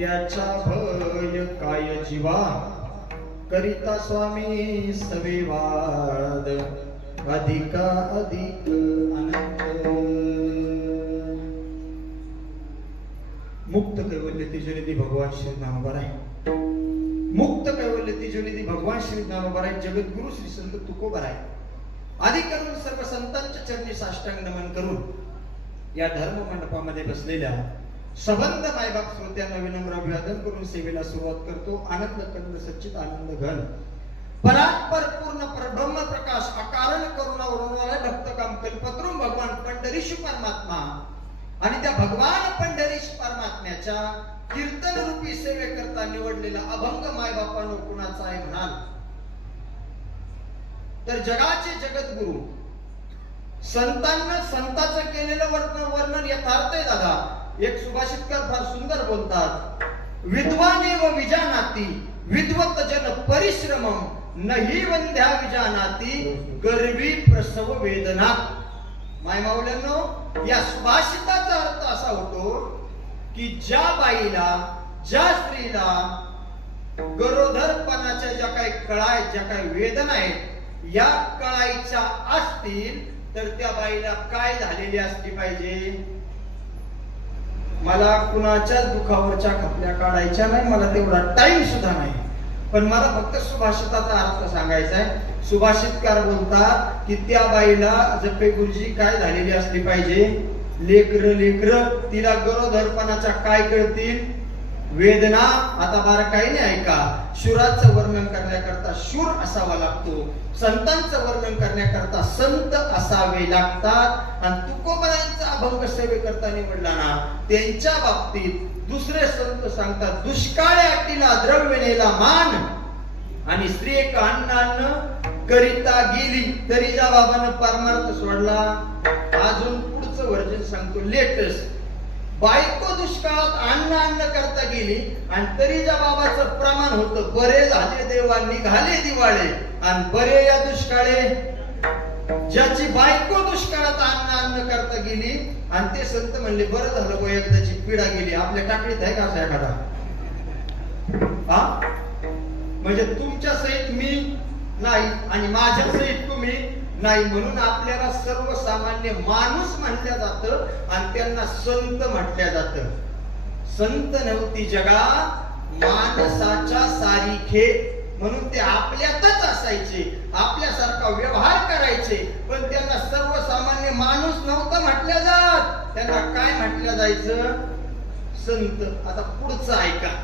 त्याचा भय काय जीवा, करिता स्वामी सविवाद, अधिका अधिक अनंत. मुक्त कैवल्य तिजोनिधी भगवान श्री ज्ञानोबा आहे. मुक्त कैवल्य तिजोनिधी भगवान श्री ज्ञानोबा आहे. जगद्गुरु श्री संत तुकोबा आहे. आदी करून सर्व संतांच्या चरणी साष्टांग नमन करून या धर्म मंडपामध्ये बसलेल्या सबंध मायबाप श्रोत्यांना विनम्र अभिवादन करून सेवेला सुरुवात करतो. आनंद कंद सच्चित आनंद घन परात्पर पूर्ण परब्रह्म प्रकाश अकारण करुणा उरवणारा भक्त काम कल्पतरू भगवान पंढरीश परमात्मा आणि त्या भगवान पंढरीश परमात्म्याच्या कीर्तन रूपी सेवेकरता निवडलेला अभंग मायबापांनो कुणाचा आहे म्हणाल तर जगाचे जगद्गुरु संतांना संताचं केलेलं वर्णन यथार्थ आहे दादा. एक सुभाषितकार फार सुंदर बोलतात, विद्वाने व विजानाती विद्वत जन परिश्रमम नाही वंध्या विजानाती गर्वी प्रसव वेदना. माय माऊल्यांनो, या सुभाषिताचा अर्थ असा होतो की ज्या बाईला ज्या स्त्रीला गरोदरपणाच्या ज्या काही कळा आहेत, ज्या काही वेदना आहेत, या कळाईच्या असतील तर त्या बाईला काय झालेली असली पाहिजे. मला कुणाच्या दुखावरच्या खपल्या काढायच्या नाही, मला तेवढा टाइम सुद्धा नाही, पण मला फक्त सुभाषिताचा अर्थ सांगायचा आहे. सुभाषितकार बोलतात की त्या बाईला जपे गुरुजी काय झालेली असली पाहिजे. लेकर तिला गरोदरपणाच्या काय कळतील वेदना. आता बारकाईने ऐका, शुराचं वर्णन करण्याकरता शूर असावा लागतो, संतांचं वर्णन करण्याकरता संत असावे लागतात. आणि तुकोबांचा अभंग सेवेकरता निवडला ना, त्यांच्या बाबतीत दुसरे संत सांगतात, दुष्काळी अटीला द्रव्य नेला मान आणि स्त्री एक अन्न करिता गेली तरी जा बाबानं परमार्थ सोडला. अजून पुढचं वर्जन सांगतो लेटेस्ट, बायको दुष्काळात अन्न करता गेली आणि तरी ज्या बाबाचं प्रमाण होतं, बरे झाले देवा निघाले दिवाळे. आणि बरे या दुष्काळे, ज्याची बायको दुष्काळात अन्न करता गेली आणि ते संत म्हणले बरं झालं बा एकदाची पिढा गेली. आपल्या टाकडीत आहे का असा एखादा? हा, म्हणजे तुमच्या सहित मी नाही आणि माझ्या सहित तुम्ही नाही, म्हणून आपल्याला सर्वसामान्य माणूस म्हटलं जातं आणि त्यांना संत म्हटलं जातं. संत नव्हती जगा माणसाच्या सारीखे, म्हणून ते आपल्यातच असायचे, आपल्यासारखा व्यवहार करायचे, पण त्यांना सर्वसामान्य माणूस नव्हतं म्हटलं जात. त्यांना काय म्हटलं जायचं? संत. आता पुढचं ऐका,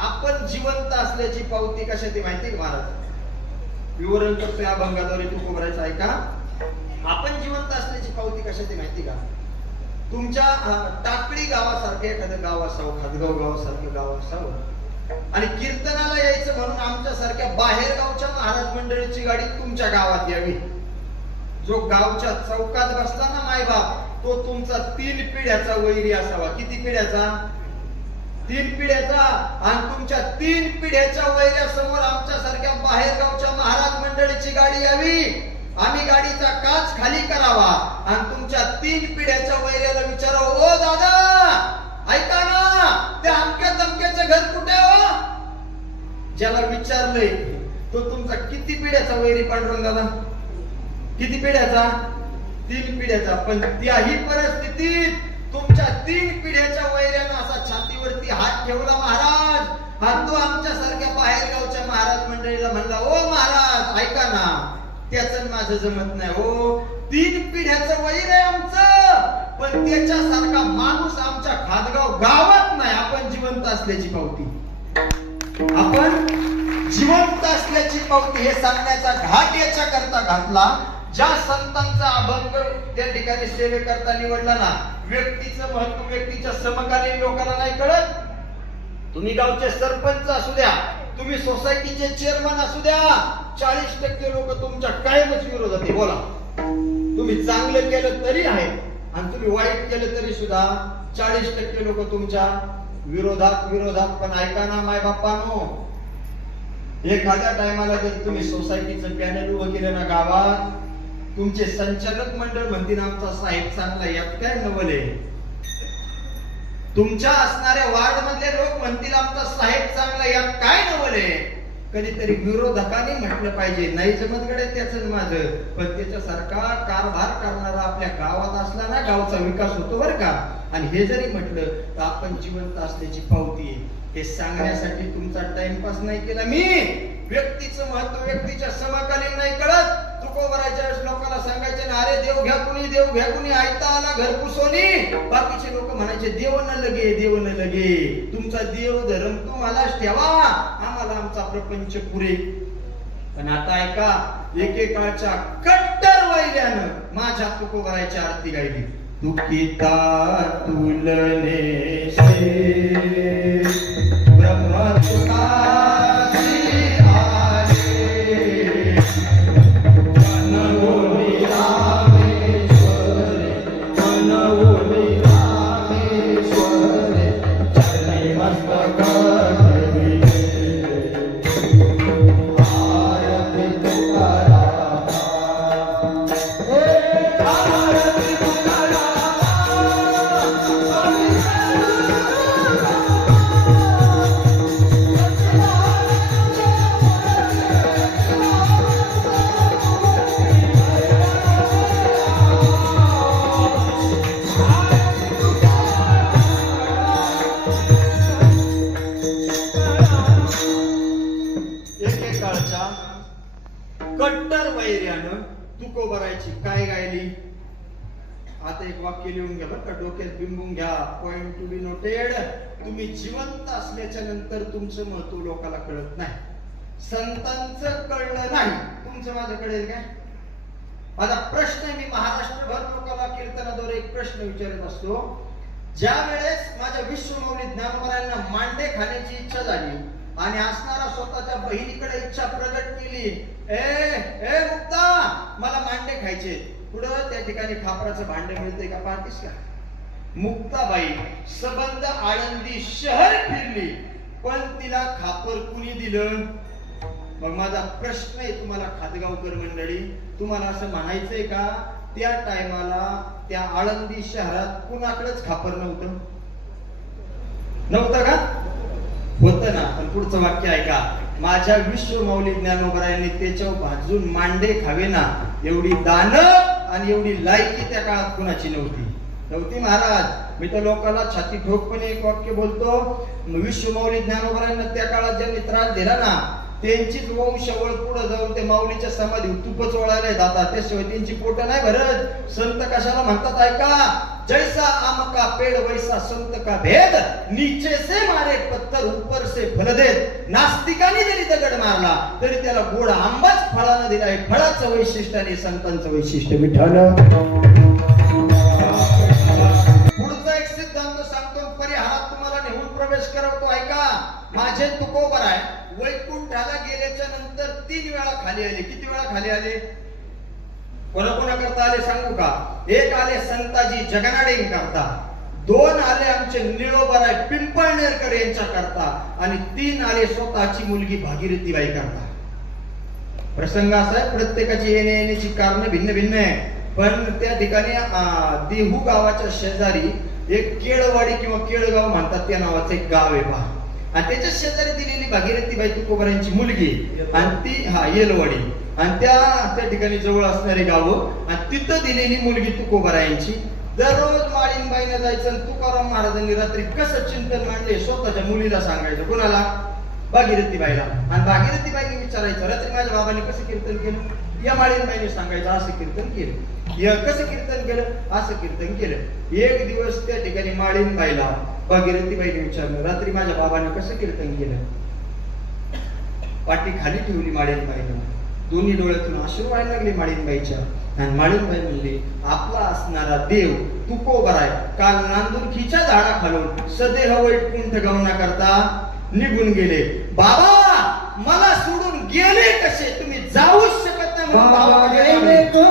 आपण जिवंत असल्याची पावती कशाची माहिती का महाराज? विवरण करतोय अभंगाद्वारे तुकोबरायचं ऐका. आपण जिवंत असल्याची पावती कशाची माहिती का? तुमच्या टाकळी गावासारखे एखादं गाव असावं, खातगाव गावासारखं गाव असावं आणि कीर्तनाला यायचं म्हणून आमच्या सारख्या बाहेर गावच्या महाराज मंडळीची गाडी तुमच्या गावात यावी. जो गावच्या चौकात बसला ना मायबाप, तो तुमचा 3 पिढ्याचा वैरी असावा. किती पिढ्याचा? 3 पिढ्याचा. आणि तुमच्या 3 पिढ्याच्या वैऱ्यासमोर आमच्या सारख्या बाहेर गावच्या महाराज मंडळीची गाडी यावी. आम्ही गाडीचा काच खाली करावा आणि तुमच्या 3 पिढ्याच्या वैऱ्याला विचारावं, ओ दादा ऐका ना, त्या अमक्या तमक्याचं घर कुठे हो? ज्याला विचारलंय तो तुमचा किती पिढ्याचा वैरी पांडुरंग दादा? किती पिढ्याचा? 3 पिढ्याचा. पण त्याही परिस्थितीत तुमच्या 3 पिढ्याच्या वैऱ्यानं असा छातीवरती हात ठेवला महाराज, आणि तो आमच्या सारख्या बाहेर गावच्या महाराज मंडळीला म्हणला, ओ महाराज ऐका ना, त्याचं माझं जमत नाही हो. 3 पिढ्याचं वैर आहे आमचं, पण त्याच्यासारखा माणूस आमच्या खातगाव गावात नाही. आपण जिवंत असल्याची पावती, आपण जिवंत असल्याची पावती हे सांगण्याचा घाट याच्या करता घातला. ज्या संतांचा अभंग त्या ठिकाणी सेवेकरता निवडला ना, व्यक्तीचं महत्व व्यक्तीच्या समकालीन लोकांना नाही कळत. तुम्ही गावचे सरपंच असू द्या, तुम्ही सोसायटीचे चेअरमन असू द्या, 40% लोक तुमच्या कायमच विरोधात आहे. बोला, तुम्ही चांगलं केलं तरी आहे आणि तुम्ही वाईट केलं तरी सुद्धा 40% लोक तुमच्या विरोधात. पण ऐका ना माय बाप्पानो, एखाद्या टायमाला जर तुम्ही सोसायटीचं पॅनल उभं केलं ना गावात, तुमचे संचालक मंडळ म्हणतील आमचा साहेब चांगला, यात काय नवल आहे. तुमच्या असणाऱ्या वार्ड मधले लोक म्हणतील आमचा साहेब चांगला, यात काय नवले. कधीतरी विरोधकांनी म्हटलं पाहिजे नाही जमत गडे त्याच माझं, पण त्याच्यासारखा कारभार करणारा आपल्या गावात असला ना गावचा विकास होतो बरं का. आणि हे जरी म्हटलं तर आपण जिवंत असल्याची पावती आहे. हे सांगण्यासाठी तुमचा टाइमपास नाही केला मी. व्यक्तीचं महत्व व्यक्तीच्या समकालीन नाही कळत. तुकोबराच्या वेळेस लोकांना सांगायचे ना, अरे देव घ्या कुणी, देव घ्या कुणी, आयता आला घर पुसोनी. बाकीचे लोक म्हणायचे देव न लगे, देव न लगे. तुमचा देव धर्म तुम्हालाच ठेवा, आम्हाला आमचा प्रपंच पुरे. पण आता ऐका, एकेकाळच्या कट्टर वैल्यानं माझ्या तुकोबराची आरती गायली. दुखिता तुलने से ब्रह्म तुकासी आले, मनवोनी रामेश्वरे, मनवोनी रामेश्वरे, चरणी मस्तक कट्टर वैर्यानं तुकोबरायची काय गायली. आता एक वाक्य लिहून घ्या बरं का, डोक्यात बिंबून घ्या. Point to be noted. तुम्ही जिवंत असल्याच्या नंतर तुमचं महत्व लोकांना कळत नाही. संतांचं कळलं नाही, तुमचं माझं कळेल काय. माझा प्रश्न मी महाराष्ट्रभर लोकांना कीर्तनाद्वारे एक प्रश्न विचारत असतो. ज्या वेळेस माझ्या विश्वमौली ज्ञानोबरायांना मांडे खाण्याची इच्छा झाली आणि असणारा स्वतःच्या बहिणीकडे इच्छा प्रगट केली, ए मुक्ता मला मांडे खायचे. पुढं त्या ठिकाणी खापराचं भांडे मिळतंय का पाहतीस का. मुक्ताबाई सबंध आळंदी शहर फिरली, पण तिला खापर कुणी दिलं. मग माझा प्रश्न आहे तुम्हाला खातगावकर मंडळी, तुम्हाला असं म्हणायचंय का त्या टायमाला त्या आळंदी शहरात कुणाकडेच खापर नव्हतं का. होतं ना. पण पुढचं वाक्य ऐका. माझ्या विश्वमौली ज्ञानोबरायांनी त्याच्यावर भाजून मांडे खावे ना एवढी दान आणि एवढी लायकी त्या काळात कुणाची नव्हती महाराज. मी तर लोकांना छाती ठोकपणे एक वाक्य बोलतो. विश्वमौली ज्ञानोबरायांना त्या काळात ज्यांनी त्रास दिला ना त्यांचीच वंशवळ पुढे जाऊन ते माऊलीच्या समाधी तुपच वळायला जातात, त्याशिवाय त्यांची पोट नाही भरत. संत कशाला म्हणतात ऐका, जैसा आम का पेड़ वैसा संत का भेद, नीचे से मारे पत्थर ऊपर से फल देत. नास्तिकाने जरी दगड मारला तरी त्याला गोड आंबाच फळानं दिला आहे. फळाचं वैशिष्ट्य आणि संतांचं वैशिष्ट्य विठ्ठल. पुढचा एक सिद्धांत सांगतो, परिहारात तुम्हाला नेहून प्रवेश करवतो ऐका. माझे तुकोबराय वैकुंठाला गेल्याच्या नंतर 3 वेळा खाली आले. किती वेळा खाली आले, कोणा करता आले सांगू का. एक आले संताजी जगनाडेंग करता, 2 आले आमचे निळोबराय पिंपळनेरकर यांच्या करता, आणि 3 आले स्वतःची मुलगी भागीरथीबाई करता. प्रसंग असा आहे, प्रत्येकाची येण्याची कारण भिन्न भिन्न आहे. पण त्या ठिकाणी देहू गावाच्या शेजारी एक केळवाडी किंवा केळगाव म्हणतात त्या नावाचं एक गाव आहे पहा. आणि त्याच्या शेजारी दिलेली भागीरथीबाई तुकोबरायांची मुलगी, आणि ती येलवाडी, आणि त्या ठिकाणी जवळ असणारी गावं, आणि तिथं दिलेली मुलगी तुकोबरायांची. दररोज माळीनबाईने जायचं. तुकाराम महाराजांनी रात्री कसं चिंतन मांडले स्वतःच्या मुलीला सांगायचं. कोणाला, भागीरथीबाईला. आणि भागीरथीबाईने विचारायचं रात्री माझ्या बाबांनी कसं कीर्तन केलं. या माळीनबाईने सांगायचं असं कीर्तन केलं. कसं कीर्तन केलं, असं कीर्तन केलं. एक दिवस त्या ठिकाणी माळीनबाईला भागीरथीबाईने विचारलं रात्री माझ्या बाबांनी कसं कीर्तन केलं. पाठी खाली ठेवली माळीनबाईनं, दोन्ही डोळ्यातून अश्रू व्हायला लागले माळीनबाईच्या. आणि माळीनबाई म्हणली, आपला असणारा देव तुकोबराय काल नांदुरखीच्या झाडाखालून सदेह वैकुंठ गमना करता निघून गेले. बाबा मला सोडून गेले कसे, तुम्ही जाऊच शकत नाही म्हणून बाबा गेले तो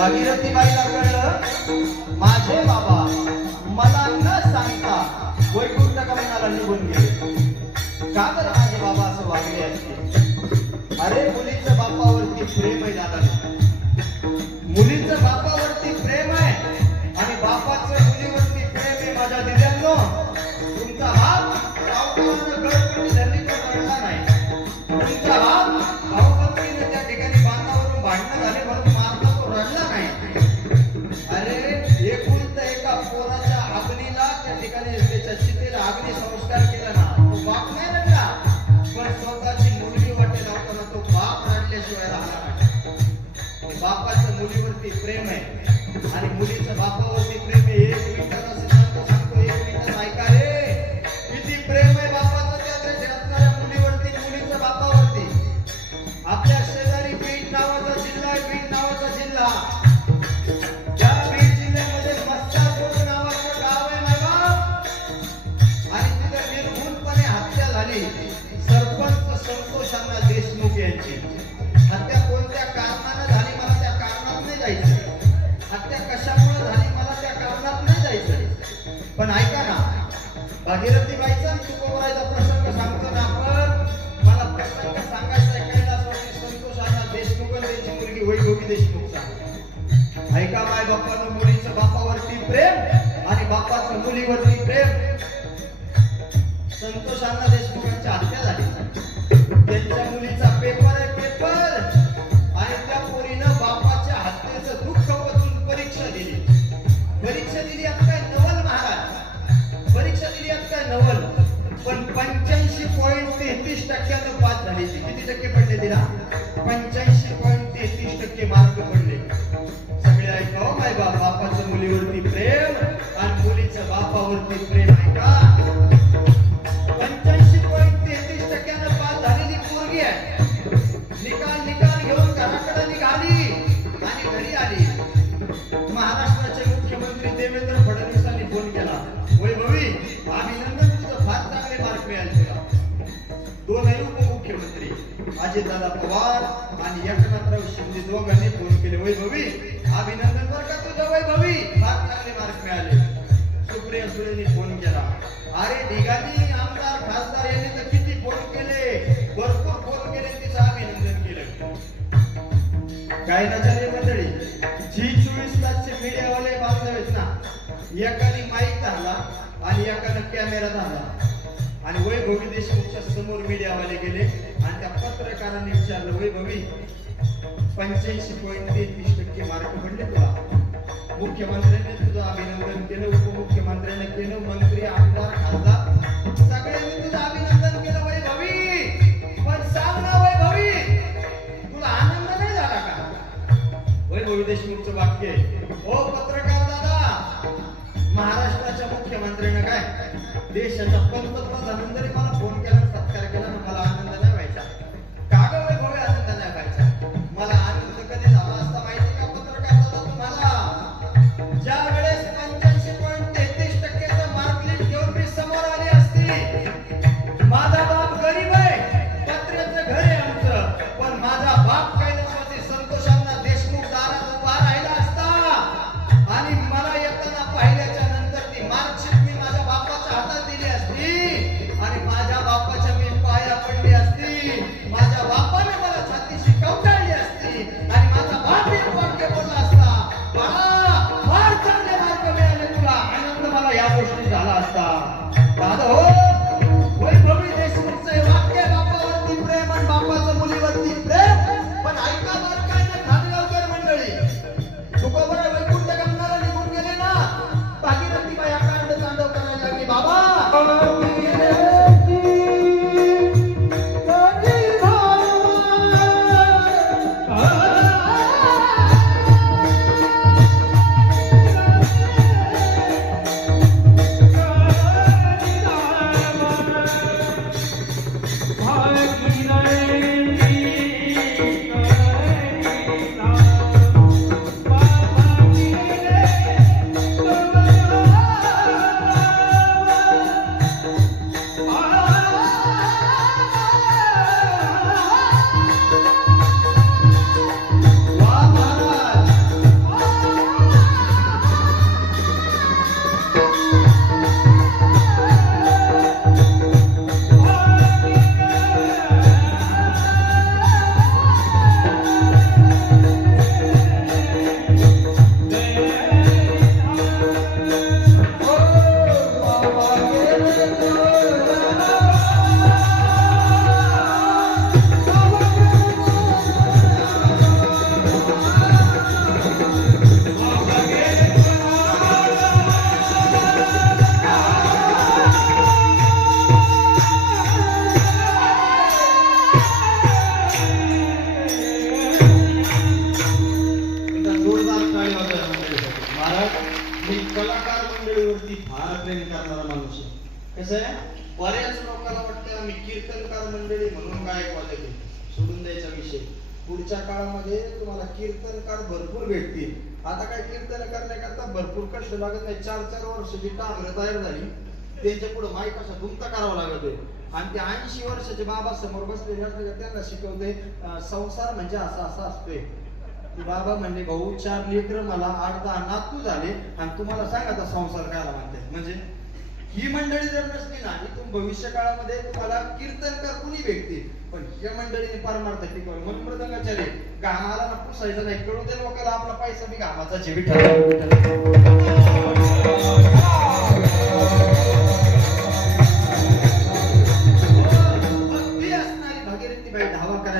भागीरथीबाईला कळलं माझे बाबा मला न सांगता वैकुंठ गमनाला निघून गेले. का बरं माझे बाबा असं वागले असते? अरे मुलीचं बापावरती प्रेम आहे दादा, मुलीचं बापावरती प्रेम आहे आणि बापाचं मुलीवरती प्रेम आहे. माझ्या दिल्यांनो, तुमचा बाप सावकारानं गळपट्टी धरली तर रडला नाही. तुमचा बाप भाऊबंदीने त्या ठिकाणी बांधावरून भांडणं झाले म्हणून मारला तो रडला नाही. अरे एकुलता एका पोराच्या अग्नीला त्या ठिकाणी त्याच्या चितेला अग्नी संस्कार केला ना, तो बाप नाही रडला. पण स्वतःची मुलगी वाटे लावताना तो बाप रडल्याशिवाय राहणार नाही. बापाचं मुलीवरती प्रेम आहे आणि मुलीचं बापावरती प्रेम आहे. एक मिनिटाचा सिद्धांत सांगतो, एक मिनिट ऐका रे. किती प्रेम आहे बापाचं त्या असणाऱ्या मुलीवरती, मुलीचं बापावरती. आपल्या शेजारी बीड नावाचा जिल्हा आहे, बीड नावाचा जिल्हा. त्या बीड जिल्ह्यामध्ये मस्तापूर नावाचं गाव आहे ना बाप, आणि तिथे निर्घृणपणे हत्या झाली सरपंच संतोषांना देशमुख यांची. हत्या कोणत्या कारणानं झाली मला त्या कारणात नाही जायचं, हत्या कशामुळे झाली मला त्या कारणात नाही जायचं. पण ऐका ना, भागीरथीबाईचा तुकोबरायचा प्रसंग सांगतो ना आपण. मला प्रसंग सांगायचा कैलासवासी संतोषांना देशमुख आणि त्यांची मुलगी वैभवी देशमुखचा. ऐका माय बापानं मुलीचं बापावरती प्रेम आणि बापाचं मुलीवरती प्रेम. संतोषांना देशमुखांची हत्या झाली. त्यांच्या मुलीचा पेपर आहे पेपर, आणि त्या पोरीनं बापाच्या हत्येचं दुःख पचून परीक्षा दिली. परीक्षा दिली आता काय नवल महाराज, परीक्षा दिली आता काय नवल. पण 85.33% पास झाली. किती टक्के पडले तिला? 85.33% मार्क पडले. सगळे ऐका माय बापाचं मुलीवरती प्रेम आणि मुलीचं बापावरती प्रेम. ऐका, 85.33% पास झालेली पोरगी आहे. निकाल घेऊन घराकडे निघाली आणि घरी आली. महाराष्ट्राचे मुख्यमंत्री देवेंद्र फडणवीसांनी फोन केला, वैभवी अभिनंदन, तुझं फार चांगले मार्क मिळाले तुला. दोनही उपमुख्यमंत्री अजितदादा पवार आणि एकनाथराव शिंदे दोघांनी फोन केले, वैभवी अभिनंदन बरं का तुझं, वैभवी फार चांगले मार्क मिळाले. सुप्रिया सुळेंनी फोन केला, अरे ढिगाणी आमदार खासदार यांनी तर किती फोन केले, भरपूर फोन केले, तिचं अभिनंदन केलं. काय नजरे मंडळी, G24 तासचे मीडियावाले बांधव आहेत ना, एकाने माईक धरला आणि एकाने कॅमेरा धरला आणि वैभवी देशमुखच्या समोर मीडियावाले गेले आणि त्या पत्रकारांनी विचारलं, वैभवी 85.33% मार्क पडले तुला. मुख्यमंत्र्यांनी तुझं अभिनंदन केलं, उपमुख्यमंत्र्यांनी केलं, मंत्री आमदार खासदार सगळ्यांनी तुझं अभिनंदन केलं वैभवी. पण सांग ना वैभवी, तुला आनंद नाही झाला का? वैभवी देशमुखचं वाक्य आहे, ओ पत्रकार दादा, महाराष्ट्राच्या मुख्यमंत्र्यानं काय देशाच्या पंतप्रधानांनी जरी मला फोन केला, सत्कार केला ना, मला आनंद नाही व्हायचा. का ग वैभवी आनंद नाही व्हायचा? मला आनंद कधी झाला असता माहिती का पत्रकार दादा तुम्हाला? ज्या वेळेस 85.33% मार्क लिस्ट घेऊन मी समोर आली असती. माझा बाप गरीब आहे, पत्र्याचं घर आहे आमचं, पण माझा बाप कैलासवासी संतोषांना देशमुख दारात उभा राहिला असता आणि मला येताना पाहिल्याच्या नंतर ती मार्कशीट मी माझ्या बापाच्या हातात दिली असती आणि माझ्या बापाच्या मी कलाकार मंडळीवरती फार प्रेम करणारा माणूस आहे. कसं आहे, बऱ्याच लोकांना वाटतं आम्ही कीर्तनकार मंडळी म्हणून गायक वाजवते, सोडून द्यायचा विषय. पुढच्या काळामध्ये तुम्हाला कीर्तनकार भरपूर भेटतील. आता काय कीर्तन करण्याकरता भरपूर कष्ट लागत नाही. 4-4 वर्षाची टांगरं तयार झाली, त्यांच्या पुढे माईक असा दुमता करावा लागतोय. आणि ते 80 वर्षाचे बाबा समोर बसलेले असले त्यांना शिकवते संसार म्हणजे असा असा असतोय. बाबा म्हणजे भाऊ 4 लेकरं मला 8-10 नातू झाले आणि तुम्हाला सांगा आता संसार कायला म्हणतात. म्हणजे ही मंडळी जर नसली ना इथून भविष्य काळामध्ये तुम्हाला कीर्तनकार कुणी भेटतील, पण या मंडळीने परमार्थ टिकवलं. म्हणून मृदंगाचार्य घामाला ना पुसायचं नाही, कळू दे लोकांना आपला पैसा बी घामाचा जेवी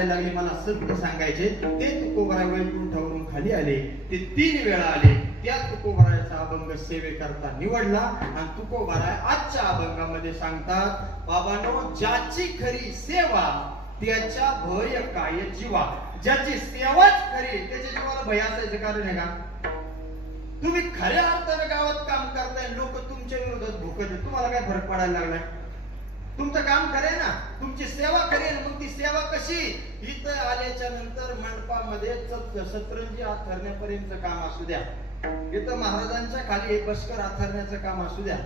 लागले. मला सत्य सांगायचे ते तुकोबराय वैकुंठावरून खाली आले, ते 3 वेळा आले. त्या तुकोबरायाचा अभंग सेवेकरता निवडला आणि तुकोबराय आजच्या अभंगामध्ये सांगतात, बाबांनो ज्याची खरी सेवा त्याच्या भय काय जीवा. ज्याची सेवाच खरी त्याच्या जीवाला भय असायचं कारण आहे का? तुम्ही खऱ्या अर्थाने गावात काम करताय, लोक तुमच्या विरोधात भुकत, तुम्हाला काय फरक पडायला लागलाय? तुमचं काम करे ना, तुमची सेवा करेन. मग ती सेवा कशी? इथं आल्याच्या नंतर मंडपामध्ये सतरंजी आथरण्यापर्यंत काम असू द्या, इथं महाराजांच्या खाली हे बसकर आथरण्याचं काम असू द्या,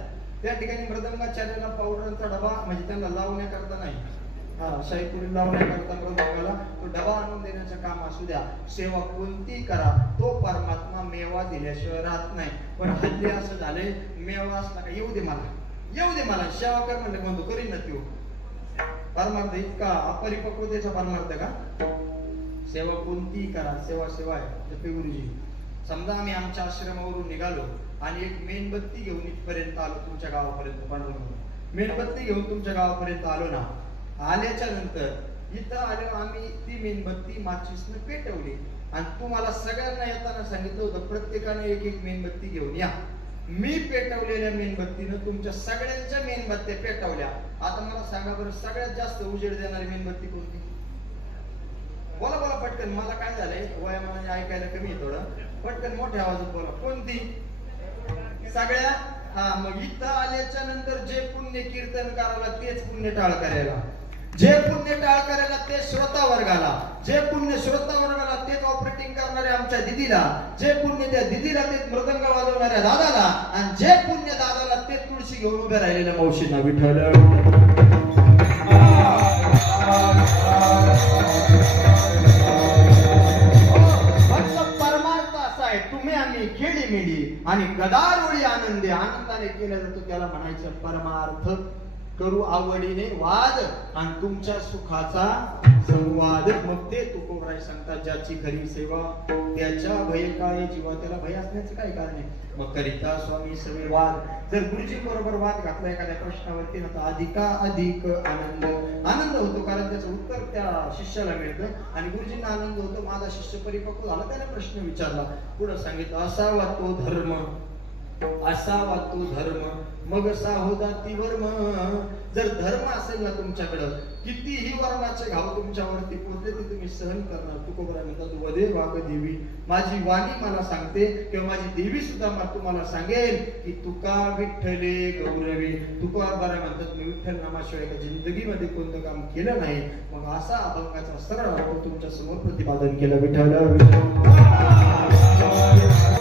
त्या ठिकाणी मृदंगाचार्याला पावडरचा डबा म्हणजे त्यांना लावण्याकरता नाही, शाहीपुरी लावण्याकरता मृदंगाला तो डबा आणून देण्याचं काम असू द्या. सेवा कोणती करा, तो परमात्मा मेवा दिल्याशिवाय राहत नाही. पण हल्ली असं झालंय, मेवा असला का येऊ दे मला, येऊ दे मला, सेवा कर म्हणलं म्हणतो करीन ना त्यो. परमार्थ इतका अपरिपक्वतेचा परमार्थ का? सेवा कोणती करा, सेवा सेवा आहे. गुरुजी समजा आम्ही आमच्या आश्रमावरून निघालो आणि एक मेणबत्ती घेऊन इथपर्यंत आलो, तुमच्या गावापर्यंत पांडुरंग मेणबत्ती घेऊन तुमच्या गावापर्यंत आलो ना, आल्याच्या नंतर इथं आलो आम्ही, ती मेणबत्ती माचीसनं पेटवली आणि तुम्हाला सगळ्यांना येताना सांगितलं होतं प्रत्येकाने एक एक मेणबत्ती घेऊन या. मी पेटवलेल्या मेणबत्तीनं तुमच्या सगळ्यांच्या मेणबत्त्या पेटवल्या. आता मला सांगा बरं, सगळ्यात जास्त उजेड देणारी मेणबत्ती कोणती? बोला बोला पटकन. मला काय झालंय, वयामानाने ऐकायला कमी आहे थोडं, पटकन मोठ्या आवाजात बोला. कोणती? सगळ्या. मग इथं आल्याच्या नंतर जे पुण्य कीर्तन करायला तेच पुण्य टाळ करायला, जे पुण्य टाळ करायला ते श्रोता वर्गाला, जे पुण्य श्रोता वर्गाला तेच ऑपरेटिंग करणाऱ्या आमच्या दिदीला, जे पुण्य त्या दिदीला तेच मृदंग वाजवणाऱ्या दादाला, आणि जे पुण्य दादाला ते तुळशी घेऊन उभे राहिलेल्या मावशींना. विठ्ठल परमार्थ असा आहे, तुम्ही आम्ही खेडी मेडी आणि गदारोळी आनंदी आनंदाने केला जातो, त्याला म्हणायचं परमार्थ. करू आवडीने वाद आणि तुमच्या सुखाचा संवाद. मग ते तुकोबराय सांगतात, ज्याची खरी सेवा त्याच्या भय काय जीवा. त्याला भय असण्याचं काय कारण आहे? मग करिता स्वामी सवे वाद. जर गुरुजी बरोबर वाद घातला एखाद्या प्रश्नावरती ना, तर अधिक आनंद होतो, कारण त्याचं उत्तर त्या शिष्याला मिळतं आणि गुरुजींना आनंद होतो, माझा शिष्य परिपक्व झाला, त्याने प्रश्न विचारला. पुढे सांगितलं, असावा तो धर्म, असावा तो धर्म मग साहो जाती वर्म. जर धर्म असेल ना तुमच्याकडं, कितीही वर्माचे घाव तुमच्यावरती पोचले ते तुम्ही सहन करणार. तुकोबराय म्हणतात, वदे वाग देवी, माझी वाणी मला सांगते किंवा माझी देवी सुद्धा तुम्हाला सांगेल की तुका विठ्ठले गौरवी. तुकोबराय म्हणतात, मी विठ्ठल नामाशिवाय एका जिंदगीमध्ये कोणतं काम केलं नाही. मग असा अभंगाचा सरळ अर्थ तुमच्या समोर प्रतिपादन केलं. विठ्ठल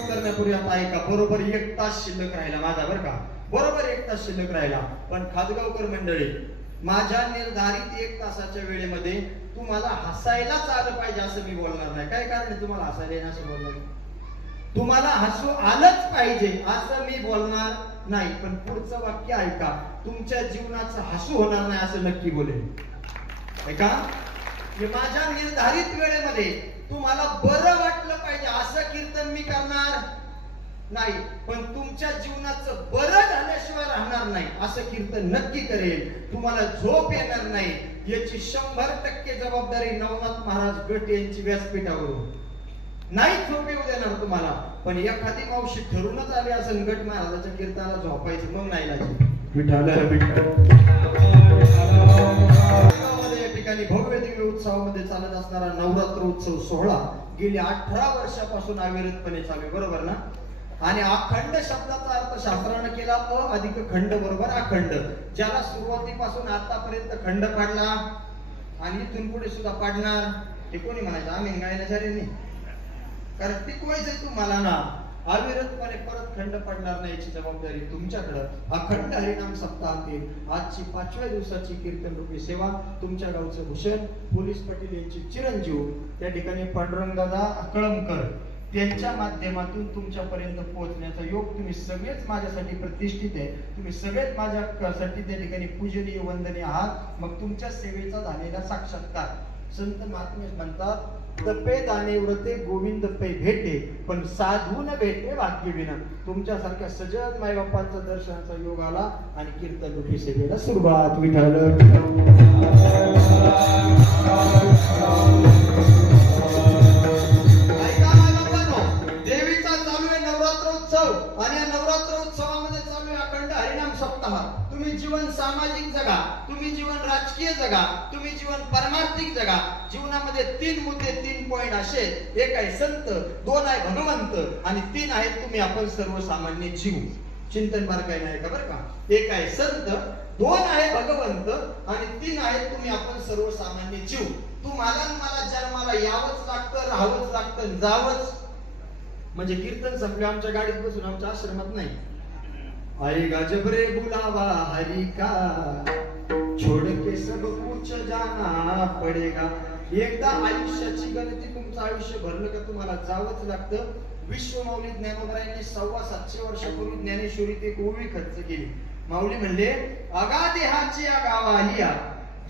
करण्यापूर्वी आता ऐका, बरोबर 1 तास शिल्लक राहिला माझा, बरं का, बरोबर 1 तास शिल्लक राहिला. पण खादगावकर मंडळी, माझ्या निर्धारित 1 तासाच्या वेळेमध्ये तुम्हाला हसायलाच आलं पाहिजे असं मी बोलणार नाही. काय कारण आहे तुम्हाला हसायला येणं असं बोलणार? तुम्हाला हसू आलंच पाहिजे असं मी बोलणार नाही. पण पुढचं वाक्य ऐका, तुमच्या जीवनाचं हसू होणार नाही असं नक्की बोलेल. ऐका, माझ्या निर्धारित वेळेमध्ये तुम्हाला बरं वाटलं पाहिजे असं कीर्तन मी करणार नाही, पण तुमच्या जीवनाचं बरं झाल्याशिवाय राहणार नाही असं कीर्तन नक्की करेल. तुम्हाला झोप येणार नाही याची 100% जबाबदारी नवनाथ महाराज गट यांची व्यासपीठावरून. नाही झोप येऊ देणार तुम्हाला, पण एखादी मावशी ठरूनच आली असेल गट महाराजाच्या कीर्तनाला झोपायचं, मग नाही लागायचं. ठिकाणी भव्य दिव्य उत्सवामध्ये चालत असणारा नवरात्र उत्सव सोहळा गेली 18 वर्षापासून अविरतपणे चालू आहे, बरोबर ना? आणि अखंड शब्दाचा अर्थ शास्त्रानं केला अधिक खंड बरोबर अखंड. ज्याला सुरुवातीपासून आतापर्यंत खंड पाडला आणि इथून पुढे सुद्धा पाडणार, हे कोणी म्हणायचं? आम्ही गायनाचार्यांनी. कारण टिकवायचंय तुम्हाला ना, अविरतपणे परत खंड पडणार नाही याची जबाबदारी तुमच्याकडं. अखंड हरिनाम सप्ताहातील आजची 5व्या दिवसाची कीर्तन रूपी सेवा तुमच्या गावचं भूषण पोलीस पाटील यांची चिरंजीव त्या ठिकाणी पांडुरंगदादा कळमकर त्यांच्या माध्यमातून तुमच्यापर्यंत पोहोचण्याचा योग तुम्ही सगळेच माझ्यासाठी प्रतिष्ठित आहे. तुम्ही सगळेच माझ्यासाठी त्या ठिकाणी पूजनीय वंदनीय आहात. मग तुमच्या सेवेचा झालेला साक्षात्कार. संत महात्मे म्हणतात, तपे दाने व्रते गोविंद पै भेटे, पण साधू न भेटे भाग्य विना. तुमच्यासारख्या सजग मायबापांचा दर्शनाचा योग आला आणि कीर्तन रूपी सेवेला सुरुवात. विठ्ठल देवीचा चालू आहे नवरात्रोत्सव आणि या नवरात्रोत्सवामध्ये चालू आहे अखंड हरिनाम सप्ताह. तुम्ही जीवन सामाजिक जगा, तुम्ही जीवन राजकीय जगा, तुम्ही जीवन परमार्थिक जगा. जीवनामध्ये 3 मुद्दे, 3 पॉइंट असे. एक आहे संत, 2 आहे भगवंत आणि 3 आहेत तुम्ही आपण सर्वसामान्य जीव. चिंतन बार काय नाही का बरं का? एक आहे संत, 2 आहे भगवंत आणि 3 आहे तुम्ही आपण सर्वसामान्य जीव. तुम्हाला मला जन्माला यावंच लागतं, राहावंच लागतं, जावंच. म्हणजे कीर्तन संपले आमच्या गाडीत बसून आमच्या आश्रमात नाही. आएगा जब रे बुलावा हरि का, छोड़ के सब कुछ जाना पडेगा. एकदा आयुष्याची गणती तुमचं आयुष्य भरलं का तुम्हाला जावंच लागतं. विश्वमाऊली ज्ञानोबरायांनी 725 वर्षापूर्वी ज्ञानेश्वरीत एक ओवी खर्च केली. माऊली म्हणले, अगादेहाची गावालिया,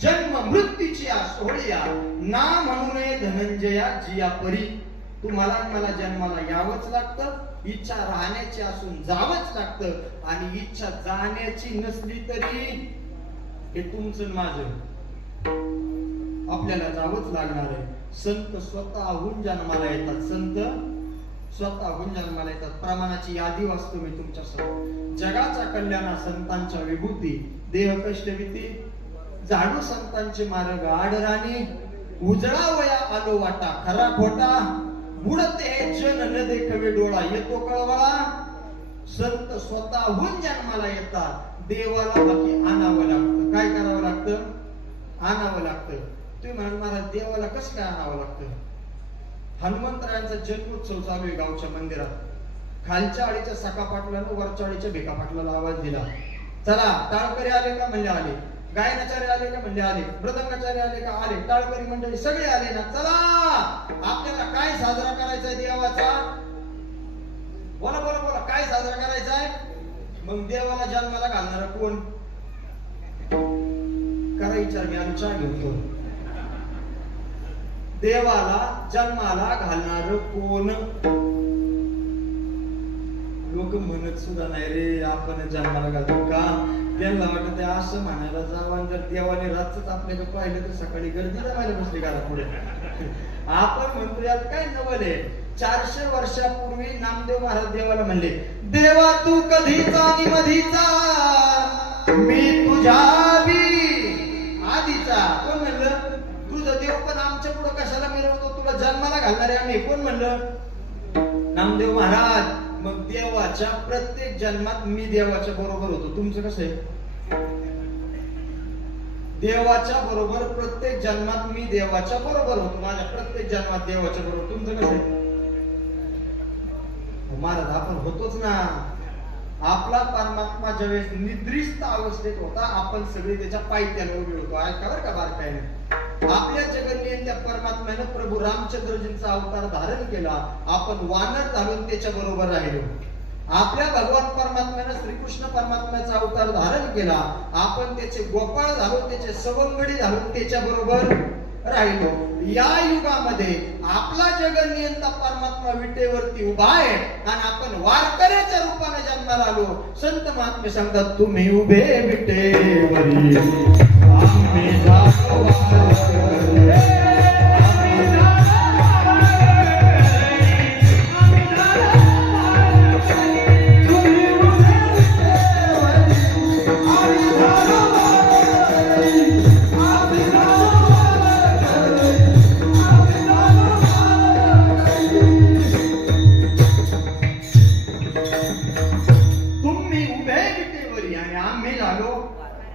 जन्म मृत्यूची सोहळिया, ना म्हणू नये धनंजया जिया परी. तुम्हाला मला जन्माला यावंच लागतं, इच्छा राहण्याची असून जावंच लागतं आणि इच्छा जाण्याची नसली तरी हे तुमचं माझं आपल्याला जावंच लागणार आहे. संत स्वतःहून जन्माला येतात, संत स्वतःहून जन्माला येतात. प्रमाणाची यादी वाचतो मी तुमच्यासमोर. जगाच्या कल्याणा संतांच्या विभूती, देह कष्टविती, झाडू संतांचे मार्ग, आडराणी उजळा वया आलो वाटा, खरा खोटा बुडते हे जन न देखवे डोळा, येतो कळवळा. संत स्वतःहून जन्माला येतात. देवाला बाकी आणावं लागतं. काय करावं लागतं? आणावं लागतं. तुम्ही म्हणाल महाराज देवाला कसं काय आणावं लागतं? हनुमंतरायांचा जन्मोत्सव चालू आहे गावच्या मंदिरात. खालच्या आळीच्या सखा पाटलानं वरच्या आळीच्या भिका पाटलाला आवाज दिला, चला टाळकरी आले का? म्हणले आले. गायनाचार्य आले का? म्हणले आले. मृदंगाचार्य आले का? आले. टाळकरी मंडळी सगळे आले ना. चला आपल्याला काय साजरा करायचा आहे देवाचा? बोला बोला बोला, काय साजरा करायचा आहे? मग देवाला जन्माला घालणारा कोण? करा विचार, मी आमच्या घेतो. देवाला जन्माला घालणार कोण? लोक म्हणत सुद्धा नाही रे आपण जन्माला घालतो का. त्यांना वाटत असं म्हणायला जावं, जर देवाने रातच आपल्याला पाहिलं तर सकाळी गर्दी राहायला बसली घरापुढे. आपण म्हणतो यात काय नवल आहे. 400 वर्षापूर्वी नामदेव महाराज देवाला म्हणले, देवा तू कधीचा आणि मधीचा, मी तुझ्या आधीचा. कोण म्हणलं? तुझं देव पण आमच्या पुढे कशाला मिरवतो? तुला जन्माला घालणारे आम्ही. कोण म्हणलं? नामदेव महाराज. मग देवाच्या प्रत्येक जन्मात मी देवाच्या बरोबर होतो. तुमचं कसं आहे? देवाच्या बरोबर प्रत्येक जन्मात मी देवाच्या बरोबर होतो. माझ्या प्रत्येक जन्मात देवाच्या बरोबर. तुमचं कसं आहे? महाराज आपण होतोच ना. आपला परमात्मा ज्यावेळेस निद्रिस्त अवस्थेत होता, आपण सगळे त्याच्या पायथ्याला उभे होतो. ऐका बरं का बारकाईने. आपल्या जगन्य त्या परमात्म्यानं प्रभू रामचंद्रजींचा अवतार धारण केला. आपण वानर घालून त्याच्या बरोबर राहिलो. आपल्या भगवान परमात्म्यानं श्रीकृष्ण परमात्म्याचा अवतार धारण केला. आपण त्याचे गोपाळ घालून, त्याचे सवंगडी घालून त्याच्या बरोबर राहिलो. या युगामध्ये आपला जगन्यंता परमात्मा विटेवरती उभा आहे आणि आपण वारकऱ्याच्या रूपाने जन्माला आलो. संत महात्मे सांगतात, तुम्ही उभे विटेवरी आम्ही जातो वारकरी.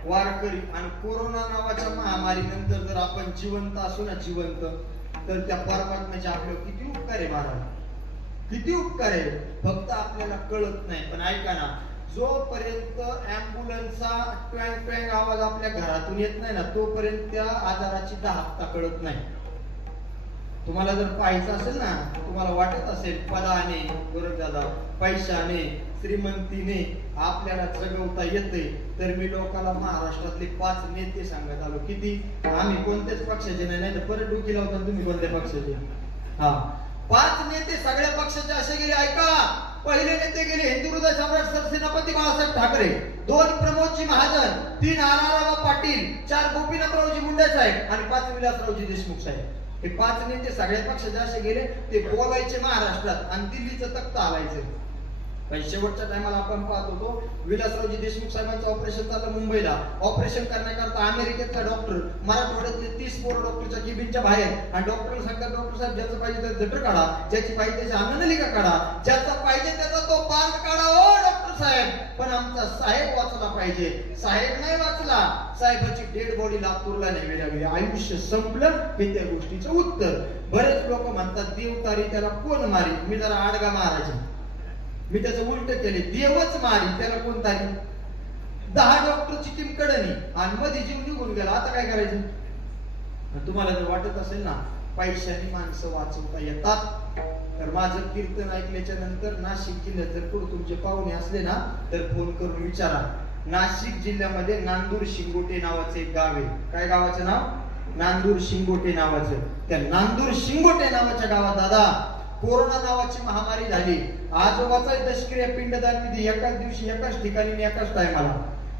वारकरी. आणि कोरोना नावाच्या महामारी नंतर जर आपण जिवंत असू ना, जिवंत, तर त्या परमात्म्याचे आपल्यावर किती उपकार आहे महाराज, किती उपकार आहे. फक्त आपल्याला कळत नाही. पण ऐका ना, जोपर्यंत ऍम्ब्युलन्सचा ट्वँग ट्वँग आवाज आपल्या घरातून येत नाही ना, तोपर्यंत त्या आजाराची दाहकता कळत नाही. तुम्हाला जर पाहायचं असेल ना, तुम्हाला वाटत असेल पदाने, बरोबर दादा, पैशाने, श्रीमंतीने आपल्याला जगवता येते, तर मी लोकांना महाराष्ट्रातले 5 नेते सांगत आलो. किती? आम्ही कोणत्याच पक्षाचे नाही, तर परत डुकी लावता तुम्ही कोणत्या पक्षाचे. हा, 5 नेते सगळ्या पक्षाचे असे गेले. ऐका, पहिले नेते गेले हिंदू हृदय सम्राट सरसेनापती बाळासाहेब ठाकरे, 2 प्रमोदजी महाजन, 3 आराराव पाटील, 4 गोपीनाथरावजी मुंडे साहेब आणि 5 विलासरावजी देशमुख साहेब. हे 5 नेते सगळ्या पक्षाचे असे गेले. ते बोलायचे महाराष्ट्रात आणि दिल्लीचं तख्त आलायचं. पण शेवटच्या टायमाला आपण पाहत होतो, विलासरावजी देशमुख साहेबांचं ऑपरेशन झालं मुंबईला. ऑपरेशन करण्याकरता अमेरिकेतला डॉक्टर मराठवाड्यातले 30 पोरं डॉक्टरच्या केबिनच्या बाहेर, आणि डॉक्टरला सांगतात, डॉक्टर साहेब ज्याचं पाहिजे त्याचं जटर काढा, ज्याची पाहिजे त्याची अन्ननलिका काढा, ज्याचा पाहिजे त्याचा तो बांध काढा हो डॉक्टर साहेब, पण आमचा साहेब वाचला पाहिजे. साहेब नाही वाचला, साहेबाची डेड बॉडी लातूरला न्यावी लागली. आयुष्य संपलं हे त्या गोष्टीचं उत्तर. बरेच लोक म्हणतात देव तारी त्याला कोण मारी. मी जरा आडगा महाराज, मी त्याचं उलट केले, देवच मारी त्याला कोण तारी. 10 डॉक्टरची टीम कडनी आणि मध्ये जीव निघून गेला. आता काय करायचं? तुम्हाला जर वाटत असेल ना पैशाने माणसं वाचवता येतात, तर माझं कीर्तन ऐकल्याच्या नंतर नाशिक जिल्ह्यात जर कुठे तुमचे पाहुणे असले ना, तर फोन करून विचारा. नाशिक जिल्ह्यामध्ये नांदूर शिंगोटे नावाचे एक गाव आहे. काय गावाचं नाव? नांदूर शिंगोटे नावाचं. त्या नांदूर शिंगोटे नावाच्या गावात दादा कोरोना नावाची महामारी झाली. आजोबाचा दशक्रिया पिंडदान विधी एकाच दिवशी एकाच ठिकाणी एकाच टायमाला,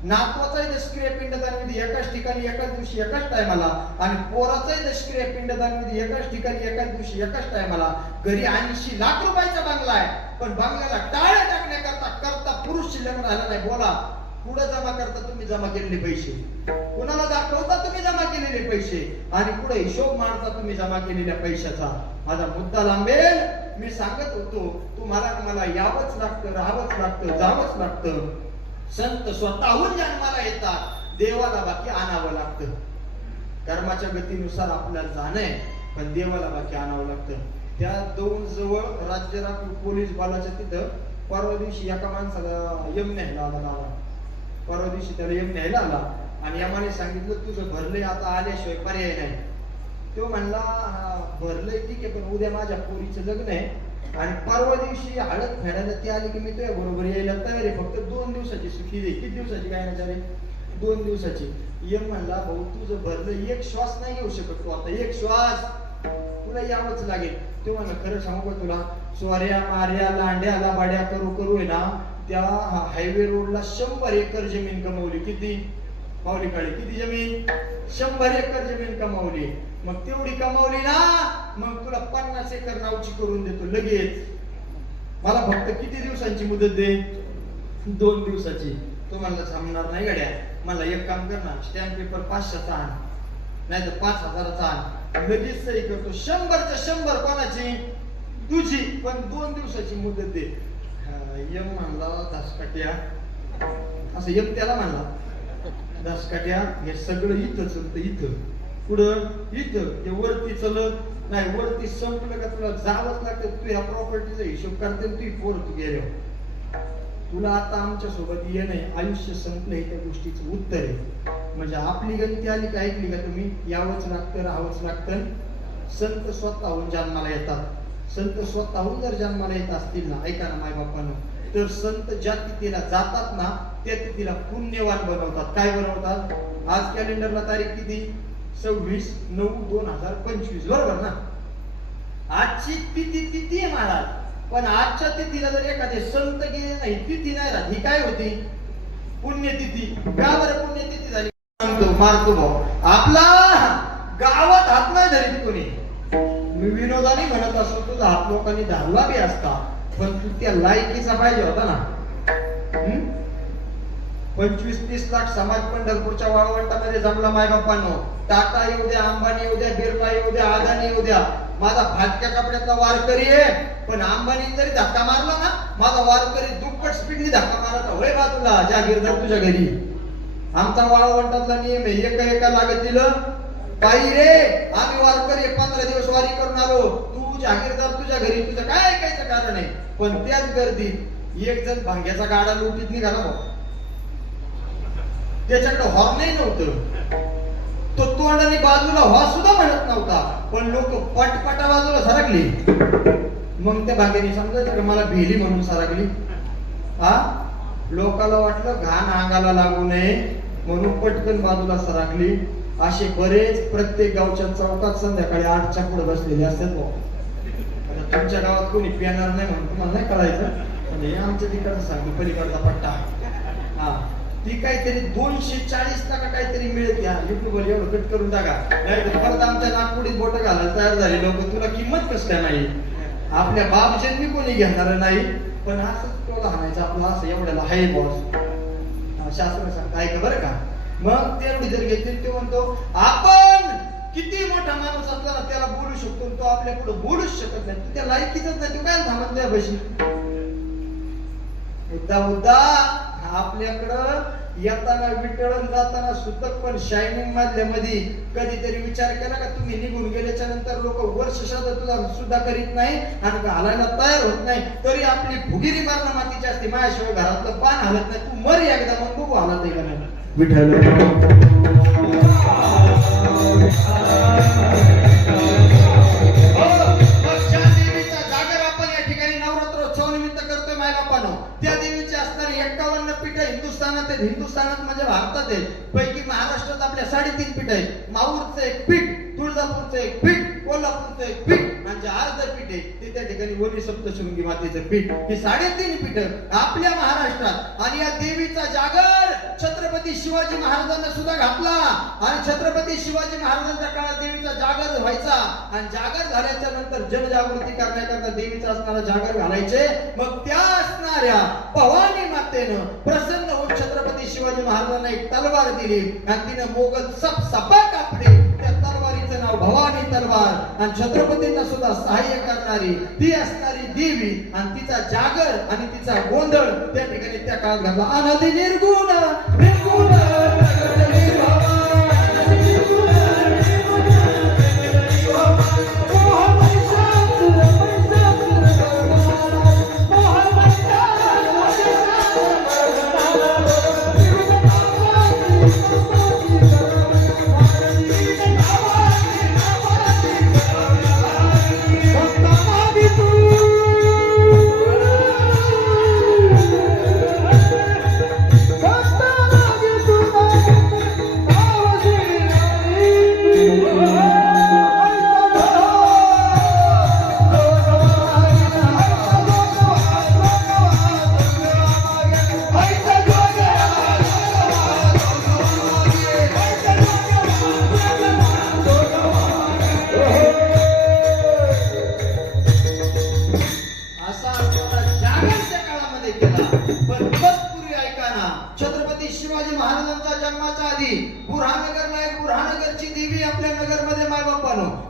नातवाचा दशक्रिया पिंडदान विधी एकाच ठिकाणी एकाच दिवशी एकाच टायमाला, आणि पोराचा दशक्रिया पिंडदान विधी एकाच ठिकाणी एकाच दिवशी एकाच टायमाला. घरी 80 लाख रुपयाचा बंगला आहे, पण बंगल्याला टाळ्या टाकण्याकरता पुरुष शिल्लक राहिला नाही. बोला, पुढे जमा करता तुम्ही जमा केलेले पैसे, कुणाला दाखवता तुम्ही जमा केलेले पैसे, आणि पुढे हिशोब मांडता तुम्ही जमा केलेल्या पैशाचा. माझा मुद्दा लांबेल. मी सांगत होतो, तुम्हाला मला यावंच लागतं, राहावंच लागतं, जावंच लागतं. संत स्वतःहून जन्माला येतात, देवाला बाकी आणावं लागतं. कर्माच्या गतीनुसार आपल्याला जाणं आहे, पण देवाला बाकी आणावं लागतं. त्या 2 जवळ राज्य राखीव पोलीस बलाच्या तिथं परवा दिवशी एका माणसाला यम न्यायला आला. परवा दिवशी त्याला यम न्यायला आला आणि यमाने सांगितलं, तुझं भरलंय, आता आल्याशिवाय पर्याय नाही. तो म्हणला, भरलंय ठीक आहे, पण उद्या माझ्या पोरीचं लग्न आहे आणि परवा दिवशी हळद फेडायला ती आली की मी तुझ्या बरोबर यायला तयार आहे, फक्त 2 दिवसाची सुट्टी दे. किती दिवसाची काय नाही? 2 दिवसाची. यम म्हणला, भाऊ तुझं भरलं, 1 श्वास नाही घेऊ शकत तू आता, 1 श्वास तुला यावंच लागेल. तो म्हणला, खरं सांगू का तुला, स्वाऱ्या माऱ्या लांड्या लाबाड्या करू करू आहे ना, त्या हायवे रोडला 100 एकर जमीन कमवली. किती माऊली काळी? किती जमीन? 100 एकर जमीन कमावली. मग तेवढी कमावली ना, मग तुला 50 एकर नावची करून देतो लगेच. मला फक्त किती दिवसांची मुदत दे? 2 दिवसाची. तो म्हणला, थांबणार नाही गड्या, मला एक काम कर ना, स्टॅम्प पेपर 500चा आण, नाही तर 5000चा आण, लगेच सही करतो. 100च्या 100 कोणाची? तुझी, पण 2 दिवसाची मुदत दे. यम म्हणला, दसकाट्या, असं यम त्याला म्हणला, दसकाट्या, हे सगळं इथं चलतं, इथं पुढं इथं, ते वरती चलत नाही. वरती संपलं का तुला जावंच लागतं. तू ह्या प्रॉपर्टीचा हिशोब करते, तू पोर तू गेलो, तुला आता आमच्या सोबत ये नाही, आयुष्य संपलं, हे त्या गोष्टीचं उत्तर आहे. म्हणजे आपली गणती आली का ऐकली का तुम्ही? यावंच लागतं, राहावंच लागतं. संत स्वतःहून जन्माला येतात. संत स्वतःहून जर जन्माला येत असतील ना, ऐका ना माय बापांनो, तर संत ज्या तिथीला जातात ना, त्या तिथीला पुण्यवान बनवतात. काय बनवतात? आज कॅलेंडरला तारीख किती? 26/9/2025, बरोबर ना? आजची तिथी आहे महाराज, पण आजच्या तिथीला जर एखादे संत गेले नाही, तिथी नाही राहत. ही काय होती? पुण्यतिथी. का बरं पुण्यतिथी झाली? मारतो भाऊ आपला गावात हात नाही धरीत कोणी. मी विनोदाने म्हणत असतो, तुझा हात लोकांनी धरला बी असता, पण तू त्या लायकीचा पाहिजे होता ना. 25-30 लाख समाज पंढरपूरच्या वाळवंटामध्ये जमला मायबापांनो. टाटा येऊ द्या, अंबानी येऊ द्या, बिर्ला येऊ द्या, अदानी येऊ द्या, माझा फाटक्या कपड्यातला वारकरी आहे. पण अंबानी जरी धक्का मारला ना, माझा वारकरी दुप्पट स्पीडनी धक्का मारला. होय बाजूला जागीरदार तुझ्या घरी. आमचा वाळवंटातला नियम आहे, एका लागतील बाई रे, आम्ही वारकरी 15 दिवस वारी करून आलो, तू जागीरदार तुझ्या घरी, तुझं काय ऐकायचं कारण आहे. पण त्याच गर्दीत एक जण भांग्याचा गाडा लुटीत निघाला भाऊ, त्याच्याकडे हॉर्नही नव्हतं, तो तोंडाने बाजूला हॉ सुद्धा म्हणत नव्हता, पण लोक पटपटा बाजूला सरकली. मग त्या भांग्याने समजायचं का मला भिली म्हणून सरकली. हा, लोकाला वाटलं घाण अंगाला लागू नये म्हणून पटकन बाजूला सरकली. असे बरेच प्रत्येक गावच्या चौकात संध्याकाळी 8च्या पुढे बसलेले असतात भाऊ. तुमच्या गावात कोणी पिणार नाही म्हणून तुम्हाला नाही कळायचं, म्हणजे आमच्या तिकडचं सांगू पलीकडचा पट्टा. हा, ती काहीतरी 240 का काहीतरी मिळत. युट्यूबवर एवढं कट करून टाका, नाही तर परत आमच्या नागपुडीत बोट घालायला तयार झाले लोक. तुला किंमत कसं काय नाही, आपल्या बाप जन्मी कोणी घेणार नाही, पण असंच टोला हाणायचं आपलं असं एवढ्याला हाय बॉस. शास्त्र सांगता ऐका बरं का. मग तेवढी जर घेतली, ते म्हणतो आपण किती मोठा माणूस असला ना त्याला बोलू शकतो, तो आपल्या पुढे बोलूच शकत नाही. तू त्या लायकीच नाही, तू काय थांबत नाही बशी. मुद्दा आपल्याकडं येताना विटळून जाताना सुतक पण शायनिंग मधल्यामध्ये कधीतरी विचार केला का तुम्ही निघून गेल्याच्या नंतर लोक वर्ष सुद्धा करीत नाही आणि घालायला तयार होत नाही, तरी आपली फुगिरी मारणं मातीची असते. माझ्याशिवाय घरातलं पान हलत नाही, तू मर एकदा मग बघू हालत आहे का नाही. विठ्ठल देवीचा जागर आपण या ठिकाणी नवरात्रोत्सव निमित्त करतोय माय बापानो. त्या देवीची असणारी 51 पीठ हिंदुस्थानात आहेत. हिंदुस्थानात म्हणजे भारतात आहे. पैकी महाराष्ट्रात आपल्या 3.5 पीठ आहेत. माहूरचं एक पीठ, तुळजापूरचं एक पीठ, कोल्हापूरचं एक पीठ आणि जे अर्ध पीठ आहे ते त्या ठिकाणी वनी सप्तशृंगी मातेचं पीठ. ही 3.5 पीठ आपल्या महाराष्ट्रात. आणि या देवीचा जागर छत्रपती शिवाजी महाराजांना सुद्धा घातला. आणि छत्रपती शिवाजी महाराजांच्या काळात देवीचा जागर व्हायचा. आणि जागर झाल्याच्या नंतर जनजागृती करण्याकरता देवीचा असणारा जागर घालायचे. मग त्या असणाऱ्या भवानी मातेनं प्रसन्न होऊन छत्रपती शिवाजी महाराजांना एक तलवार दिली आणि तिनं मोगल सपा कापले. त्या तलवारीचं नाव भवानी तलवार. आणि छत्रपतींना सुद्धा सहाय्य करणारी ती असणारी देवी आणि तिचा जागर आणि तिचा गोंधळ त्या ठिकाणी त्या काळात घातला. अनादि निर्गुण निर्गुण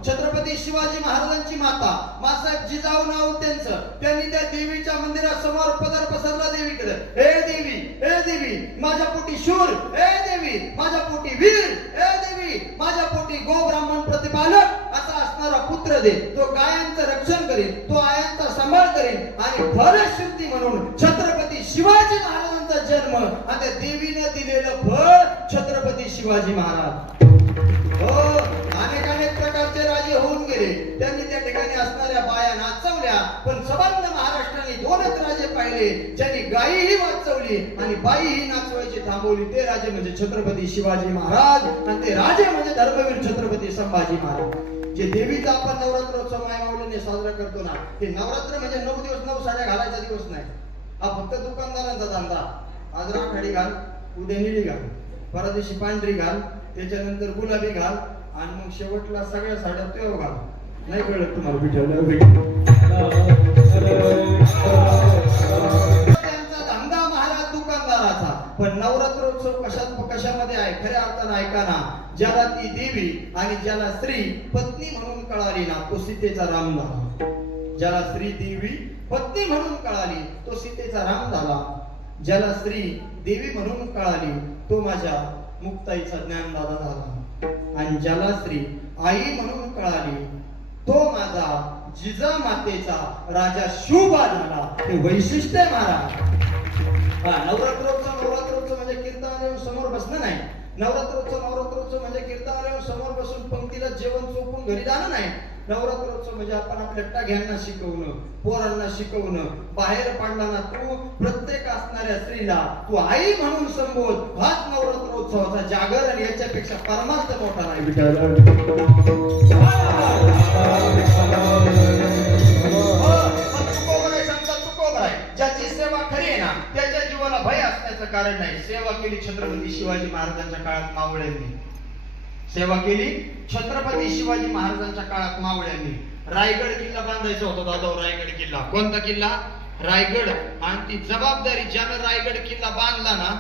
छत्रपती शिवाजी महाराजांची माता मासाहेब जिजाऊ नाव त्यांचं. त्यांनी त्या देवीच्या मंदिरासमोर पदर पसरला देवीकडे. हे देवी, हे देवी माझ्या पोटी शूर, हे देवी माझ्या पोटी वीर, हे देवी माझ्या पोटी गो ब्राह्मण प्रतिपालक असा असणारा पुत्र दे. तो गायांचं रक्षण करेल, तो आयांचा सांभाळ करेल. आणि फलश्रुती म्हणून छत्रपती शिवाजी महाराजांचा जन्म आणि त्या देवीने दिलेलं फळ छत्रपती शिवाजी महाराज. हो, अनेक प्रकारचे राजे होऊन गेले. त्यांनी त्या ठिकाणी असणाऱ्या बाया नाचवल्या. पण संबंध महाराष्ट्राने 2च राजे पाहिले ज्यांनी गायीही वाचवली आणि बाईही नाचवायची थांबवली. ते राजे म्हणजे छत्रपती शिवाजी महाराज आणि ते राजे म्हणजे धर्मवीर छत्रपती संभाजी महाराज. जे देवीचा आपण नवरात्रोत्सव मायमाऊलीने साजरा करतो ना, ते नवरात्र म्हणजे 9 दिवस 9 साड्या घालायचा दिवस नाही. हा फक्त दुकानदारांचा धंदा. आज राखाडी घाल, उद्या निळी घाल, परवा दिवशी पांढरी घाल, त्याच्यानंतर गुलाबी घाल आणि मग शेवटला सगळ्या साड्या तेव्हा घाल. नाही कळलं तुम्हाला विठ्ठल. त्यांचा धंदा महाराज दुकानदाराचा. पण नवरात्रोत्सव कशामध्ये आहे खऱ्या अर्थानं ऐका ना. ज्याला ती देवी आणि ज्याला स्त्री पत्नी म्हणून कळाली ना, तो सीतेचा राम झाला. ज्याला स्त्री देवी पत्नी म्हणून कळाली तो सीतेचा राम झाला. ज्याला स्त्री देवी म्हणून कळाली तो माझ्या मुक्ताईचा ज्ञानदाता झाला, आणि ज्याला स्त्री आई म्हणून कळाली तो माझा जिजामातेचा राजा शुभा झाला. हे वैशिष्ट्य आहे महाराज. नवरात्रोत्सव म्हणजे कीर्तनालय समोर बसणं नाही. नवरात्रोत्सव म्हणजे कीर्तनालय समोर बसून पंक्तीला जेवण चोपून घरी जाणं नाही. नवरात्रोत्सव म्हणजे आपण आपल्या टाघ्यांना शिकवणं, पोरांना शिकवणं. बाहेर पडताना तू प्रत्येक असणाऱ्या स्त्रीला तू आई म्हणून संबोध. हाच नवरात्रोत्सवाचा जागर, आणि याच्यापेक्षा परमार्थ मोठा नाही. ज्याची सेवा खरी आहे ना त्याच्या जीवाला भय असण्याचं कारण नाही. सेवा केली छत्रपती शिवाजी महाराजांच्या काळात मावळ्यांनी. सेवा केली छत्रपती शिवाजी महाराजांच्या काळात मावळ्यांनी. रायगड किल्ला बांधायचा होता दादा. रायगड किल्ला कोणता किल्ला? रायगड. आणि ती जबाबदारी ज्यानं रायगड किल्ला बांधला ना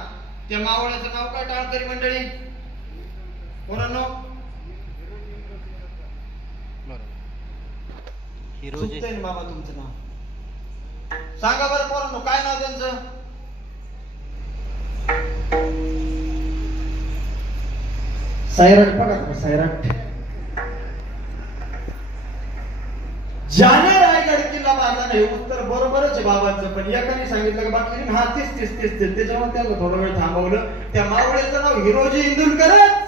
त्या मावळ्याचं नाव काय टाळकरी मंडळी? कोणानो चुकतंय बाबा तुमचं नाव सांगा बरं पोरांनो, काय नाव त्यांचं? सैराट. बघा सैराट. ज्याने रायगड किल्ला बांधला नाही. उत्तर बरोबरच आहे बाबांचं, पण एकाने सांगितलं की बाकी हा तीस त्याच्यामुळे त्याला थोडा वेळ थांबवलं. त्या मावळ्याचं नाव हिरोजी इंदुलकरच.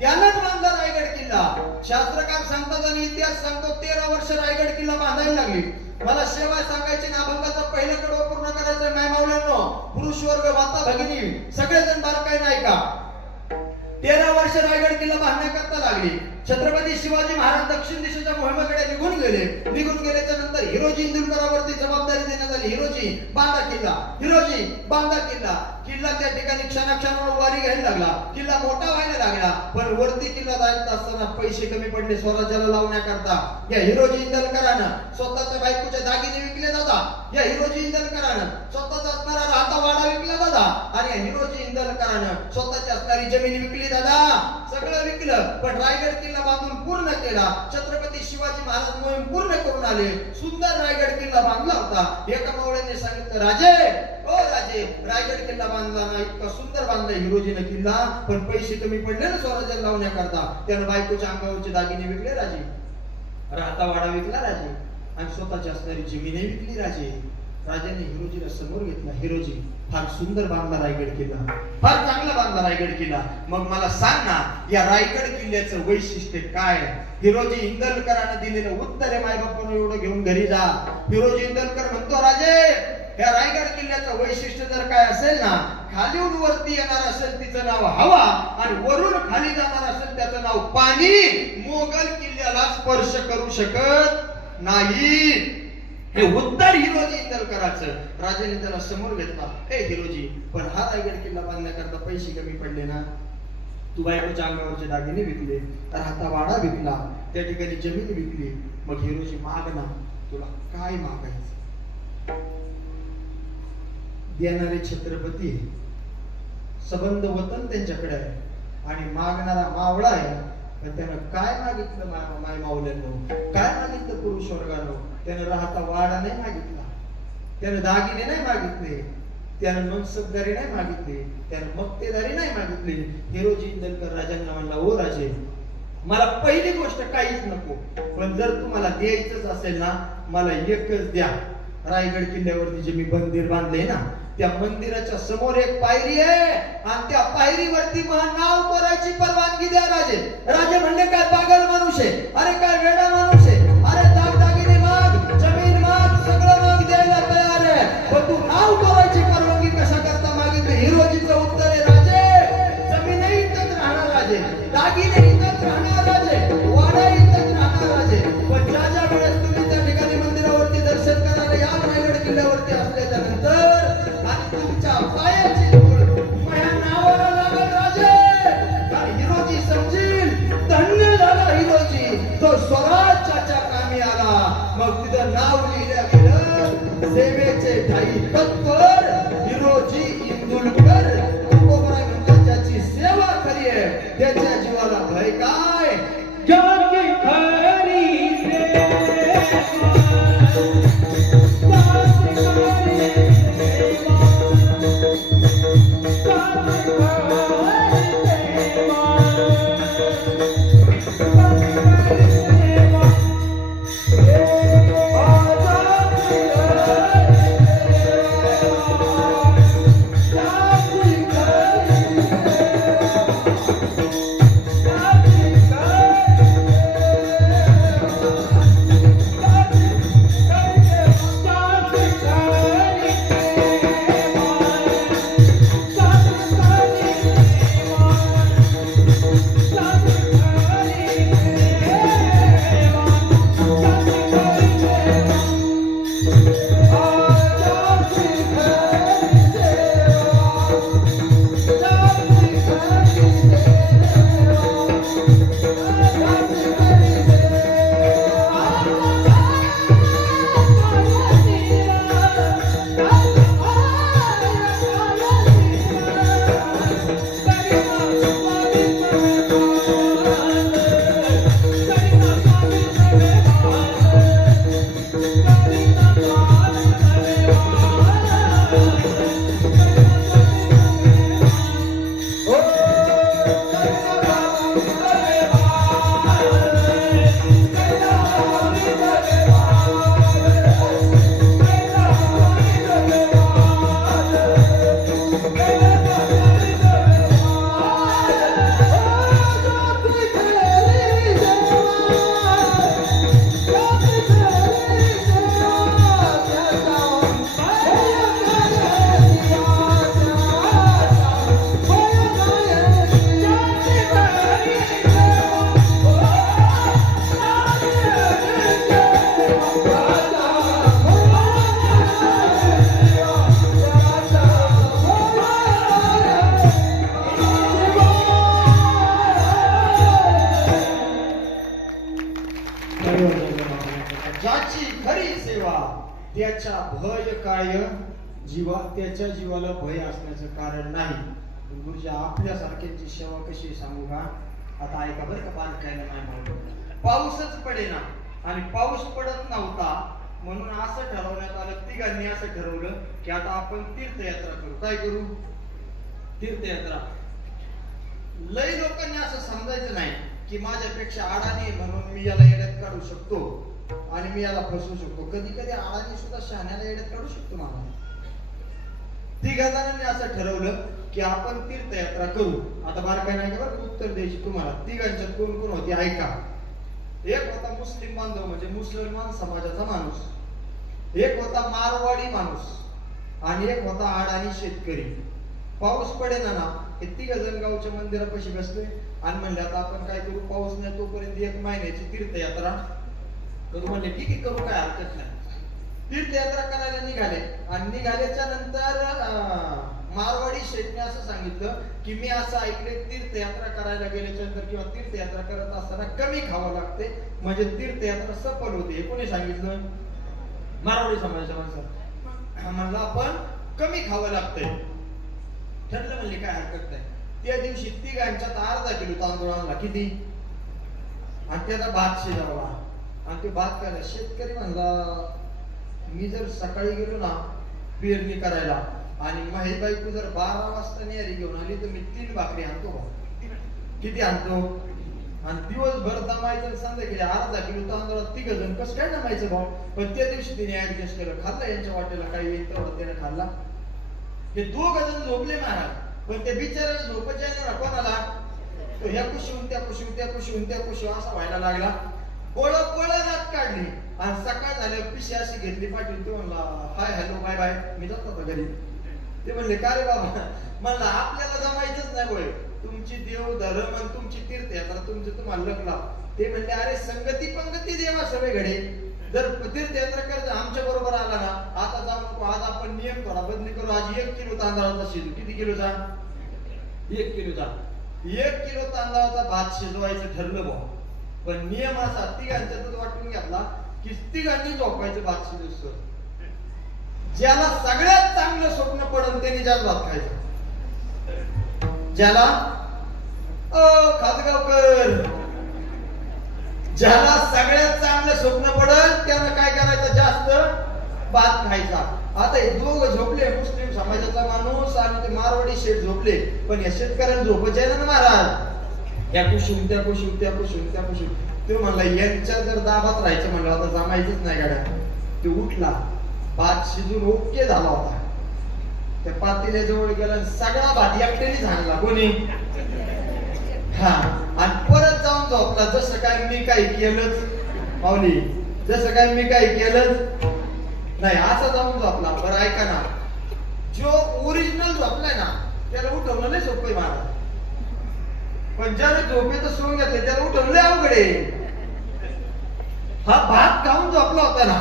त्यानंच बांधला रायगड किल्ला. शास्त्रकार सांगतात आणि इतिहास सांगतो 13 वर्ष रायगड किल्ला बांधायला लागली. मला सेवा सांगायची ना, अभंगाचा पहिला कडवं पूर्ण करायचं. माय मावल्यांनो, पुरुष वर्ग, माता भगिनी सगळेजण बारकाई नाही का? 13 वर्ष रायगड किल्ला बांधण्याकरता लागली. छत्रपती शिवाजी महाराज दक्षिण दिशेच्या मोहिमेकडे निघून गेल्याच्या नंतर हिरोजी इंदुरकरांवरती जबाबदारी देण्यात आली. हिरोजी बांधा किल्ला, हिरोजी बांधा किल्ला. किल्ला त्या ठिकाणी क्षणाक्षणावर वारी घ्यायला लागला. किल्ला मोठा व्हायला लागला, पण वरती किल्ला जायचा असताना पैसे कमी पडले स्वराज्याला लावण्याकरता. या हिरोजी इंदलकरांना स्वतःच्या बायकोचे दागिने विकले दादा. या हिरोजी इंदलकरांना स्वतःचा असणारा राहता वाडा विकला दादा. आणि या हिरोजी इंदलकरांना स्वतःची असणारी जमीन विकली दादा. सगळं विकलं, पण रायगड किल्ला बांधून पूर्ण केला. छत्रपती शिवाजी महाराज मोहीम पूर्ण करून आले. सुंदर रायगड किल्ला बांधला होता. एका मावळ्याने सांगितलं, राजे ओ राजे, रायगड किल्ला बांधला ना, इतका सुंदर बांधला हिरोजीने किल्ला, पण पैसे कमी पडले ना स्वराज्याला लावण्याकरता. त्यानं बायकोच्या अंगावरचे दागिने विकले राजे, राहता वाडा विकला राजे, आणि स्वतःची असणारी जमीने विकली राजे. राजाने हिरोजीला समोर घेतला. हिरोजी, फार सुंदर बांधला रायगड किल्ला, फार चांगला बांधला रायगड किल्ला. मग मला सांग ना, या रायगड किल्ल्याचं वैशिष्ट्य काय? हिरोजी इंदलकरांना दिलेलं उत्तर आहे. मायबापानं एवढं घेऊन घरी जा. हिरोजी इंदलकर म्हणतो, राजे, या रायगड किल्ल्याचं वैशिष्ट्य जर काय असेल ना, खालीहून वरती येणार असेल तिचं नाव हवा, आणि वरून खाली जाणार असेल त्याचं नाव पाणी. मोगल किल्ल्याला स्पर्श करू शकत नाही. हे उत्तर हिरोजी इंदलकरांचं. राजाने त्याला समोर घेतला. हे हिरोजी, पण हा रायगड किल्ला बांधण्याकरता पैसे कमी पडले ना, तू बायकोच्या अंगावरचे दागिने विकले, राहता वाडा विकला, त्या ठिकाणी जमीन विकली. मग हिरोजी, माग ना, तुला काय मागायचं? देणारे छत्रपती, सबंध वतन त्यांच्याकडे आहे, आणि मागणारा मावळा आहे. त्यानं काय मागितलं माय मावल्यांनो? काय मागितलं पुरुष वर्गानो? त्यानं राहता वाडा नाही मागितला, त्यानं दागिने नाही मागितले, त्यानं मनसबदारी नाही मागितली, त्यानं मक्तेदारी नाही मागितली. हिरोजी इंदलकर राजांना म्हणला, ओ राजे, मला पहिली गोष्ट काहीच नको, पण जर तुम्हाला द्यायचंच असेल ना, मला एकच द्या. रायगड किल्ल्यावरती जे मी मंदिर बांधले ना, त्या मंदिराच्या समोर एक पायरी आहे, आणि त्या पायरीवरती नाव कोरायची परवानगी द्या राजे. राजे म्हणले, काय पागल माणूस आहे? अरे काय वेडा माणूस आहे? अरे दागदागिने माग, जमीन माग, सगळं माग द्यायला तयार आहे, पण तू नाव कोरायची परवानगी कशा करता मागितली? हिरोजीचं उत्तर आहे, राजे, जमीनही इथंच राहणार राजे, दागिने इथंच राहणार राजे, वाडा इथंच राहणार राजे, पण ज्या वेळेस तुम्ही त्या ठिकाणी मंदिरावरती दर्शन करायला या रायगड किल्ल्यावरती असल्याच्या नंतर तुमच्या पायाची धूळ माझ्या नावाला लागल राजे. आणि हिरोजी समजील, धन्य झाला हिरोजी, तो स्वराज्याच्या कामी आला. मग तिथं नाव लिहिलं गेलं, सेवेचे ठाई तत्पर हिरोजी इंदुलकर. तुकोबराय म्हणतात, ज्याची सेवा खरी आहे त्याच्या जीवाला भय काय? ज्याची खरी सेवा ज्याची खरी सेवा त्याच्या भय काय जीवा, त्याच्या जीवाला भय असण्याचं कारण नाही. गुरुजी आपल्यासारख्यांची सेवा कशी सांगू का? आता ऐका बरं का, बारकायला नाही म्हणतो, पाऊसच पडेना आणि पाऊस पडत नव्हता म्हणून असं ठरवण्यात आलं, तिघांनी असं ठरवलं की आता आपण तीर्थयात्रा करू. काय करू? तीर्थयात्रा. लय लोकांनी असं समजायचं नाही की माझ्यापेक्षा अडाणी म्हणून मी याला येड्यात काढू शकतो आणि मी याला फसवू शकतो. कधी कधी अडाणी सुद्धा शहाण्याला येड्यात काढू शकतो. मला तिघा जणांनी असं ठरवलं की आपण तीर्थयात्रा करू. आता बारकाई नाही का बरं उत्तर द्यायची तुम्हाला. तिघांच्यात कोण कोण होती ऐका. एक होता मुस्लिम बांधव म्हणजे मुसलमान समाजाचा माणूस, एक होता मारवाडी माणूस आणि एक होता अडाणी शेतकरी. पाऊस पडेना ना, हे तिघ जण गावच्या मंदिरापाशी बसले आणि म्हणले आता आपण काय करू, पाऊस नाही तोपर्यंत 1 महिन्याची तीर्थयात्रा करू. म्हणले ठीक आहे करू, काय हरकत नाही. तीर्थयात्रा करायला निघाले आणि निघाल्याच्या नंतर मारवाडी शेठने असं सांगितलं की मी असं ऐकले तीर्थयात्रा करायला गेल्याच्या नंतर किंवा तीर्थयात्रा करत असताना कमी खावं लागते म्हणजे तीर्थयात्रा सफल होते. हे कोणी सांगितलं? मारवाडी समाजाच्या माणसाला. म्हणलं आपण कमी खावं लागतंय. ठरलं, म्हणले काय हरकत नाही. त्या दिवशी तिघांच्यात अर्धा किलो तांदूळ आणला. किती? आणि त्याचा भात शिजवला आणि ते भात खायला. शेतकरी म्हणला मी जर सकाळी गेलो ना पेरणी करायला आणि माझी बायको जर 12 वाजता न्यारी घेऊन आली तर मी 3 भाकरी आणतो. किती आणतो? आणि दिवसभर दमायचं, संध्याकाळी अर्धा किलो तांदूळात 3 जण कसं काय दमायचं भाऊ. पण त्या दिवशी तिने ऍडजस्ट केलं, खाल्ला यांच्या वाटेला काही येईल तेवढं त्याने खाल्ला. हे 2 जण झोपले महाराज, पण ते बिचाराला झोपच यायला ना कोणाला. तो ह्या कुशीहून त्या कुशीहून त्या कुशीहून त्या कुशी असा व्हायला लागला. पोळं नात काढली आणि सकाळ झाल्यावर पिशी अशी घेतली पाठवली. तो म्हणला हाय हॅलो बाय बाय, मी जातो आता घरी. ते म्हणले का रे बाबा? म्हणला आपल्याला जमायचंच नाही होय, तुमची देव धर्म आणि तुमची तीर्थयात्रा तुमचं तुम्हाला लग्न. ते म्हणले अरे संगती पंगती देवा सगळे घडे. जर तीर्थयात्रा करायचं आमच्या बरोबर आला ना, आता जाऊ नको, आज आपण नियम करा, बदली करू. आज 1 किलो तांदळाचा शिजू. किती किलोचा? 1 किलोचा. 1 किलो तांदळाचा भात शिजवायचं ठरलं भाऊ. पण नियम असा तिघांच्यातच वाटून घेतला की तिघांनी झोपायचं भात शिजूस. ज्याला सगळ्यात चांगलं स्वप्न पडल त्यांनी जास्त भात खायचं. ज्याला खातगावकर, ज्याला सगळ्यात चांगलं स्वप्न पडल त्यानं काय करायचं, जास्त भात खायचा. आता हे 2 झोपले, मुस्लिम समाजाचा माणूस आणि ते मारवाडी शेठ झोपले. पण या शेतकऱ्याला झोपच आहे ना महाराज. त्या कुशीहून त्या कुशीहून त्या कुशीहून त्या कुशीहून. तो म्हणला यांच्या जर दाबात राहायचं म्हणलं आता जमायचंच नाही गाड्या. तो उठला, भात शिजून ओके झाला होता. त्या पातेल्याजवळ गेला, सगळा भात एकट्याने झाला. कोणी? हा. आणि परत जाऊन झोपला. जसं काय मी काही केलंच माऊली, जसं काय मी काही केलंच नाही असं जाऊन झोपला. बरं ऐका ना, जो ओरिजिनल झोपलाय ना त्याला उठवलं नाही सोपं महाराज. पण ज्याने झोपेचं सोंग घेतलं त्याला उठवलं अवघड आहे. हा भात खाऊन झोपला होता ना,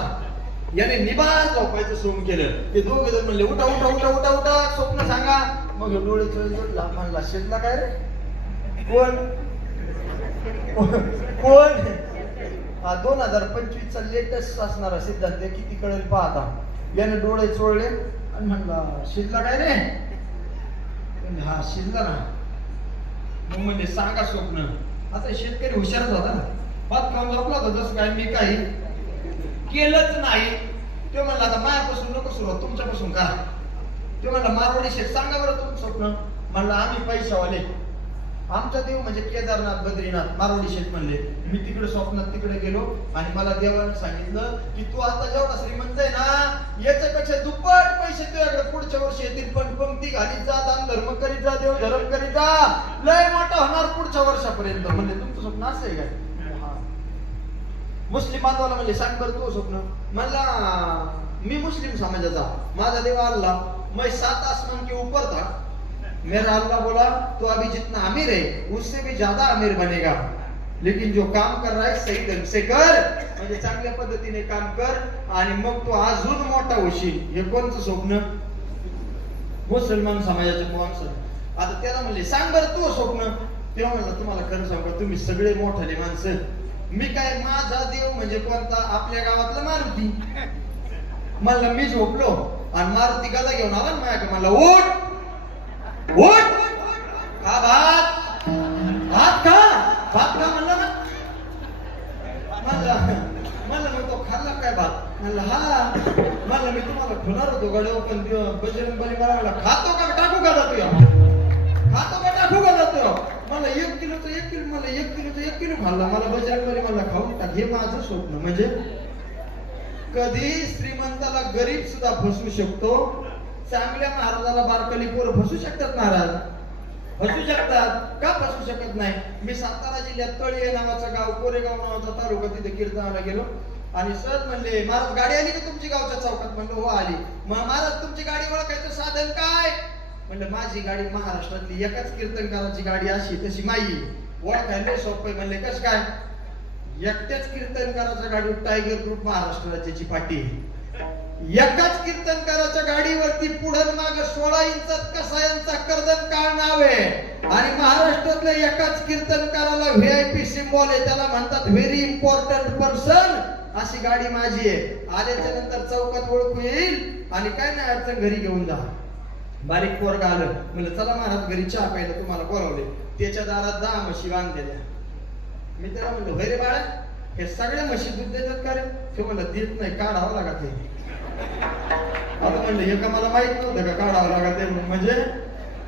याने निबार झोपायचं सोम केलं. ते दोघे जण म्हणले उठा उठा उठा उठा उठा स्वप्न सांगा. मग डोळे चोळला म्हणला शिरला काय रे कोण कोण हा 2025 चा लेटेस्ट असणारा सिद्धांत किती कळेल पाहता. याने डोळे चोळले आणि म्हणला शिरला काय रे. हा शिरला ना. मग म्हणजे सांगा स्वप्न. आता शेतकरी हुशारच होता ना. भात खाऊन झोपला होता जसं काय मी काही केलंच नाही. तो म्हणला आता माझ्यापासून नको सुरुवात तुमच्यापासून का. तो म्हणला मारवाडी शेठ सांगा बरं तुमचं स्वप्न. म्हणला आम्ही पैशावाले. आमचा देव म्हणजे केदारनाथ बद्रीनाथ. मारवाडी शेठ म्हणले मी तिकडे स्वप्नात तिकडे गेलो आणि मला देवाने सांगितलं की तू आता जेवढा श्रीमंत आहे ना याच्यापेक्षा दुप्पट पैसे तुझ्याकडे पुढच्या वर्षी येतील. पण पंक्ती घालीत जा दान धर्म करीत जा देव धर्म करीत जा लय मोठा होणार पुढच्या वर्षापर्यंत. म्हणजे तुमचं स्वप्न असं आहे काय. मुस्लिम बांधवाला म्हणले सांग बरं तू स्वप्न. म्हणला मी मुस्लिम समाजाचा. माझा देव अल्लाह मैं 7 आसमान के ऊपर था. मेरा अल्लाह बोला तो अभी जितना अमीर है उससे भी ज्यादा अमीर बनेगा लेकिन जो काम कर रहा है सही ढंग से कर. म्हणजे चांगल्या पद्धतीने काम कर आणि मग तो अजून मोठा होशील. हे कोणचं स्वप्न. मुसलमान समाजाचे माणसं. आता त्याला म्हणले सांग बरं तू स्वप्न. तेव्हा म्हणलं तुम्हाला खरं सांगू तुम्ही सगळे मोठाले माणसं. मी काय माझा देव म्हणजे कोणता आपल्या गावातला मारुती. म्हणलं मी झोपलो आणि मारुती गदा घेऊन आला ना माझ्याकडे. म्हणलं उठ उठ खा भात भात खा भात खा. म्हणलं ना म्हणलं मग तो खाल्ला काय भात. म्हणलं हा. म्हणलं मी तुम्हाला ठेवणार होतो गाडीवर पण बजरंग बली मला म्हणला खातो का टाकू का जातो खातो का टाकू का जातो. मला 1 किलोचं 1 किलो मला 1 किलोचं 1 किलो खाल्ला. मला बजरंग बली मला खाऊन टाक. हे माझं स्वप्न. म्हणजे कधी श्रीमंताला गरीब सुद्धा फसवू शकतो. चांगल्या महाराजाला बारकली पोरं फसू शकतात. महाराज फसू शकतात का फसू शकत नाही. मी सातारा जिल्ह्यात तळी नावाचं गाव कोरेगाव नावाचा तालुका तिथे कीर्तनाला गेलो आणि सहज म्हणले महाराज गाडी आली का तुमची गावच्या चौकात. म्हणलं हो आली. मग महाराज तुमची गाडी ओळखायचं साधन काय. म्हणलं माझी गाडी महाराष्ट्रातली एकाच कीर्तनकाराची गाडी अशी तशी माई ओळखायला सोपं. म्हणले कसं काय. एकट्याच कीर्तनकाराच्या गाडीवर टायगर ग्रुप महाराष्ट्र राज्याची पाटी. एकाच कीर्तनकाराच्या गाडीवरती पुढं माग 16 इंचात कसायांचा कर्दन काळ नाव आहे आणि महाराष्ट्रातल्या एकाच कीर्तनकाराला VIP सिम्बॉल आहे. त्याला म्हणतात व्हेरी इम्पॉर्टंट पर्सन. अशी गाडी माझी आहे. आल्याच्या नंतर चौकात ओळखू येईल आणि काय नाही अडचण घरी घेऊन जा. बारीक पोरगा आलं म्हणलं चला महाराज घरी चहा प्यायला तुम्हाला बोलावले. त्याच्या दारात 10 म्हशी बांधलेल्या. मी त्याला म्हणलं होय रे बाळा हे सगळ्या म्हशी दूध देतात का रे. ते म्हणलं देत नाही काढावं लागत ते. आता म्हणलं हे का मला माहित नव्हतं का काढावं लागत ते. म्हणजे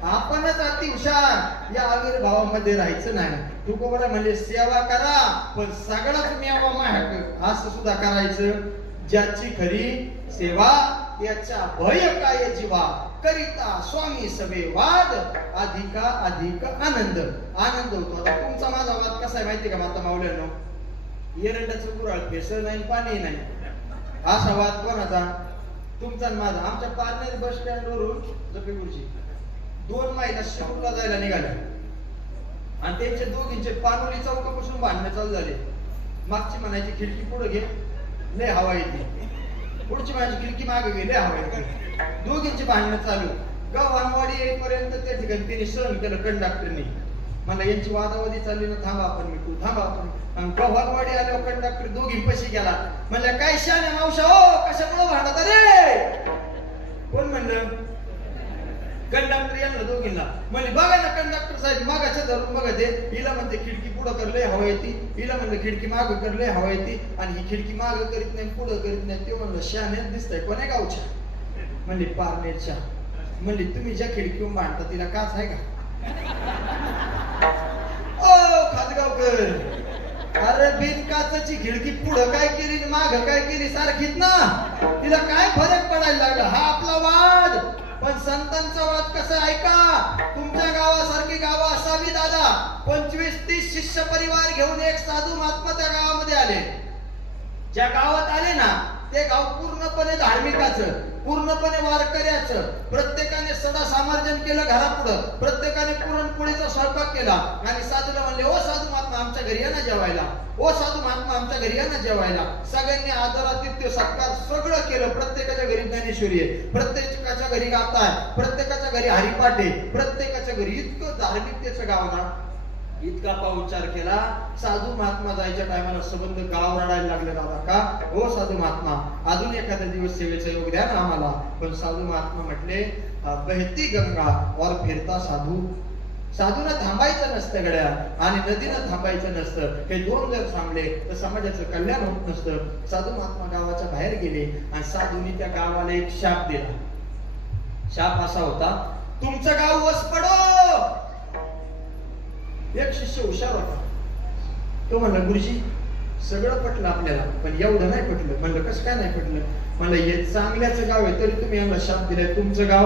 आपणच अति हुशार या आविर्भावामध्ये राहायचं नाही. तू कोबडा म्हणले सेवा करा पण सगळाच मेवा माग असं सुद्धा करायचं. ज्याची खरी सेवा त्याच्या भय काय जीवा करिता स्वामी सवे वाद अधिका अधिक आनंद आनंद होतो. आता तुमचा माझा वाद कसा आहे माहिती का माता माऊल्यानो. एरंडाचं गुराळ फेसळ नाही पाणी नाही असा वाद कोणाचा तुमचा माझा. आमच्या पारनेर बस स्टँड वरून जपेगुरची 2 महिला शेवटला जायला निघाल्या आणि त्यांचे दोघींचे पानोली चौकापासून भांडणं चालू झाले. मागची म्हणायची खिडकी पुढे घे लय हवा येते. पुढची माझी खिडकी मागे गेले हवा येते. दोघींची भांडणं चालू. गव्हाणवाडी येईपर्यंत त्या ठिकाणी त्यांनी सहन केलं कंडक्टरनी. मला यांची वादावादी चालली ना थांबा आपण मिटू थांबा आपण. आणि गव्हाणवाडी आल्यावर कंडक्टर दोघी पशी गेला. म्हणलं काय शाने मावशा हो कशामुळे भांडत रे. कोण म्हणलं कंडक्टर यांना दोघींना. म्हणजे बघा ना कंडक्टर साहेब मागाच्या धरून बघा ते. हिला म्हणते खिडकी पुढं करले हवा येते. हिला म्हणलं खिडकी माग करले हवा येते आणि ही खिडकी माग करीत नाही पुढं करीत नाही. ते म्हणलं शाने दिसतंय कोण्या गावच्या. म्हणले पारनेरच्या. म्हणले तुम्ही ज्या खिडकीवर भांडता तिला काच आहे का. ओ खातगावकर अरे बिनकाचाची खिडकी पुढं काय केली माग काय केली सारखीच ना. तिला काय फरक पडायला लागला. हा आपला वाद. पण संतांचा वाद कसा ऐका. तुमच्या गावासारखी गावं असावी दादा. 25-30 शिष्य परिवार घेऊन एक साधू महात्मा त्या गावामध्ये आले. ज्या गावात आले ना ते गाव पूर्णपणे धार्मिकाचं. पूर्णपणे वारकऱ्याचं. प्रत्येकाने सडा सामार्जन केलं घरापुढं, प्रत्येकाने पुरणपोळीचा स्वयंपाक केला आणि साधूला म्हणले, ओ साधू महात्मा आमच्या घरी या ना जेवायला, ओ साधू महात्मा आमच्या घरी या ना जेवायला. सगळ्यांनी आदरातिथ्य सत्कार सगळं केलं. प्रत्येकाच्या घरी ज्ञानेश्वरी आहे, प्रत्येकाच्या घरी गाथा आहे, प्रत्येकाच्या घरी हरिपाठ आहे, प्रत्येकाच्या घरी इतकं धार्मिकतेचं गाव ना. इतका पाउच्चार केला. साधू महात्मा जायच्या टायमाला संबंध गाव रडायला लागले. दादा का हो साधू महात्मा, अजून एखादा दिवस सेवेचा योग द्या ना आम्हाला. पण साधू महात्मा म्हटले, बहती गंगा और फिरता साधू. साधूला थांबायचं नसतं गड्या आणि नदीनं थांबायचं नसतं. हे दोन जर थांबले तर समाजाचं कल्याण होत नसतं. साधू महात्मा गावाच्या बाहेर गेले आणि साधूंनी त्या गावाला एक शाप दिला. शाप असा होता, तुमचं गाव वस पडो. एक शिष्य हुशार होता. तो म्हणला, गुरुजी सगळं पटलं आपल्याला, पण एवढं नाही पटलं. म्हणलं कसं काय नाही पटलं? म्हणलं हे चांगल्याचं गाव आहे तरी तुम्ही यांना शाप दिलाय. तुमचं गाव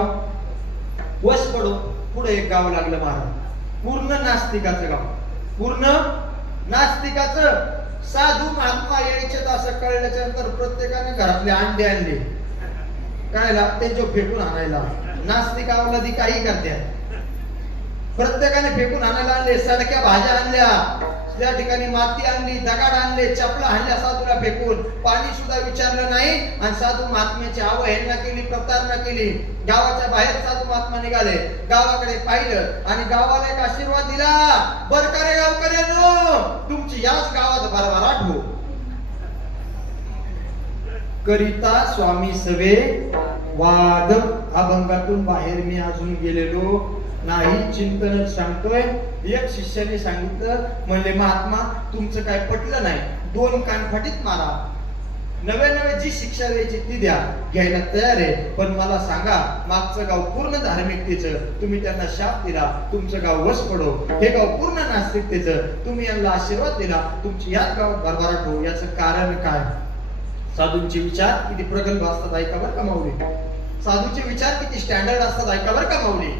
वस पडो. पुढे एक गाव लागलं महाराज, पूर्ण नास्तिकाचं गाव, पूर्ण नास्तिकाचं. साधू महात्मा यायचे असं कळल्याच्या नंतर प्रत्येकाने घरातले अंडे आणले. काय त्यांच्या फेकून आणायला. नास्तिकावला ती काही करते. प्रत्येकाने फेकून आणायला आणले. सडक्या भाज्या आणल्या, त्या ठिकाणी माती आणली, दगड आणले, चपला आणल्या साधूला फेकून. पाणी सुद्धा विचारलं नाही आणि साधू महात्म्याची अवहेलना केली, प्रतारणा केली. गावाच्या बाहेर साधू महात्मा निघाले, गावाकडे पाहिलं आणि गावाला एक आशीर्वाद दिला. बर का रे गावकऱ्यांनो, तुमची याच गावात भरभराट हो. करिता स्वामी सवे वाद. अभंगातून बाहेर मी अजून गेलेलो नाही, चिंतन सांगतोय. एक शिष्याने सांगितलं, म्हणले महात्मा तुमचं काय पटलं नाही, दोन कानफाटीत मारा. नवे जी शिक्षा द्यायची ती द्या, घ्यायला तयार आहे. पण मला सांगा, मागचं गाव पूर्ण धार्मिकतेचं, तुम्ही त्यांना शाप दिला. तुमचं गाव वस पडो. हे गाव पूर्ण नास्तिकतेचं, तुम्ही यांना आशीर्वाद दिला. तुमची याच गावात भरभराट हो. याचं कारण काय? साधूंचे विचार किती प्रगल्भ असतात ऐका बरं का माऊली. साधूचे विचार किती स्टँडर्ड असतात ऐका बरं का माऊली.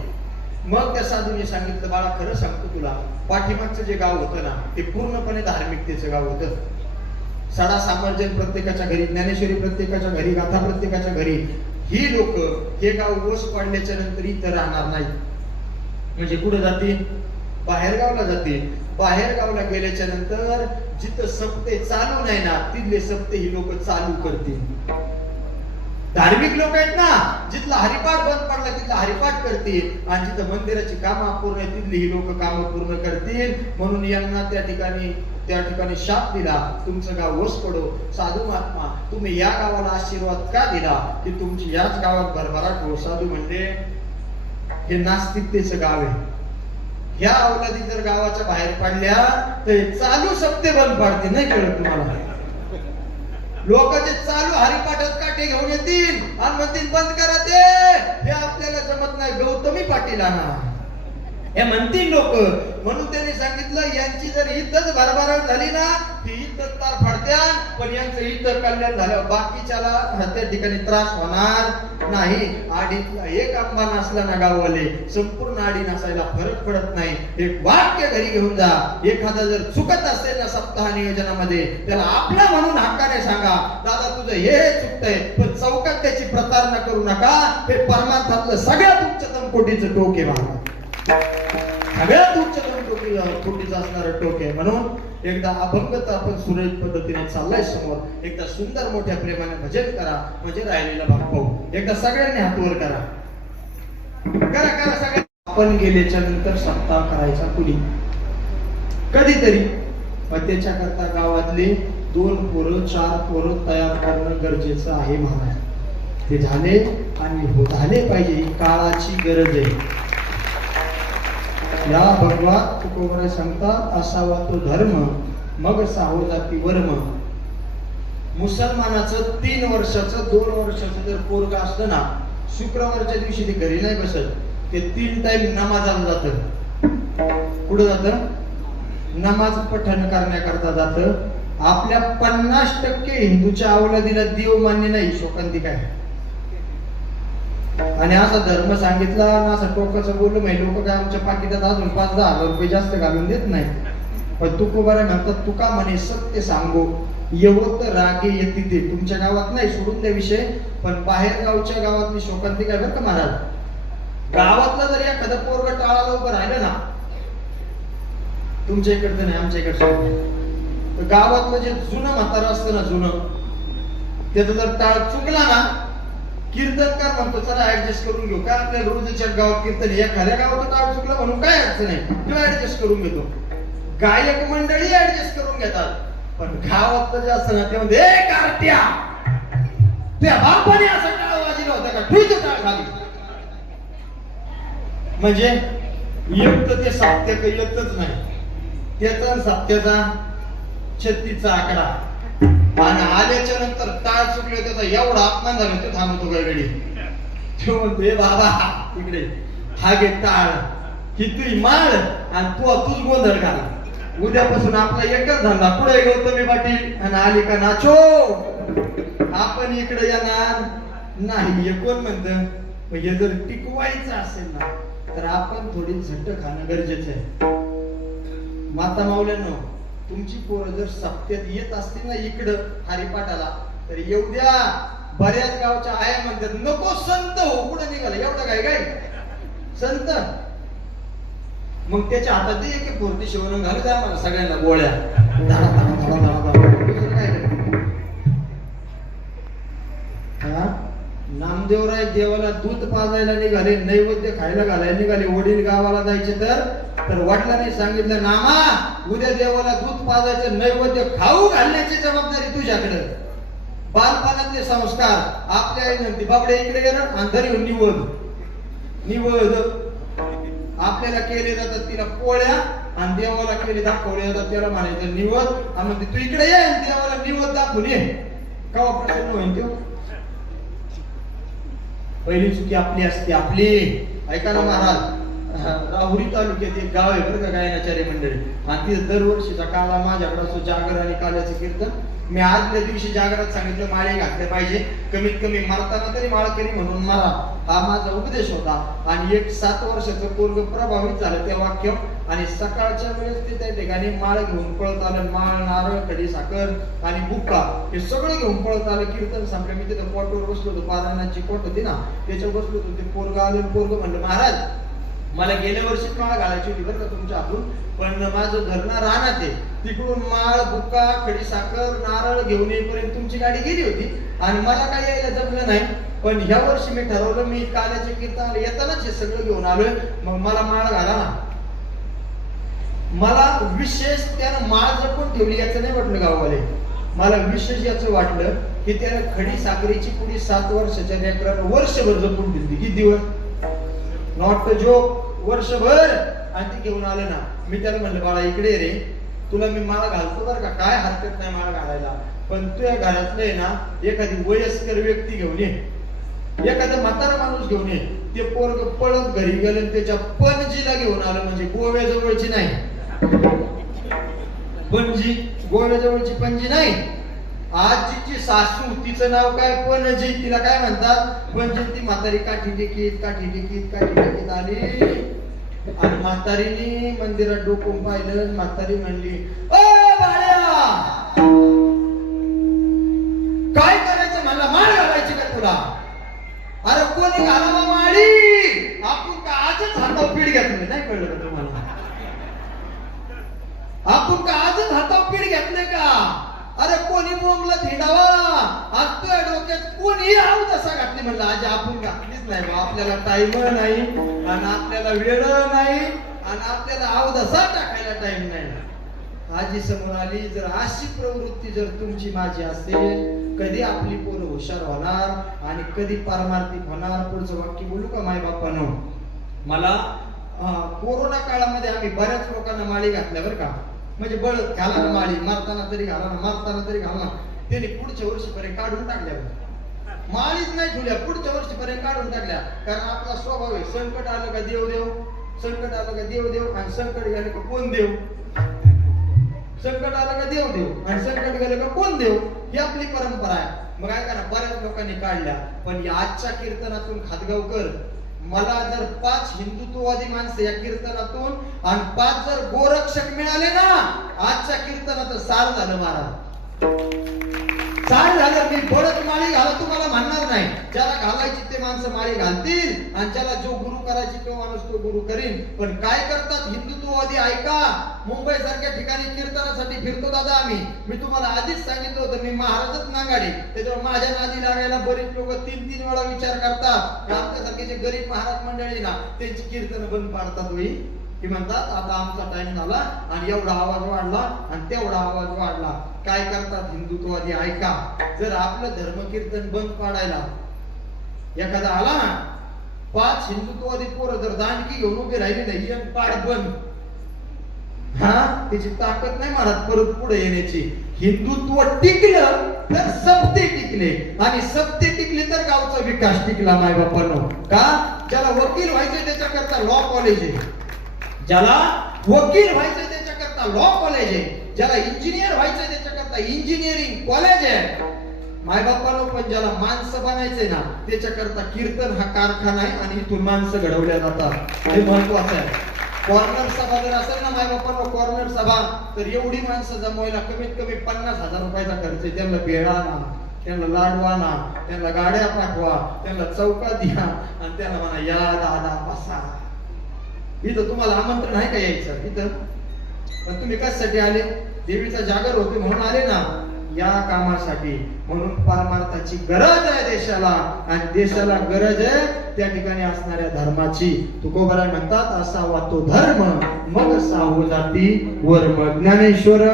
मग त्या साधूने सांगितलं, बाळा खरं सांगतो तुला, पाठीमागचं जे गाव होतं ना ते पूर्णपणे धार्मिकतेचं गाव होतं. सडा सामर्जन प्रत्येकाच्या घरी, ज्ञानेश्वरी प्रत्येकाच्या घरी, गाथा प्रत्येकाच्या घरी. ही लोक हे गाव ओस पडल्याच्या नंतर इथं राहणार नाही. म्हणजे कुठे जातील? बाहेर गावला जातील. बाहेर गावला गेल्याच्या नंतर जिथं सप्ते चालू नाही ना तिथले सप्ते ही लोक चालू करतील. धार्मिक लोक आहेत ना, जिथला हरिपाठ बंद पडला तिथला हरिपाठ करतील आणि जिथं मंदिराची कामं अपूर्ण आहेत तिथली ही लोक कामं पूर्ण करतील. म्हणून यांना त्या ठिकाणी शाप दिला, तुमचं गाव वस पडो. साधू महात्मा तुम्ही या गावाला आशीर्वाद का दिला की तुमची याच गावात भरभराट हो. साधू म्हणले, हे नास्तिकतेचं गाव आहे. ह्या अवलादी जर गावाच्या बाहेर पडल्या तर चालू सप्ते बंद पडतील. नाही कळत तुम्हाला? लोक जे चालू हरिपाठात काठे घेऊन येतील आणि म्हणतील बंद करा ते, हे आपल्याला जमत नाही. गौतमी पाटील आणा हे म्हणतील लोक. म्हणून त्यांनी सांगितलं, यांची जर इथंच भरभराट झाली ना ती इथंच तार फाडत्यान, पण यांचं इथं कल्याण झालं बाकीच्याला त्या ठिकाणी त्रास होणार नाही. आडीतला एक आंबा नसला ना गाववाले, संपूर्ण आडी नसायला फरक पडत नाही. एक वाक्य घरी घेऊन जा. एखादा जर चुकत असेल ना सप्ताह नियोजनामध्ये, त्याला आपला म्हणून हक्काने सांगा, दादा तुझं हे चुकतंय, पण चौकात त्याची प्रतारणा करू नका. हे परमार्थातलं सगळ्यात उच्चतम कोटीचं टोक आहे महाराज. सगळ्यात उच्चतम कोटीचं असणारं टोक आहे. म्हणून एकदा अभंग तर आपण सुरळीत पद्धतीने चाललाय समोर. एकदा सुंदर मोठ्या प्रेमाने भजन करा, म्हणजे राहिलेला भाग पाहू. एकदा सगळ्यांनी हात वर करा. करा सगळ्यांनी. आपण गेल्याच्या नंतर सप्ताह करायचा कुणी कधीतरी, पण त्याच्याकरता गावातले 2 पोरं 4 पोरं तयार करणं गरजेचं आहे महाराज. ते झाले आणि झाले पाहिजे, ही काळाची गरज आहे. या भगवान तुकोबराय सांगतात, असावा तो धर्म मग साहो जाती वर्म. मुसलमानाचं 3 वर्षाचं 2 वर्षाचं जर पोरग असतं ना, शुक्रवारच्या दिवशी ते घरी नाही बसत. ते 3 टाइम नमाजाला जातं. कुठं जातं? नमाज पठण करण्याकरता जातं. आपल्या 50% हिंदूच्या अवलादीला देव मान्य नाही. शोकांती काय आणि असा धर्म सांगितला ना, असं टोकाचं बोललं माहिती. लोक काय आमच्या पाकिटात अजून 5-10 हजार रुपये जास्त घालून देत नाही. पण तुकोबारा म्हणतात, तुका म्हणे सत्य सांगो यवत रागे येते ते. तुमच्या गावात नाही, सोडून त्या विषय. पण बाहेर गावच्या गावातली शोकांतिका आहे बरं का महाराज. गावातलं जर एखादं पोरग टाळाला उभं राहिलं ना, तुमच्या इकडचं नाही आमच्या इकडचं, गावातलं जे जुनं म्हातारं असतं ना, जुनं, त्याचं जर टाळ चुकला ना, कीर्तनकार म्हणतो चला ऍडजस्ट करून घेऊ. काय आपल्या रोजच्या गावात कीर्तन, एखाद्या गावाचं टाळ चुकलं म्हणून काय अडचण आहे, किंवा ऍडजस्ट करून घेतो. गायक मंडळी ऍडजस्ट करून घेतात. पण गावातलं जे असतं ना, ते म्हणते ए कार्ट्या, त्या बापाने असा टाळ वाजला होता का, ठुई टाळ खाली. म्हणजे एक तर ते साप्त्य काही येतच नाही, त्याचा साप्त्याचा 36चा आकडा, आणि आल्याच्या नंतर टाळ चुकले त्याचा एवढा अपमान झाला, तो थांबतो काय वेळी. तो म्हणतो बाबा इकडे हा घे टाळ, ही तुझी माळ आणि तूच गोंधळ घाला. उद्यापासून आपला एकच धंदा, पुढे गौतमी पाटील आणि आली का नाचो, आपण इकडे येणार नाही. हे कोण म्हणत? हे जर टिकवायचं असेल ना, तर आपण थोडी झट खाणं गरजेचं आहे. माता माऊल्यांनो, तुमची पोरं जर सप्त्यात येत असतील ना इकडं हरिपाठाला, तर एवढ्या बऱ्याच गावच्या आया म्हणतात नको संत हो, कुठं निघाला एवढं काय काय संत. मग त्याच्या हातात एक पोरती शिवणं घालू द्या मला सगळ्यांना गोळ्या, नामदेवराय देवाला दूध पाजायला निघाले, नैवेद्य खायला घालायला निघाले. वडील गावाला जायचे तर वडिलांनी सांगितलं नामा उद्या देवाला दूध पाजायचं, नैवेद्य खाऊ घालण्याची जबाबदारी तुझ्याकडे. बालपणातले संस्कार आपल्या आई म्हणते बाबडे इकडे गेलं अंधारी निवड निवड आपल्याला केले जातात तिला पोळ्या, आणि देवाला केले दाखवले जातात त्याला म्हणायचं निवद. आणि म्हणते तू इकडे ये देवाला निवद दाखवून ये, का प्रसन्न होईल तो. पहिली चुकी आपली असते आपली. ऐका ना महाराज, राहुरी तालुक्यात एक गाव आहे बरं का गायनाचार्य मंडळी, आणि तिथे दरवर्षीचा काला माझ्याकडे असतो जागर आणि काल्याचं कीर्तन. मी आजल्या दिवशी जागरात सांगितलं माळे घातले पाहिजे, कमीत कमी मारताना तरी माळकरी म्हणून मारा, हा माझा उपदेश होता. आणि एक 7 वर्षाचं पोरग प्रभावित झालं त्या वाक्य. आणि सकाळच्या वेळेस ते त्या ठिकाणी माळ घेऊन पळत आलं, माळ नारळ खडी साखर आणि बुक्का हे सगळं घेऊन पळत आलं. कीर्तन संपलं, मी तिथं पोटवर बसलो होतो, पारायणाची पोट होती ना त्याच्यावर बसलो होतो. ते पोरग आलं, पोरग म्हणलं महाराज मला गेल्या वर्षीच माळ घालायची होती बरं का तुमच्या हातून, पण माझं घर ना राहणार आहे, तिकडून माळ बुक्का खडी साखर नारळ घेऊन येईपर्यंत तुमची गाडी गेली होती आणि मला काही यायला जमलं नाही. पण ह्या वर्षी मी ठरवलं मी काल्याचे कीर्तन येतानाच हे सगळं घेऊन आलोय, मग मला माळ घाला ना. मला विशेष त्यानं माळ जपून ठेवली याचं नाही वाटलं गाववाले, मला विशेष याचं वाटलं की त्यानं खडी साखरेची पुढी 7 वर्षाच्या लेकराला वर्षभर जपून दिली. किती दिवस, नॉट जोक, वर्षभर. आणि ती घेऊन आलं ना, मी त्याला म्हणलं बाळा इकडे रे, तुला मी माळा घालतो बरं का, काय हरकत नाही माळा घालायला, पण तुझ्या घरातलं आहे ना एखादी वयस्कर व्यक्ती घेऊन ये, एखादा म्हातारा माणूस घेऊन ये. ते पोरग पळत घरी गेलं, त्याच्या पणजीला घेऊन आलं, म्हणजे गोव्याजवळची नाही पणजी, गोव्याजवळची पणजी नाही, आजीची सासू, तिचं नाव काय पणजी, तिला काय म्हणतात पणजी. ती म्हातारी काठी टेकीत आली आणि म्हातारीने मंदिरात डोकून पाहिलं. म्हातारी म्हणली ओ बाळ्या काय करायचं, मला माळ घालायची का तुला? अरे कोणी घालावा माळी, आपण का आजच हातावर पीठ घेतलं नाही, कळलं का तुम्हाला? आपण का आजच हातावर पीठ घेतलंय का? अरे कोणी बोंबला हिंडावा, आज तुझ्या डोक्यात कोणी आऊ तसा घातली. म्हणलं आजी आपण घातलीच नाही बा, आपल्याला टाइम नाही आणि आपल्याला वेळ नाही आणि आपल्याला आऊ तसा टाकायला टाइम नाही. आजी समोर आली. जर अशी प्रवृत्ती जर तुमची माझी असेल, कधी आपली पोरं हुशार होणार आणि कधी पारमार्थिक होणार. पुढचं वाक्य बोलू का माय बापानो? मला कोरोना काळामध्ये आम्ही बऱ्याच लोकांना माळी घातल्या बरं का, म्हणजे बळ घाला ना माळी, मारताना तरी घाला ना, मारताना तरी घाला ना. त्यांनी पुढच्या वर्षीपर्यंत काढून टाकल्या, माळीच नाही ठेवल्या, पुढच्या वर्षीपर्यंत काढून टाकल्या. कारण आपला स्वभाव आहे, संकट आलं का देव देव, संकट आलं का देव देव, आणि संकट गेलं का कोण देव, संकट आलं का देव देव आणि संकट गेलं का कोण देव, ही आपली परंपरा आहे. मग ऐका ना, बऱ्याच लोकांनी काढल्या. पण आजच्या कीर्तनातून खातगावकर, मला जर 5 हिंदुत्ववादी माणसं या कीर्तनातून आणि 5 जर गोरक्षक मिळाले ना आजच्या कीर्तनात, सार झालं महाराज. चाल झालं, मी बळच माळी घाला तुम्हाला म्हणणार नाही. ज्याला घालायची ते माणसं माळी घालतील आणि ज्याला जो गुरु करायची तो माणूस तो गुरु करीन. पण काय करतात हिंदुत्ववादी, ऐका, मुंबई सारख्या ठिकाणी कीर्तनासाठी फिरतो दादा आम्ही. मी तुम्हाला आधीच सांगितलं होतं मी महाराजच नागाडे, त्याच्यावर माझ्या नादी लागायला बरेच लोक 3-3 वेळा विचार करतात. आमच्यासारखे जे गरीब महाराज मंडळी ना त्यांची कीर्तन बंद पाडतात. होई की म्हणतात आता आमचा टाइम झाला आणि एवढा आवाज वाढला आणि तेवढा आवाज वाढला. काय करतात हिंदुत्ववादी, ऐका, जर आपलं धर्म कीर्तन बंद पाडायला एखादा आला ना, 5 हिंदुत्ववादी पोरं जर दांडकी घेऊन उभे राहिले नाही एक पाड बंद, हा त्याची ताकद नाही महाराज परत पुढे येण्याची. हिंदुत्व टिकलं तर सत्य टिकले आणि सत्य टिकले तर गावचा विकास टिकला. माय बापांनो, का ज्याला वकील व्हायचे त्याच्याकरता लॉ कॉलेज आहे, ज्याला वकील व्हायचं त्याच्याकरता लॉ कॉलेज आहे, ज्याला इंजिनियर व्हायचं त्याच्याकरता इंजिनिअरिंग कॉलेज आहे. मायबापाला पण ज्याला माणसं बनायचंय ना त्याच्याकरता कीर्तन हा कारखाना आहे आणि इथून माणसं घडवल्या जातात. हे महत्वाचं आहे. कॉर्नर सभा जर असेल ना मायबापांना, कॉर्नर सभा, तर एवढी माणसं जमवायला कमीत कमी 50,000 रुपयाचा खर्च आहे. त्यांना भेळा ना, त्यांना लाडवा ना, त्यांना गाड्या पाठवा, त्यांना चौका द्या आणि त्यांना म्हणा या दादा बसा. इथं तुम्हाला आमंत्रण आहे का यायचं इथं? पण तुम्ही कशासाठी आले? देवीचा जागर होते म्हणून आले ना, या कामासाठी. म्हणून परमार्थाची गरज आहे देशाला आणि देशाला गरज आहे त्या ठिकाणी असणाऱ्या धर्माची. तुकोबाराय म्हणतात असावा तो धर्म मग साहू जाती वर्म. ज्ञानेश्वर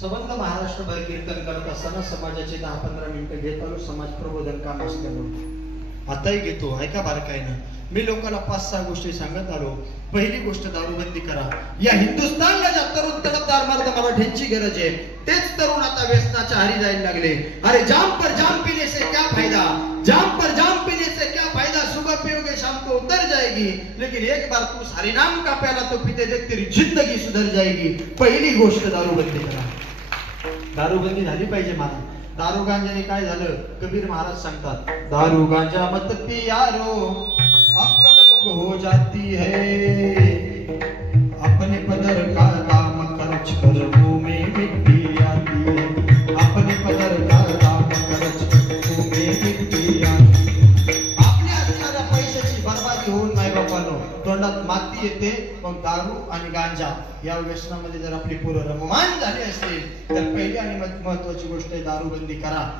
संबंध महाराष्ट्रभर कीर्तन करत असताना समाजाचे 10-15 मिनिटं घेत आलो. समाज प्रबोधन काम असल्यामुळे आताही घेतो. ऐका बारकाईनं, मी लोकांना 5-6 गोष्टी सांगत आलो. पहिली गोष्ट दारूबंदी करा. या हिंदुस्थानला ज्या तरुण तडफदार मर्द मराठ्यांची गरज आहे तेच तरुण आता व्यसनाच्या आहारी जायला लागले. अरे जाम पर जाम पीने से क्या फायदा, जाम पर जाम पीने से क्या फायदा, सुबह पियोगे शाम को उतर जाएगी, लेकिन एक बार तू हरिनाम का प्याला तो पीते देख तेरी जिंदगी सुधर जाएगी. पहिली गोष्ट दारूबंदी करा. दारूबंदी झाली पाहिजे. मला दारू गांजाने काय झालं, कबीर महाराज सांगतात, दारू गांजा मत पियारो अक्कल गुम हो जाती है, अपने पदर का काम खर्च कर मुंह में मिट्टी आती है, अपने पदर का काम खर्च कर मुंह में मिट्टी आती है. आपल्या असणाऱ्या पैशाची बर्बादी होऊन नाही बापांनो तोंडात माती येते. मग दारू आणि गांजा या व्यसनामध्ये जर आपली पोरं रममान झाली असेल तर पहिली आणि महत्वाची गोष्ट आहे दारूबंदी करा.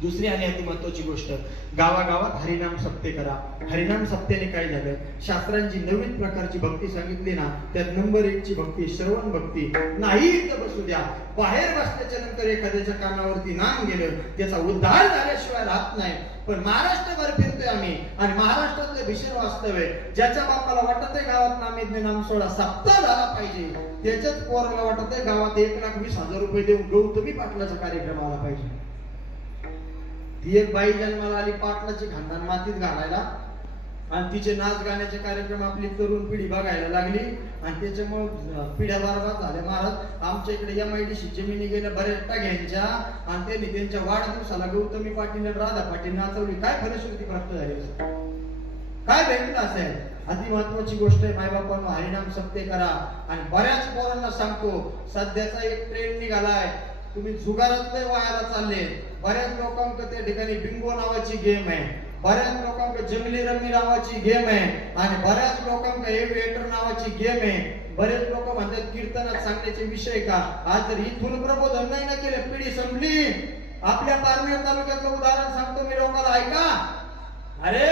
दुसरी आणि अति महत्वाची गोष्ट, गावागावात हरिनाम सप्ते करा. हरिनाम सप्त्याने काय झालं, शास्त्रांची नवीन प्रकारची भक्ती सांगितली ना, त्यात नंबर 1 ची भक्ती श्रवण भक्ती. नाही तर बसू द्या, बाहेर बसल्याच्या नंतर एखाद्याच्या कानावरती नाम गेलं त्याचा उद्धार झाल्याशिवाय राहत नाही. पण महाराष्ट्रभर फिरतोय आम्ही आणि महाराष्ट्रातले भीषण वास्तव आहे. ज्याच्या बापाला वाटत आहे गावात नामेज्ञ नाम सोडा सप्ताह झाला पाहिजे, त्याच्याच पोराला वाटत आहे गावात 1,20,000 रुपये देऊन गौतमी पाटलाचा कार्यक्रम आला पाहिजे. ती एक बाई जन्माला आली पाटलाची खानदान मातीत घालायला आणि तिचे नाच गाण्याचे कार्यक्रम आपली तरुण पिढी बघायला लागली आणि त्याच्यामुळे पिढ्या बरबाद झाल्या. महाराज आमच्या इकडे MIDC जमिनी गेल्या बऱ्याच टाक्यांच्या आणि त्यांनी त्यांच्या वाढदिवसाला गौतमी पाटील राधा पाटील नाचवली. काय फलश्रुती प्राप्त झाली, काय भेटलं असेल? अति महत्वाची गोष्ट आहे मायबापांनो, हरिनाम सप्ते करा. आणि बऱ्याच पोरांना सांगतो, सध्याचा एक ट्रेंड निघालाय, तुम्ही जुगारात वायाला चालले. बऱ्याच लोकांकडे त्या ठिकाणी बिंगो नावाची गेम आहे, बऱ्याच लोकांकडे जंगली रमी नावाची गेम आहे आणि बऱ्याच लोकांकडे एव्हिएटर नावाची गेम आहे. बरेच लोक म्हणतात कीर्तनात सांगण्याचे विषय का, आज जर इथून प्रबोधन नाही ना केले पिढी संपली. आपल्या पारनेर तालुक्याचं उदाहरण सांगतो मी लोकांना, ऐका. अरे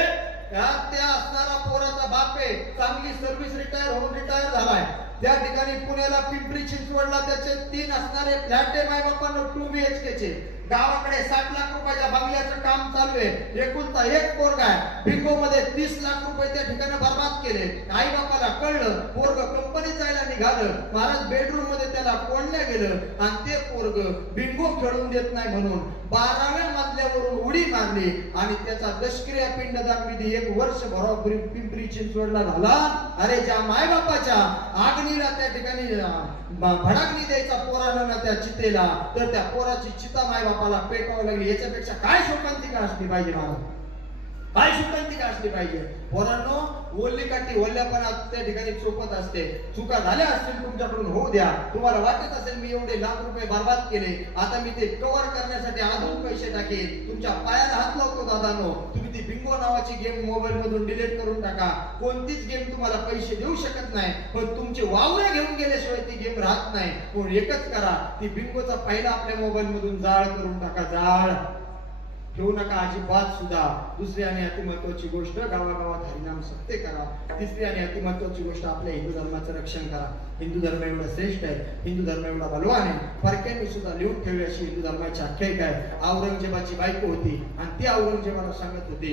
त्या असणारा पोराचा बाप आहे, चांगली सर्व्हिस रिटायर झालाय. त्या ठिकाणी पुण्याला पिंपरी चिंचवडला त्याचे 3 असणारे फ्लॅट आहे मायबापांना 2 BHK चे. गावाकडे 60 लाख रुपयाच्या बंगल्याचं काम चालू आहे, एकुलता एक पोरगा आहे, बिंगो मध्ये 30 लाख रुपये त्या ठिकाणी बर्बाद केले. आई बापाला कळलं, पोरग कंपनीत जायला निघालं, महाराज बेडरूम मध्ये त्याला कोंडल्या गेलं आणि ते पोरग बिंगो खेळून देत नाही म्हणून 12व्या मजल्यावरून उडी मारली आणि त्याचा दशक्रिया पिंडदान विधी 1 वर्ष भरापूर्वी पिंपरी चिंचवडला झाला. अरे ज्या मायबापाच्या आग्नीला त्या ठिकाणी भडाकणी द्यायचा पोरानं ना त्या चितेला, तर त्या पोराची चिता मायबापाला पेटवावी लागली. याच्यापेक्षा काय शोकांतिका असली पाहिजे महाराज, काय शोकांतिका असली पाहिजे. पोरांनो, ओल्ली काठी ओल्ल्यापणात त्या ठिकाणी चोपत असते. चुका झाल्या असतील तुमच्याकडून, होऊ द्या. तुम्हाला वाटत असेल मी एवढे लाख रुपये बर्बाद केले, आता मी ते कव्हर करण्यासाठी अजून पैसे टाकेल, तुमच्या पायाला हात लावतो दादानो. तुम्ही ती बिंगो नावाची गेम मोबाईल मधून डिलीट करून टाका. कोणतीच गेम तुम्हाला पैसे देऊ शकत नाही, पण तुमचे वावरे घेऊन गेल्याशिवाय ती गेम राहत नाही. पण एकच करा, ती बिंगोचा पहिला आपल्या मोबाईल मधून जाळ करून टाका. जाळ ठेवू नका अजिबात सुद्धा. दुसरी आणि अति महत्वाची गोष्ट, गावागावात हरिनाम सत्य करा. तिसरी आणि अति महत्वाची गोष्ट, आपल्या हिंदू धर्माचं रक्षण करा. हिंदू धर्म एवढा श्रेष्ठ आहे, हिंदू धर्म एवढा बलवान आहे, परक्यांनी सुद्धा लिहून ठेवली अशी हिंदू धर्माची आख्यायिका आहे. औरंगजेबाची बायको होती आणि ती औरंगजेबाला सांगत होती,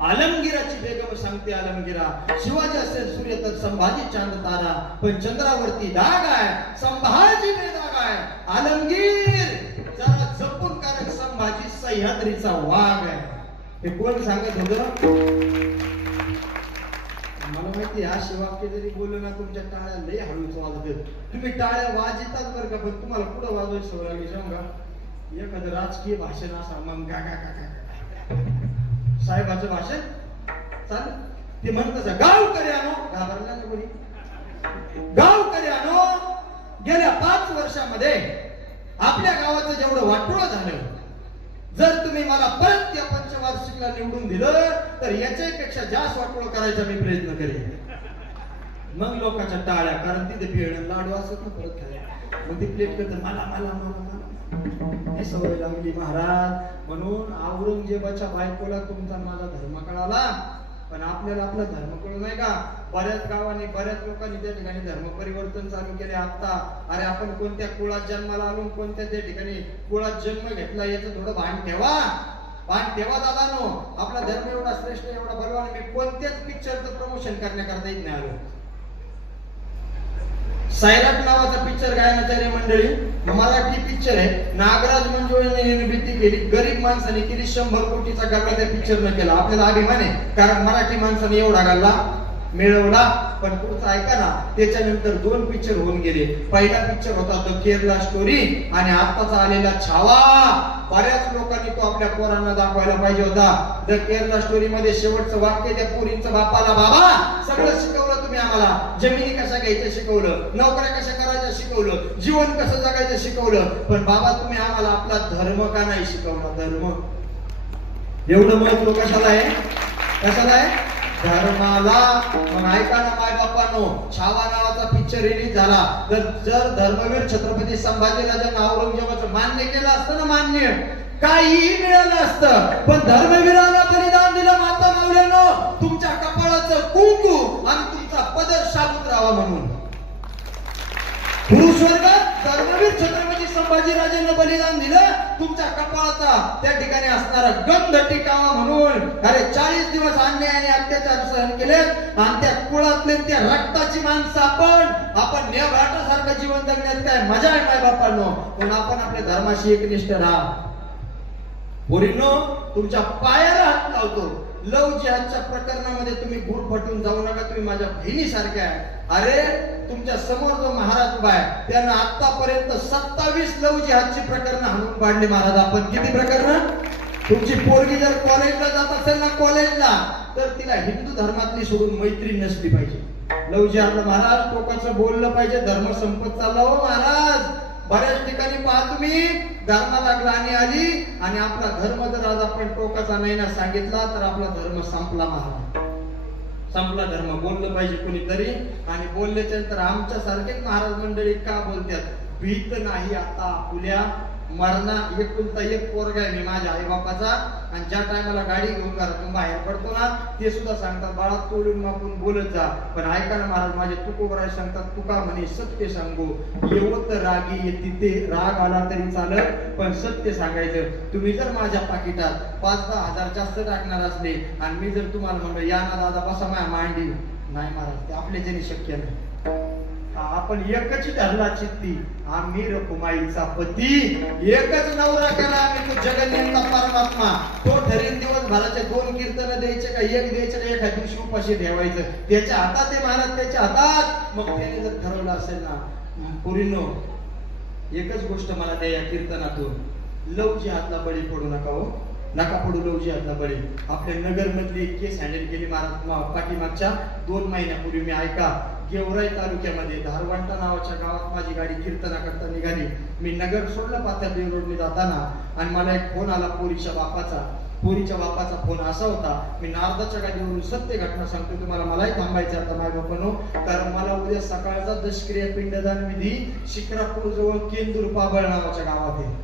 आलमगीराची बेगम सांगते आलमगीरा, शिवाजी असेल सूर्य तर संभाजी चांद तारा, पण चंद्रावरती डाग आहे, संभाजी बेदाग आहे. आलमगीर जरा जपून, कारण संभाजी सह्याद्रीचा वाघ आहे. हे कोण सांगत होत? मला माहिती, हा शिवाक्य जरी बोललो ना, तुमच्या टाळ्या लय हळूच वाजत. तुम्ही टाळ्या वाजतात बरं का, पण तुम्हाला कुठं वाजवायची सवय लागली सांगा. एखादं राजकीय भाषण असा, मग साहेबाचं भाषण चाल, ते म्हणत असं, गावकऱ्यानो, घाबरला ना कोणी, गावकऱ्यानो, गेल्या 5 वर्षामध्ये आपल्या गावाचं जेवढं वाटोळं झालं, जर तुम्ही मला परत त्या पंचवार्षिकला निवडून दिलं तर याच्यापेक्षा जास्त वाटोळं करायचा मी प्रयत्न करेन. मग लोकांच्या टाळ्या, कारण तिथे भेळ लाडू असत ना परत खायला, मग ती प्लेट करत मला मला मला मला, हे सवय लागली महाराज. म्हणून औरंगजेबाच्या बायकोला तुमचा माझा धर्म कळाला, पण आपल्याला आपला धर्म कळू नाही का? बऱ्याच गावांनी, बऱ्याच लोकांनी त्या ठिकाणी धर्म परिवर्तन चालू केले. आता अरे आपण कोणत्या कुळात जन्माला आलो, कोणत्या त्या ठिकाणी कुळात जन्म घेतला, याचं थोडं भान ठेवा. भान ठेवा दादानो. आपला धर्म एवढा श्रेष्ठ, एवढा बलवान. मी कोणत्याच पिक्चरचं प्रमोशन करण्याकरता येत नाही आलो. सैराट नावाचा पिक्चर गायनाचार्य मंडळी, मराठी पिक्चर आहे. नागराज मंजुळेने निर्मिती केली, गरीब माणसाने केली. 100 कोटीचा गल्ला त्या पिक्चर न केला. आपल्याला अभिमान आहे, कारण मराठी माणसाने एवढा गल्ला मिळवला. पण पुढचा ऐका ना, त्याच्यानंतर 2 पिक्चर होऊन गेले. पहिला पिक्चर होता द केरला स्टोरी आणि आताचा आलेला छावा. बऱ्याच लोकांनी तो आपल्या पोरांना दाखवायला पाहिजे होता. द केरला स्टोरी मध्ये शेवटचं वाक्य त्या पोरींचं बापाला, बाबा सगळं शिकवलं तुम्ही आम्हाला, जमिनी कशा घ्यायच्या शिकवलं, नोकऱ्या कशा करायच्या शिकवलं, जीवन कसं जगायचं शिकवलं, पण बाबा तुम्ही आम्हाला आपला धर्म का नाही शिकवला? धर्म एवढं महत्व कशाला आहे? कशाला आहे? धर्माला. मग ऐका ना माय बापांनो, छावा नावाचा पिक्चर रिलीज झाला. जर धर्मवीर छत्रपती संभाजीराजांना औरंगजेबाचं मान्य केलं असतं ना, मान्य काहीही मिळालं असतं, पण धर्मवीराला बलिदान दिलं माता माऊलींनो, तुमच्या कपाळाचं कुंकू आणि तुमचा पदर शाबूत राहावा म्हणून. भूस्वर्गात धर्मवीर छत्रपती संभाजीराजांना बलिदान दिलं, तुमच्या कपाळाचा त्या ठिकाणी असणारा गंध टिकावा म्हणून. अरे 40 दिवस अन्याय आणि अत्याचार सहन केले आणि त्या कुळातले त्या रक्ताची माणसं आपण नेभाटासारखं जीवन जगण्यात काय मजा आहे माय बापांनो? पण आपण आपल्या धर्माशी एकनिष्ठ राहा. पोरींनो, तुमच्या पायाला हात लावतो. लव जिहादच्या प्रकरणामध्ये तुम्ही गुर फटून जाऊ नका. तुम्ही माझ्या बहिणीसारख्या आहे. अरे तुमच्या समोर जो महाराज उभा आहे त्यानं आतापर्यंत 27 लव जिहादची प्रकरण हाणून पाडली महाराज. आपण किती प्रकरण? तुमची पोरगी जर कॉलेजला जात असेल ना, कॉलेजला, तर तिला हिंदू धर्मातली सोडून मैत्री नसली पाहिजे. लव जिहादला महाराज टोकाचं बोललं पाहिजे. धर्म संपत चालला हो महाराज. बऱ्याच ठिकाणी पहा तुम्ही, धर्माला ग्लानी आली आणि आपला धर्म जर आज आपण टोकाचा नाही ना सांगितला तर आपला धर्म संपला महाराज. संपला धर्म. बोललं पाहिजे कोणीतरी. आणि बोलल्याच्या नंतर आमच्या सारखेच महाराज मंडळी का बोलतात? भीत नाही आता आपुल्या मरणा एकुलता एक पोरगा आहे मी माझ्या आई बापाचा, आणि ज्या टायमाला गाडी घेऊन घरातून बाहेर पडतो ना ते सुद्धा सांगतात बाळा तोडून मापून बोलत जा, पण ऐका ना महाराज माझे तुकोबराय सांगतात तुका म्हणे सत्य सांगू येवत रागी येते ते राग आला तरी चालत पण सत्य सांगायचं. तुम्ही जर माझ्या पाकिटात 5-10 हजार जास्त टाकणार असले आणि मी जर तुम्हाला म्हणलो या ना दादा बसा माझ्या मांडी, नाही महाराज ते आपल्या जरी शक्य नाही. आपण एकच धरला चित्ती आम्ही रकुमाईचा पती, एकच नवरा करा आम्ही तो जगन्नाथ परमात्मा. तो ठरेल दिवसभराचे 2 कीर्तन द्यायचे का 1 द्यायचे का एखाद्या दिवशी उपाशी ठेवायचं त्याच्या हातात आहे महाराज, त्याच्या हातात. मग त्याने जर ठरवलं असेल ना पुरीनो एकच गोष्ट मला द्या या कीर्तनातून, लवची हातला बळी पडू नका हो, नका पडू लवची हातला बळी. आपल्या नगर मधली केस हँडल केली महाराज पाठीमागच्या 2 महिन्यापूर्वी. मी ऐका गेवराई तालुक्यामध्ये धारवांटा नावाच्या गावात माझी गाडी कीर्तनाकरता निघाली. मी नगर सोडलं पाथर्डी रोडने जाताना आणि मला एक फोन आला पोरीच्या बापाचा. पोरीच्या बापाचा फोन असा होता, मी नारदाच्या गाडीवरून सत्य घटना सांगतो तुम्हाला, मलाही थांबायचं आता माय बापानो, कारण मला उद्या सकाळचा दशक्रिया पिंडदान विधी शिक्रापूर जवळ केंदूर पाबळ नावाच्या गावात आहे.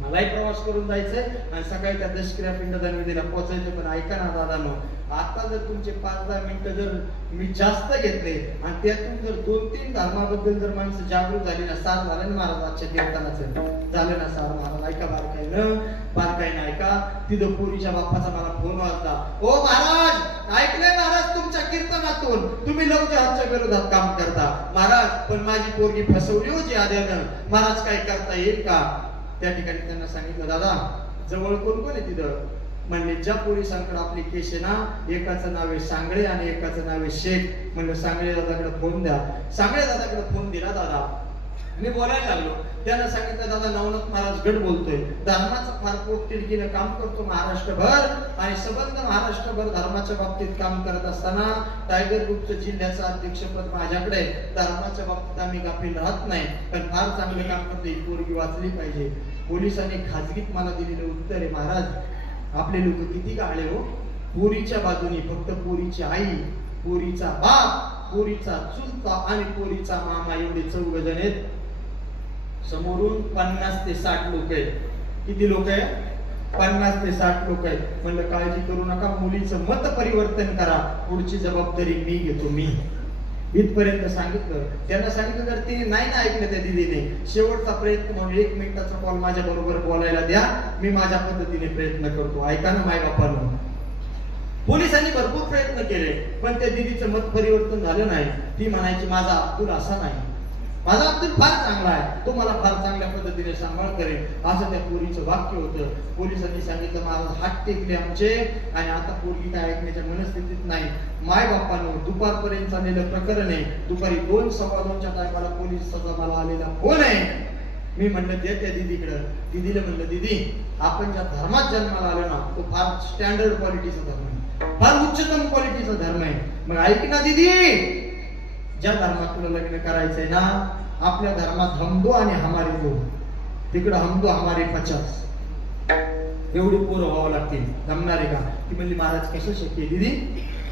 मलाही प्रवास करून जायचंय आणि सकाळी त्या दशक्रिया पिंडदान विधीला पोहोचायचं. पण ऐका ना दादानो, आता जर तुमचे 5-10 मिनिटं जर मी जास्त घेतले आणि त्यातून जर 2-3 धर्माबद्दल जर माणसं जागृत झाली ना, सार झालं ना महाराज आजच्या कीर्तनाचं झालं ना सार महाराज. ऐका बारकाईनं ऐका. तिथं पोरीच्या बाप्पाचा मला फोन वाजला, ओ महाराज ऐकलंय महाराज तुमच्या कीर्तनातून तुम्ही लवच्या हातच्या विरोधात काम करता महाराज, पण माझी पोरगी फसवली होती आद्यानं, महाराज काय करता येईल का? त्या ठिकाणी त्यांना सांगितलं दादा जवळ कोण कोण आहे तिथं? म्हणले ज्या पोलिसांकडे आपली केस आहे ना एकाचं नाव आहे सांगळे आणि एकाचं नाव आहे शेख. म्हणलं सांगळे दादाकडे फोन द्या. सांगळे दादाकडे फोन दिला. दादा मी बोलायला लागलो. त्यांना सांगितलं दादा नवनाथ महाराज गड बोलतोय, धर्माचं फार पोटतिडकीनं काम करतो महाराष्ट्रभर आणि संबंध महाराष्ट्रभर धर्माच्या बाबतीत काम करत असताना टायगर ग्रुपचं जिल्ह्याचं अध्यक्षपद माझ्याकडे. धर्माच्या बाबतीत आम्ही गाफील राहत नाही, पण फार चांगले काम करते, पोरगी वाचली पाहिजे. पोलिसांनी खाजगीत मला दिलेलं उत्तर आहे महाराज आपले लोक किती गाळे हो. पोरीच्या बाजूनी फक्त पोरीची आई, पोरीचा बाप, पोरीचा चुलता आणि पोरीचा मामा एवढे 4 जण आहेत. समोरून 50 ते 60 लोक आहेत. किती लोक आहेत? 50 ते 60 लोक आहेत. म्हणलं काळजी करू नका, मुलीचं मत परिवर्तन करा, पुढची जबाबदारी मी घेतो. मी इथपर्यंत सांगितलं. त्यांना सांगितलं तर तिने नाही ना ऐकलं त्या दिदीने. शेवटचा प्रयत्न म्हणून 1 मिनिटाचा कॉल माझ्या बरोबर बोलायला द्या, मी माझ्या पद्धतीने प्रयत्न करतो. ऐका ना माय बापांनो, पोलिसांनी भरपूर प्रयत्न केले पण त्या दिदीचं मत परिवर्तन झालं नाही. ती म्हणायची माझा अब्दुल असा नाही, माझा अब्दुल फार चांगला आहे, तो मला फार चांगल्या पद्धतीने सांभाळ करेल, असं त्या पोरीचं वाक्य होतं. पोलिसांनी सांगितलं महाराज हात टेकले आमचे आणि आता पोरगी काय ऐकण्याच्या मनस्थितीत नाही. माय बापांनो दुपारपर्यंत चाललेलं प्रकरण आहे. दुपारी 2-2:15च्या टायमाला पोलिसाचा मला आलेला फोन आहे. मी म्हणलं दे त्या दिदीकडं. दिदीला म्हणलं दिदी आपण ज्या धर्मात जन्माला आलो ना तो फार स्टँडर्ड क्वालिटीचा धर्म आहे, फार उच्चतम क्वालिटीचा धर्म आहे. मग ऐक ना दिदी, ज्या धर्मात तुला लग्न करायचंय ना आपल्या धर्मात हम दो आणि हमारे दो, तिकडं हम दो हमारे 50 एवढी पोरं व्हावं लागतील. जमणार आहे का? ती म्हणली महाराज कसं शक्य आहे दिदी,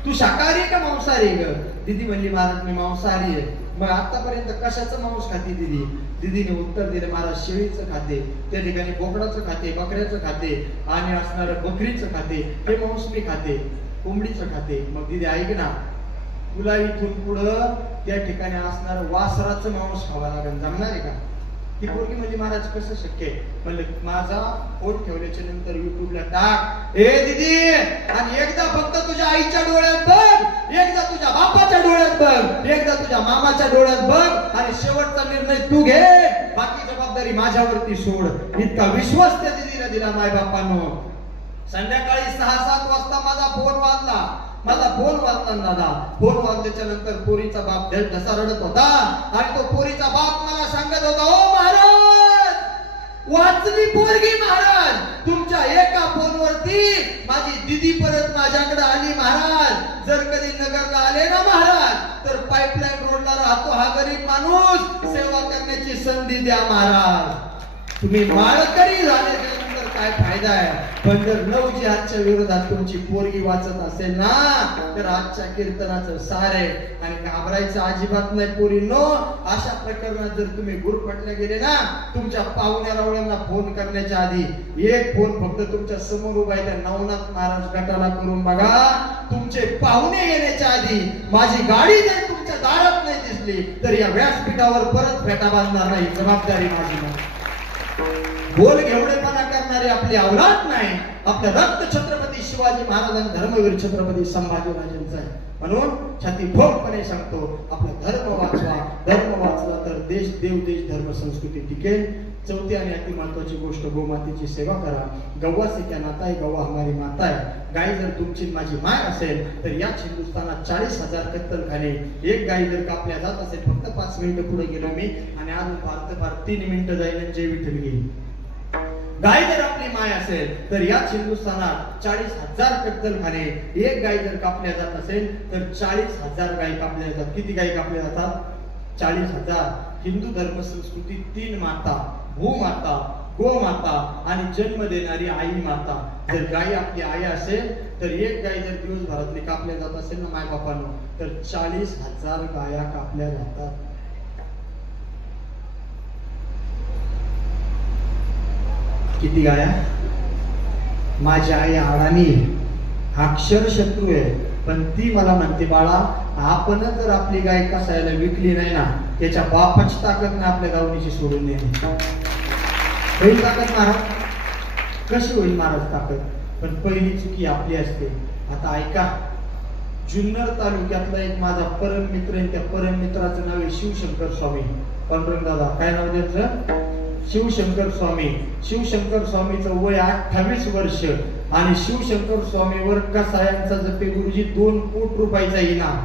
तू शाकाहारी का मांसाहारी आहे ग? दिदी म्हणली महाराज मी मांसाहारी आहे. मग आतापर्यंत कशाचं मांस खाते दिदी? दिदीने उत्तर दिलं महाराज शेळीचं खाते, त्या ठिकाणी बोकडाचं खाते, बकऱ्याचं खाते आणि असणारं बकरीचं खाते, हे मांस मी खाते, कोंबडीचं खाते. मग दिदी ऐक ना, तुला इथून पुढं त्या ठिकाणी असणारं वासराचं मांस खावा लागेल, जमणार आहे का? ती पोरगी म्हणजे महाराज कसं शक्य आहे? म्हणलं माझा फोन ठेवल्याच्या नंतर युट्यूबला टाक ए दिदी, आणि एकदा फक्त तुझ्या आईच्या डोळ्यात बघ, एकदा तुझ्या बापाच्या डोळ्यात बघ, एकदा तुझ्या मामाच्या डोळ्यात बघ आणि शेवटचा निर्णय तू घे, बाकी जबाबदारी माझ्यावरती सोड. इतका विश्वास त्या दिदीला दिला माय बापांनो. संध्याकाळी 6-7 वाजता माझा फोन वाजला. दादा फोन वाजल्याच्या नंतर पोरीचा बाप ढसा रडत होता आणि तो पोरीचा बाप मला सांगत होता, ओ महाराज वाचली पोरगी महाराज, तुमच्या एका फोनवरती माझी दिदी परत माझ्याकडे आली महाराज. जर कधी नगरला आले ना महाराज तर पाईपलाईन रोडला राहतो हा गरीब माणूस, सेवा करण्याची संधी द्या महाराज. तुम्ही माळकरी झाल्याच्या नंतर काय फायदा आहे? पण जर 9 जिहादच्या विरोधात तुमची पोरगी वाचत असेल ना, तर आजच्या कीर्तनाचं सार आहे. आणि घाबरायचं अजिबात नाही पोरींनो. अशा प्रकरणात जर तुम्ही गुरफटल्या गेले ना, तुमच्या पाहुण्या रावळ्यांना फोन करण्याच्या आधी एक फोन फक्त तुमच्या समोर उभा आहे त्या नवनाथ महाराज गटाला करून बघा. तुमचे पाहुणे येण्याच्या आधी माझी गाडी जर तुमच्या दारात नाही दिसली तर या व्यासपीठावर परत फेटा बांधणार नाही, जबाबदारी माझी नाही. बोल घेवडेपणा करणारी आपली औलाद नाही. आपलं रक्त छत्रपती शिवाजी महाराज, धर्मवीर छत्रपती संभाजीराजांचा आहे. म्हणून छाती ठोकपणे सांगतो, आपला धर्म वाचवा. धर्म वाचला तर देश, देव, देश, धर्म, संस्कृती टिकेल. चौथी आणि अति महत्वाची गोष्ट, गोमातेची सेवा करा. गव्वा से क्या नाता है, गव्वा हमारी माता है. गाय जर तुमची माझी माय असेल तर याच हिंदुस्थानात 40,000 कत्तलखाने. एक गाय जर कापल्या जात असेल, फक्त 5 मिनिटं पुढे गेलो मी आणि अजून फार 3 मिनिटं जाईल जय विठ्ठल गेली. गाय जर आपली माय असेल तर याच हिंदुस्थानात 40,000 कत्तलखाने. एक गाय जर कापल्या जात असेल तर 40,000 गाय कापल्या जातात. किती गाय कापल्या जातात? 40,000. हिंदू धर्म संस्कृती 3 माता, भूमाता, गोमाता आणि जन्म देणारी आई माता. जर गाय आपली आई असेल तर एक गाय जर दिवसभरातली कापल्या जात असेल ना माय बापांनो, तर 40,000 गाया कापल्या जातात. किती गाया? माझी आई अडाणी, अक्षर शत्रू आहे, पण ती मला म्हणते बाळा, आपण जर आपली गाय कसायला विकली नाही ना, त्याच्या बापाची ताकद ना आपल्या गावणीची सोडून देणे. होईल ताकद महाराज? कशी होईल महाराज ताकद? पण पहिली चुकी आपली असते. आता ऐका, जुन्नर तालुक्यातला एक माझा परम मित्र आहे. त्या परम मित्राचं नाव आहे शिवशंकर स्वामी. पांडुरंग दादा, काय नाव त्याचं? शिवशंकर स्वामी. शिवशंकर स्वामीचं वय 28 वर्ष आणि शिवशंकर स्वामीवर कसायांचा जपे गुरुजी 2 कोटी रुपयाचा इनाम.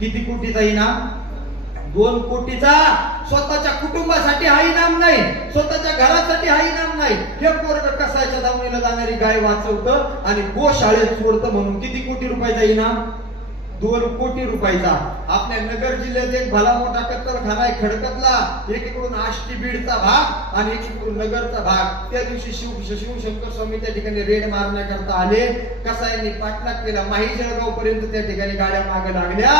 किती कोटीचा इनाम? 2 कोटीचा. स्वतःच्या कुटुंबासाठी हा इनाम नाही, स्वतःच्या घरासाठी हा इनाम नाही. हे पोरग कसायच्या दावणीला जाणारी गाय वाचवतं आणि गोशाळेत सोडतं म्हणून किती कोटी रुपयाचा इनाम? 2 कोटी रुपयाचा. आपल्या नगर जिल्ह्यात एक भला मोठा कत्तलखाना आहे खडकतला. एकीकडून आष्टी बीडचा भाग आणि एकीकडून नगरचा भाग. त्या दिवशी शिवशंकर स्वामी त्या ठिकाणी रेड मारण्याकरता आले. कसायांनी पाठलाग केला, माही जळगाव पर्यंत त्या ठिकाणी गाड्या मागे लागल्या.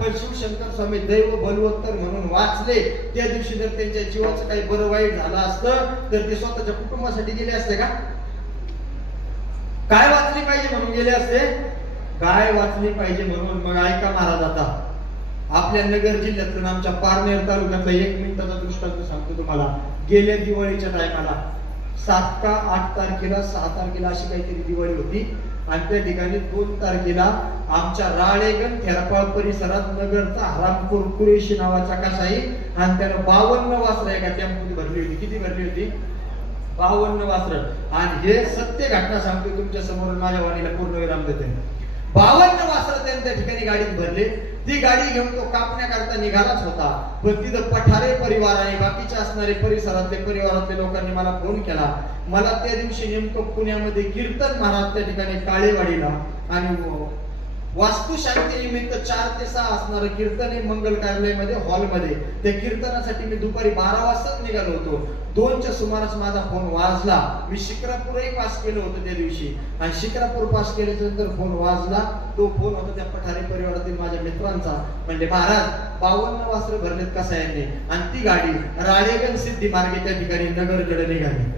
पण शिवशंकर स्वामी दैव बलवत्तर म्हणून वाचले. त्या दिवशी जर त्यांच्या जीवाचं काही बरं वाईट झालं असतं तर ते स्वतःच्या कुटुंबासाठी गेले असते का? काय वाचली पाहिजे म्हणून गेले असते? गाय वाचली पाहिजे म्हणून. मग ऐका महाराज, आता आपल्या नगर जिल्ह्यातून आमच्या पारनेर तालुक्यातला 1 मिनिटाचा दृष्टांत सांगतो तुम्हाला. गेल्या दिवाळीच्या टायमाला 7 का 8 तारखेला, 6 तारखेला अशी काहीतरी दिवाळी होती आणि त्या ठिकाणी 2 तारखेला आमच्या राळेगण थेरपाळ परिसरात नगरचा हरामखोर कुरेशी नावाचा कसाई आणि त्यानं 52 वासरं एका टेम्पोत भरली होती. किती भरली होती? 52 वासरं. आणि हे सत्य घटना सांगतो तुमच्या समोर, माझ्या वाणीला पूर्ण विराम देते. 52 वासरं त्यांनी त्या ठिकाणी गाडीत भरले. ती गाडी घेऊन तो कापण्याकरता निघालाच होता. पण तिथं पठारे परिवार आणि बाकीचे असणारे परिसरातले परिवारातले लोकांनी मला फोन केला. मला त्या दिवशी नेमकं पुण्यामध्ये कीर्तन महाराज त्या ठिकाणी काळेवाडीला आणि वास्तुशांती निमित्त 4 ते 6 असणारं कीर्तन आहे मंगल कार्यालयामध्ये हॉलमध्ये. त्या कीर्तनासाठी मी दुपारी 12 वाजताच निघालो होतो. 2च्या सुमारास माझा फोन वाजला. मी शिक्रापूरही पास केलं होतं त्या दिवशी आणि शिक्रापूर पास केल्याच्या नंतर फोन वाजला. तो फोन होता त्या पठारे परिवारातील माझ्या मित्रांचा. म्हणजे महाराज 52 वासरं भरलेत कसायांनी आणि ती गाडी राळेगण सिद्धी मार्गे त्या ठिकाणी नगरकडे निघाली.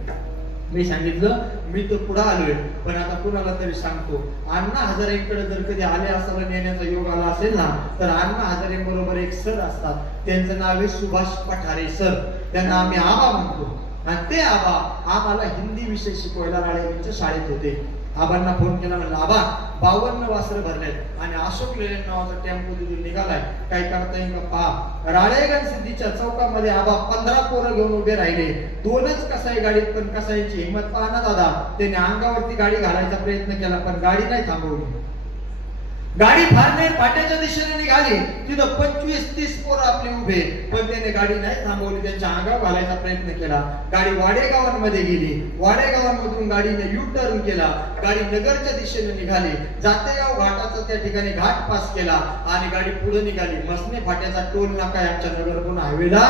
मी सांगितलं मी तर पुढे आलोय, पण आता कुणाला तरी सांगतो. अण्णा हजारेंकडे जर कधी आले असायला नेण्याचा योग आला असेल ना, तर अण्णा हजारे बरोबर एक सर असतात. त्यांचं नाव आहे सुभाष पठारे सर. त्यांना आम्ही आबा म्हणतो आणि ते आबा आम्हाला हिंदी विषय शिकवायला राळेगणच्या शाळेत होते. आबांना फोन केला, म्हणलं आबा 52 वासरं भरलेत आणि अशोक लेलँड नावाचा टेम्पो तिथून निघालाय, काय करता येईल का पहा. राळेगण सिद्धीच्या चौकामध्ये आबा 15 पोरं घेऊन उभे राहिले. 2च कसाई गाडीत, पण कसाईची हिंमत पहा ना दादा. त्याने अंगावरती गाडी घालायचा प्रयत्न केला पण गाडी नाही थांबवली. गाडी फारनेर फाट्याच्या दिशेने निघाली. तिथं 25-30 पोरं आपले उभे, पण त्याने गाडी नाही थांबवली. त्यांच्या अंगावर घालायचा प्रयत्न केला. गाडी वाडेगावांमध्ये गेली. वाडेगावांमधून गाडीने यू टर्न केला. गाडी नगरच्या दिशेने निघाली. जातेगाव घाटाचा त्या ठिकाणी घाट पास केला आणि गाडी पुढे निघाली. मसने फाट्याचा टोल नाका आमच्या नगरपूर्ण हायवेला.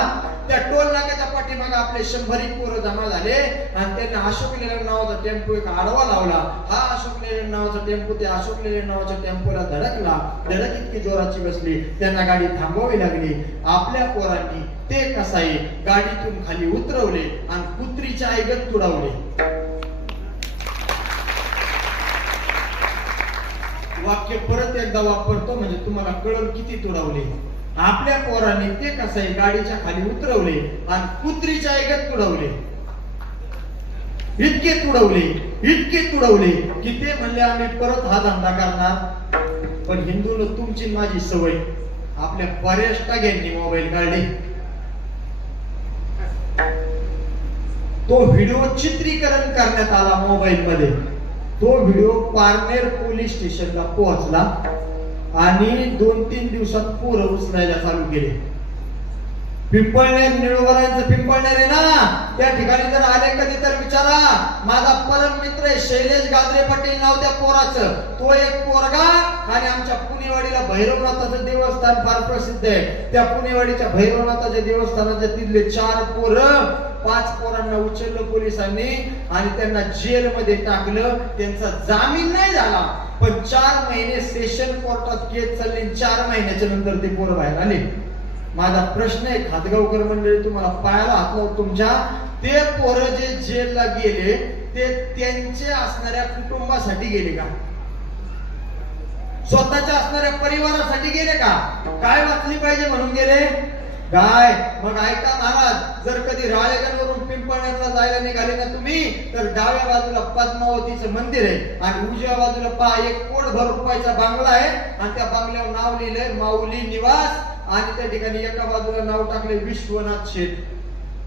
त्या टोल नाक्याच्या पाठीमागे आपले 100 पोरं जमा झाले आणि त्यांनी अशोक लेलंड नावाचा टेम्पो एक आडवा लावला. हा अशोक लेलंड नावाचा टेम्पो त्या अशोक लेलंड नावाच्या टेम्पोला धडकला. धडक इतकी जोराची बसली, त्यांना गाडी थांबवावी लागली. आपल्या पोरांनी ते कसाई गाडीतून खाली उतरवले आणि कुत्रीच्या ऐगत तुडवले. वाक्य परत एकदा वापरतो म्हणजे तुम्हाला कळलं किती तुडवले. आपल्या पोरांनी ते कसाई गाडीच्या खाली उतरवले आणि कुत्रीच्या ऐगत तुडवले. इतके तुडवले की ते म्हणले आम्ही परत हा धंदा करणार. पण हिंदूनं तुमची माझी सवय, आपल्या बऱ्याच टाग्यांनी मोबाईल काढले. तो व्हिडिओ चित्रीकरण करण्यात आला मोबाईल मध्ये. तो व्हिडिओ पारनेर पोलीस स्टेशनला पोहोचला आणि 2-3 दिवसात पोरं उचलायला चालू केले. पिंपळनेर निळवरांचं पिंपळनेर आहे ना, त्या ठिकाणी जर आले कधी तर विचारा. माझा परम मित्र आहे शैलेश गाजरे पाटील नाव त्या पोराचं. तो एक पोरगा आणि आमच्या पुणेवाडीला भैरवनाथाचं देवस्थान फार प्रसिद्ध आहे. त्या पुणेवाडीच्या भैरवनाथाच्या देवस्थानाच्या तिथले 4 पोरं, 5 पोरांना उचललं पोलिसांनी आणि त्यांना जेल मध्ये टाकलं. त्यांचा जामीन नाही झाला पण 4 महिने सेशन कोर्टात केस चालली. 4 महिन्याच्या नंतर ते पोरं बाहेर आले. माझा प्रश्न आहे खातगावकर मंडळी, तुम्हाला पायाला हात लावतो तुमच्या, ते पोरं जे जेलला गेले ते त्यांचे असणाऱ्या कुटुंबासाठी गेले का? स्वतःच्या असणाऱ्या परिवारासाठी गेले का? काय वाचली पाहिजे म्हणून गेले? काय? मग ऐका महाराज, जर कधी राळेगणवरून पिंपळनेरला जायला निघाले ना तुम्ही, तर डाव्या बाजूला पद्मावतीचं मंदिर आहे आणि उजव्या बाजूला पहा एक कोटभर रुपयाचा बंगला आहे आणि त्या बंगल्यावर नाव लिहिलंय माऊली निवास आणि त्या ठिकाणी एका बाजूला नाव टाकले विश्वनाथ शेठ.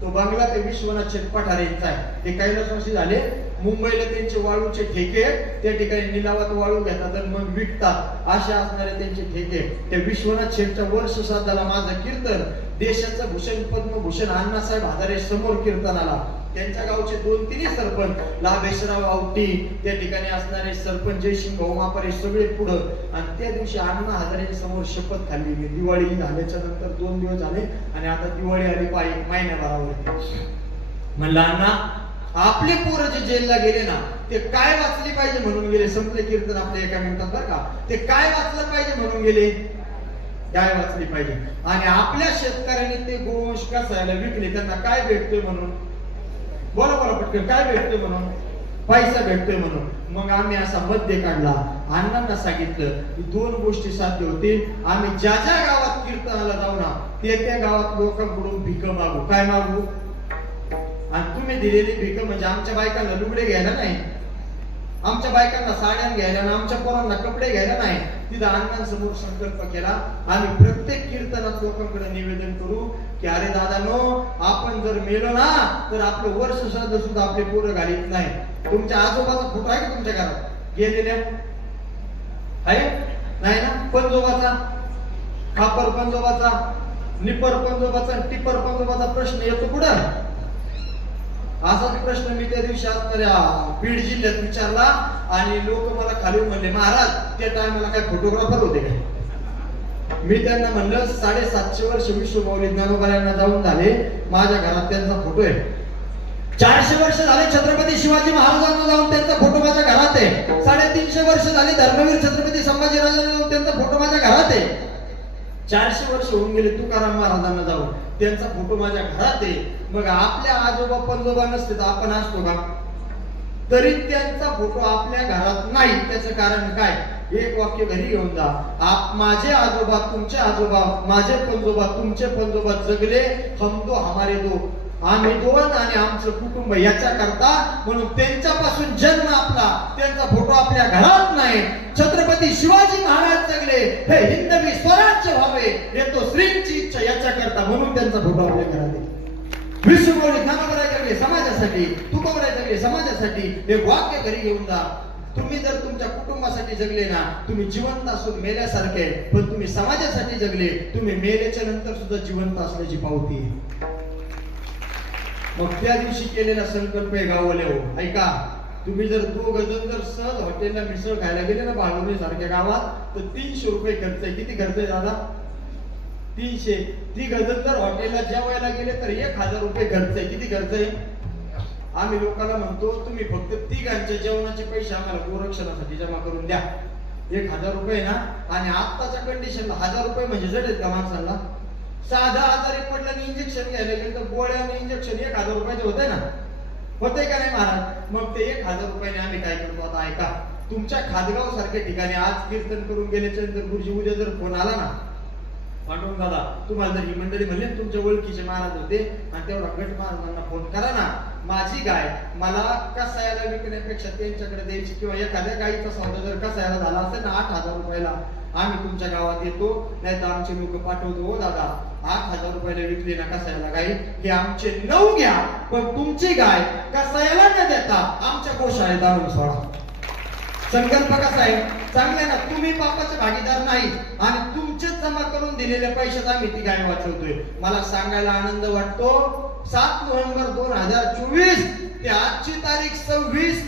तो बंगला ते विश्वनाथ शेठ पठारेंचा आहे. ते कैलास वर्षी झाले. मुंबईला त्यांचे वाळूचे ठेके, त्या ठिकाणी निलावात वाळू घेतात आणि मग विकतात, असे असणारे त्यांचे ठेके. त्या विश्वनाथ शेठच्या वर्ष श्राद्धाला माझं कीर्तन, देशाचं भूषण पद्मभूषण अण्णासाहेब हजारे समोर कीर्तनाला. त्यांच्या गावचे 2-3 सरपंच, लाभेशराव आवटी, त्या ठिकाणी असणारे सरपंच जयसिंग भाऊ मापारे सगळे पुढं. आणि त्या दिवशी अण्णा हजारे समोर शपथ खाल्ली. मी दिवाळी झाल्याच्या नंतर 2 दिवस झाले आणि आता दिवाळी आली पाहिजे महिन्याभरावरती. म्हणलं अण्णा, आपले पोरं जे जेलला गेले ना ते काय वाचली पाहिजे म्हणून गेले. संपले कीर्तन आपल्या एका मिनिटात बरं का. ते काय वाचलं पाहिजे म्हणून गेले, काय वाचली पाहिजे. आणि आपल्या शेतकऱ्यांनी ते गोवंश कसायला विकले, त्यांना काय भेटतोय म्हणून, बोला पटकन, काय भेटतोय म्हणून, पैसा भेटतोय म्हणून. मग आम्ही असा मध्य काढला. अण्णांना सांगितलं की 2 गोष्टी साध्य होतील. आम्ही ज्या ज्या गावात कीर्तनाला जाऊ ना त्या गावात लोकांकडून भीक मागू. काय मागू? आणि तुम्ही दिलेली भीक म्हणजे आमच्या बायकांना लुगडे घ्यायला नाही, आमच्या बायकांना साड्या घ्यायला ना, आमच्या पोरांना कपडे घ्यायला नाही. तिथं अण्णांसमोर संकल्प केला. आम्ही प्रत्येक कीर्तनात लोकांकडे निवेदन करू की अरे दादानो, आपण जर मेलो ना तर आपलं वर्ष श्राद्ध सुद्धा आपले पोरं घालीत नाही. तुमच्या आजोबाचा फोटो आहे का तुमच्या घरात गेलेल्या? आहे नाही ना? पंजोबाचा, खापर पंजोबाचा, निपर पंजोबाचा, टिपर पंजोबाचा प्रश्न येतो पुढं. असाच प्रश्न मी त्या दिवशी असणाऱ्या बीड जिल्ह्यात विचारला आणि लोक मला खाली म्हणले, महाराज त्या टायमाला काय फोटोग्राफर होते काय? मी त्यांना म्हणलं 750 वर्ष विश्वमाऊली ज्ञानोबा जाऊन झाले, माझ्या घरात त्यांचा फोटो आहे. 400 वर्ष झाले छत्रपती शिवाजी महाराजांना जाऊन त्यांचा फोटो माझ्या घरात आहे. 350 वर्ष झाले धर्मवीर छत्रपती संभाजीराजांना जाऊन त्यांचा फोटो माझ्या घरात आहे. 400 वर्ष होऊन गेले तुकाराम महाराजांना जाऊन त्यांचा फोटो माझ्या घरात आहे. मग आपल्या आजोबा पंजोबा नसते तर आपण असतो का? तरी त्यांचा फोटो आपल्या घरात नाही. त्याचं कारण काय? एक वाक्य घरी घेऊन जा. माझे आजोबा, तुमचे आजोबा, माझे पंजोबा, तुमचे पंजोबा जगले, हम दो हमारे दो, आम्ही 2 आणि आमचं कुटुंब याच्या करता. म्हणून त्यांच्यापासून जन्म आपला, त्यांचा फोटो आपल्या घरात नाही. छत्रपती शिवाजी महाराज जगले, हे हिंदवी स्वराज्य व्हावे, येतो श्रींची इच्छा याच्या करता. म्हणून त्यांचा फोटो आपल्या घरात आहे. विश्वमाऊली ज्ञानोबा जगले समाजासाठी, तुकोबा जगले समाजासाठी. हे वाक्य घरी घेऊन जा. तुम्ही जर तुमच्या कुटुंबासाठी जगले ना, तुम्ही जिवंत असून मेल्यासारखे, पण तुम्ही समाजासाठी जगले, तुम्ही मेल्याच्या नंतर सुद्धा जिवंत असल्याची पावती आहे. मग त्या दिवशी केलेला संकल्प आहे गावले हो. ऐका, तुम्ही जर 2 जण जर सहज हॉटेलला मिसळ खायला गेले ना बाळवणी सारख्या गावात तर 300 रुपये खर्च आहे. किती खर्च आहे दादा? 300. ती गजल जर हॉटेलला जेवायला गेले तर 1000 रुपये खर्च आहे. किती खर्च आहे? आम्ही लोकांना म्हणतो तुम्ही फक्त तिघांच्या जेवणाचे पैसे आम्हाला गोरक्षणासाठी जमा करून द्या. 1000 रुपये ना. आणि आत्ताच्या कंडिशनला 1000 रुपये म्हणजे जड आहेत का माणसाला? साधा आजारी पडलं आणि इंजेक्शन घ्यायला गेलं तर गोळ्या आणि इंजेक्शन 1000 रुपयाचे होते ना, होते का नाही महाराज? मग ते 1000 रुपयाने आम्ही काय करतो आता ऐका. तुमच्या खादगाव सारख्या ठिकाणी आज कीर्तन करून गेल्याच्या नंतर गुरुजी उद्या जर फोन आला ना, पांडुरंग दादा तुम्हाला जर ही मंडळी म्हणले तुमच्या ओळखीचे महाराज होते आणि तेवढा गट महाराजांना फोन करा ना, माझी गाय मला कसायाला विकण्यापेक्षा त्यांच्याकडे द्यायची, किंवा एखाद्या गायीचा सौदा जर कसायाला झाला असेल ना 8000 रुपयाला आम्ही तुमच्या गावात येतो, नाही तर आमचे लोक पाठवतो. हो दादा 8000 रुपयाला विकली ना कसायाला गाई, हे आमचे 9 घ्या, पण तुमची गाय कसायाला न देता आमच्या गोशाळेत आणून सोडा. संकल्प कसा आहे? चांगला ना. तुम्ही पापाचे भागीदार नाही आणि तुमचेच जमा करून दिलेल्या पैशात आम्ही ती गाय वाचवतोय. मला सांगायला आनंद वाटतो 7 नोव्हेंबर 2024 ते आजची तारीख 26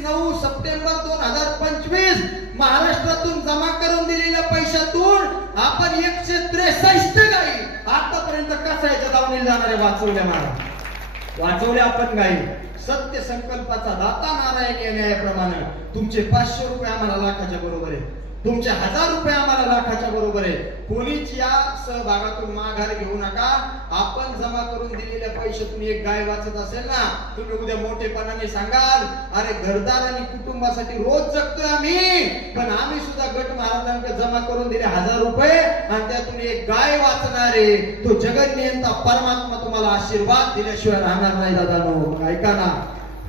सप्टेंबर 2025 महाराष्ट्रातून जमा करून दिलेल्या पैशातून आपण 163 गायी आतापर्यंत कसायच्या दावणीला जाणाऱ्या वाचवल्या. महाराज वाचवल्या आपण गायी. सत्य संकल्पाचा दाता नारायण या न्यायाप्रमाणे तुमचे 500 रुपये आम्हाला लाखाच्या बरोबर आहे, तुमचे 1000 रुपये आम्हाला लाखाच्या बरोबर आहे. कोणीच या सहभागातून माघार घेऊ नका. आपण जमा करून दिलेल्या पैशातून एक गाय वाचत असेल ना, तुम्ही उद्या मोठेपणाने सांगाल अरे घरदार आणि कुटुंबासाठी रोज जगतोय आम्ही, पण आम्ही सुद्धा गट महाराजांकडे जमा करून दिले 1000 रुपये आणि त्यातून एक गाय वाचणारे तो जगन्नियंता परमात्मा तुम्हाला आशीर्वाद दिल्याशिवाय राहणार नाही. दादा ऐका ना,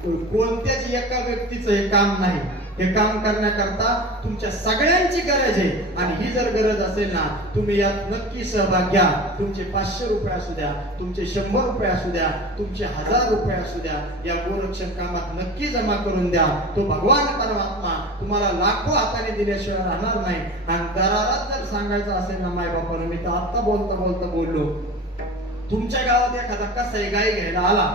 कोणत्याच एका व्यक्तीचं हे काम नाही. हे काम करण्याकरता तुमच्या सगळ्यांची गरज आहे आणि ही जर गरज असेल ना, तुम्ही यात नक्की सहभाग घ्या. तुमचे 500 रुपये असू द्या, तुमचे 100 रुपये असू द्या, तुमचे 1000 रुपये असू द्या, या गोरक्षण कामात नक्की जमा करून द्या. तो भगवान परमात्मा तुम्हाला लाखो हाताने दिल्याशिवाय राहणार नाही. आणि दरारात जर सांगायचं असेल ना माय बापानं, मी तर आता बोलता बोललो, तुमच्या गावात एखादा कसाई गाय घ्यायला आला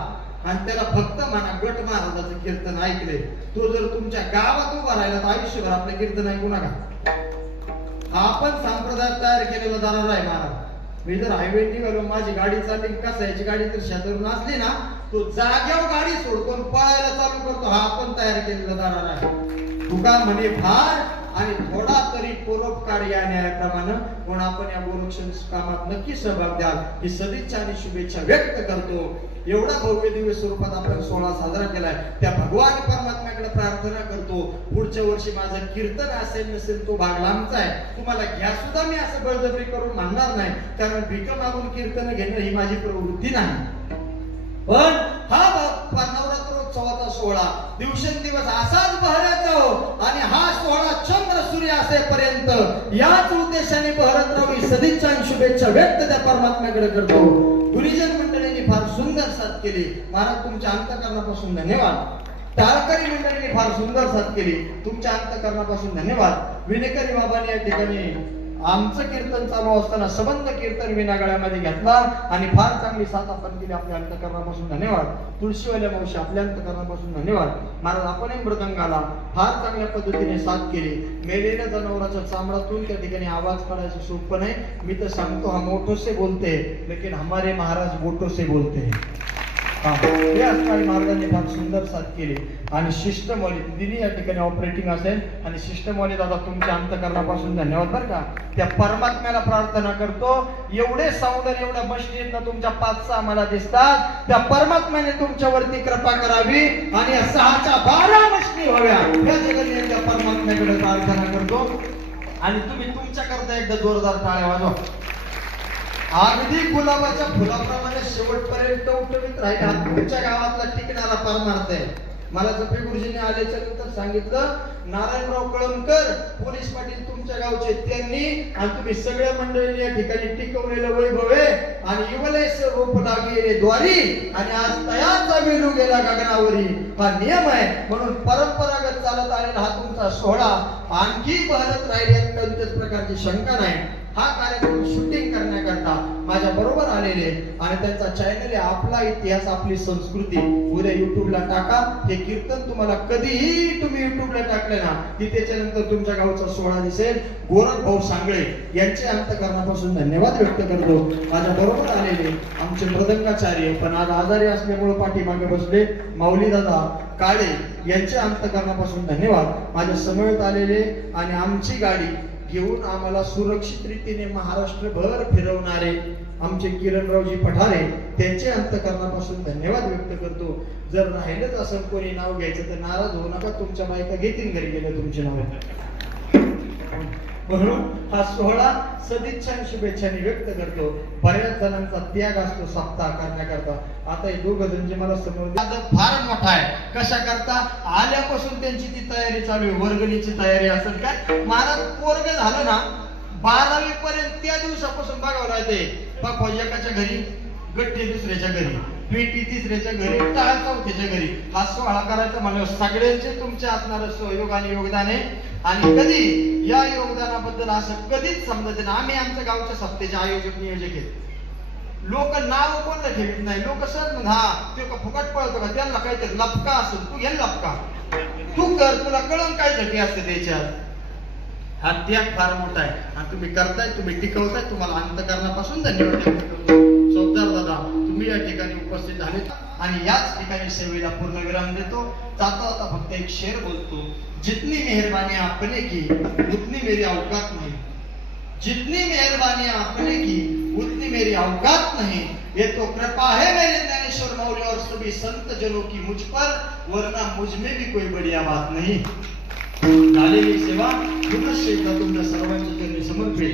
आणि त्याला फक्त म्हणा गट महाराजाचं कीर्तन ऐकले, तो जर तुमच्या गावात उभा राहिला तर आयुष्यभर आपलं कीर्तन ऐकू नका. आपण संप्रदाय तयार केलेला दरार आहे महाराज. मी जर हायवे निघालो, माझी गाडी चालली, कसायची गाडी तर शेतावरून असली ना, तो जाग्यावर गाडी सोडतो पळायला चालू करतो. हा आपण तयार केलेला दरार आहे. तुका म्हणे फार आणि थोडा तरी परोपकार या न्यायाप्रमाणे. म्हणून आपण या गोरक्षण कामात नक्की सहभाग द्याल ही सदिच्छा आणि शुभेच्छा व्यक्त करतो. एवढा भव्य दिव्य स्वरूपात आपण 16 साजरा केलाय, त्या भगवान परमात्म्याकडे प्रार्थना करतो पुढच्या वर्षी माझं कीर्तन असेल नसेल तो भाग लांबचा आहे. तुम्हाला घ्या सुद्धा मी असं बळजबरी करून म्हणणार नाही, कारण भीक मागून कीर्तन घेणं ही माझी प्रवृत्ती नाही. पण हा नवरात्रोत्सवाचा सोहळा दिवसेंदिवस असाच बहरायचा हो आणि हा सोहळा चंद्र सूर्य असेपर्यंत याच उद्देशाने बहरत राहू ही सदिच्छा आणि शुभेच्छा व्यक्त त्या परमात्म्याकडे करतो. गुरुजन मंडळींनी फार सुंदर साथ केली. महाराज तुमच्या अंतःकरणापासून धन्यवाद. टाळकरी मंडळींनी फार सुंदर साथ केली. तुमच्या अंतःकरणापासून धन्यवाद. विनेकरी बाबांनी या ठिकाणी आमचं कीर्तन चालू असताना सबंध कीर्तन विनागळ्यामध्ये घेतला आणि फार चांगली साथ आपण केली. आपल्या अंतःकरणापासून धन्यवाद. तुळशीवाल्या मावशी आपल्या अंतःकरणापासून धन्यवाद. महाराज आपणही मृदंगाला फार चांगल्या पद्धतीने साथ केली. मेलेल्या जनावराच्या चामडातून त्या ठिकाणी आवाज काढायचं सोपं नाही. मी तर सांगतो हा मोठो से बोलते लेकिन हमारे महाराज बोटो से बोलते हैं. महाराजांनी फार सुंदर साथ केली. आणि शिष्टमौली दिदी या ठिकाणी ऑपरेटिंग असेल आणि शिष्टमौली दादा तुमच्या अंतःकरणापासून धन्यवाद बरं का. त्या परमात्म्याला प्रार्थना करतो एवढे सौंदर्य एवढ्या मशनीतनं तुमच्या 5 आम्हाला दिसतात, त्या परमात्म्याने तुमच्यावरती कृपा करावी आणि 6च्या 12 मशनी व्हाव्या या जगन्याच्या परमात्म्याकडे प्रार्थना करतो. आणि तुम्ही तुमच्याकरता एकदा जोरदार टाळ्या वाजवा. अगदी गुलाबाच्या फुलाप्रमाणे शेवटपर्यंत टवटवीत राहिला तुमच्या गावातला टिकणारा परमार्थ आहे. मला जपे गुरुजींनी आल्याच्या नंतर सांगितलं नारायणराव कळमकर पोलीस पाटील तुमच्या गावचे, त्यांनी आणि तुम्ही सगळ्या मंडळींनी या ठिकाणी टिकवलेलं वैभव आहे आणि इवलेस रोप लागे द्वारी आणि आज तयाचा वेलू गेला गगनावरी हा नियम आहे. म्हणून परंपरागत चालत आलेला हा तुमचा सोहळा आणखी बहरत राहील यात कोणत्याच प्रकारची शंका नाही. हा कार्यक्रम शूटिंग करण्याकरता माझ्या बरोबर आलेले आणि त्यांचा चॅनल आहे आपला इतिहास आपली संस्कृती. उद्या युट्यूबला टाका. हे कीर्तन तुम्हाला कधीही तुम्ही युट्यूबला टाकले ना की त्याच्यानंतर तुमच्या गावचा सोहळा दिसेल. गोरख भाऊ सांगळे यांचे अंतःकरणापासून धन्यवाद व्यक्त करतो. माझ्या बरोबर आलेले आमचे मृदंगाचार्य पण आज आजारी असल्यामुळे पाठीमागे बसले माऊली दादा काळे यांचे अंतःकरणापासून धन्यवाद. माझ्या समवेत आलेले आणि आमची गाडी घेऊन आम्हाला सुरक्षित रीतीने महाराष्ट्रभर फिरवणारे आमचे किरणरावजी पठारे त्यांचे अंतःकरणापासून धन्यवाद व्यक्त करतो. जर राहिलंच असं कोणी नाव घ्यायचं तर नाराज होऊ नका. तुमच्या बायका घेतील घरी गेले तुमचे नाव. म्हणून हा सोहळा सदिच्छा आणि शुभेच्छाने व्यक्त करतो. बऱ्याच जणांचा त्याग असतो सप्ताह करण्याकरता. आता हे दोघं जण जे मला समोर फार मोठा आहे. कशा करता आल्यापासून त्यांची ती तयारी चालू आहे. वर्गणीची तयारी असेल काय. महाराज पोरग झालं ना 12वी पर्यंत त्या दिवसापासून बघावं लागते. बघ एकाच्या घरी गठ्ठे दुसऱ्याच्या घरी पेटी तिसऱ्याच्या घरी टाळ चौथ्याच्या घरी हा सोहळा करायचा म्हणजे सगळ्यांचे तुमचे असणारं सहयोग आणि योगदान आहे. आणि कधी या योगदानाबद्दल असं कधीच समजत नाही. आम्ही आमच्या गावच्या सप्तेचे आयोजक नियोजक आहेत. लोक नाव कोणतं ठेवीत नाही. लोक सहज हा तो का फुकट पळतो का त्यांना काहीतरी लपका असेल तू घे लपका तू कर तुला कळून काय साठी असते त्याच्यात. हा त्याग फार मोठा आहे आणि तुम्ही करताय तुम्ही टिकवताय. तुम्हाला अंतःकरणापासून धन्यवाद. चौदार दादा तुम्ही या ठिकाणी उपस्थित झाले आणि याच ठिकाणी सेवेला पूर्ण विराम देतो. जाता जाता फक्त एक शेर बोलतो. जितनी मेहरबानी आपने की उतनी मेरी औकात नहीं. जितनी मेहरबानी आपने की उतनी मेरी औकात नहीं. ये तो कृपा है मेरे ज्ञानेश्वर मौर्य और सभी संत जनों की मुझ पर, वरना मुझ में भी कोई बढ़िया बात नहीं. झालेली सेवा पुनश्च एकदा तुमच्या सर्वांच्या चरणी समर्पित.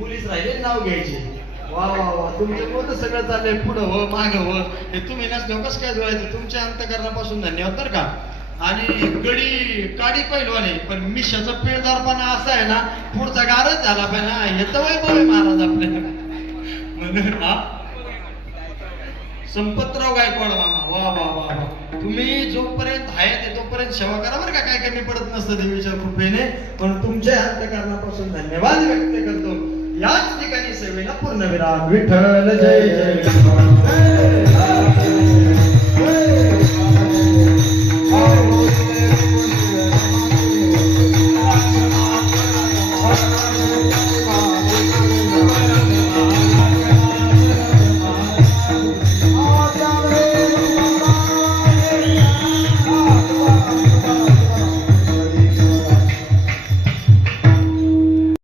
पोलीस राहिले नाव घ्यायचे. वा वा वा तुमचे बोल सगळं चाललंय पुढं हो मागं हो. हे तुम्ही नसल्यावर कसं काय जोडायचं. तुमच्या अंतःकरणापासून धन्यवाद बरं का. आणि गडी काडी पहिलवाने पण मिशाचा पेळदारपणा असा आहे ना पुढचा गारच झाला पाहिजे. येतं वैभव आहे महाराज आपल्याला म्हणून हा संपतराव गायकवाड मामा वा वा वा वा. तुम्ही जोपर्यंत आहे तोपर्यंत सेवा करा बरं का. काय कमी पडत नसतं देवीच्या कृपेने. पण तुमच्या अंतःकरणापासून धन्यवाद व्यक्त करतो. याच ठिकाणी सेवेला पूर्ण विराम. विठ्ठल जय जय.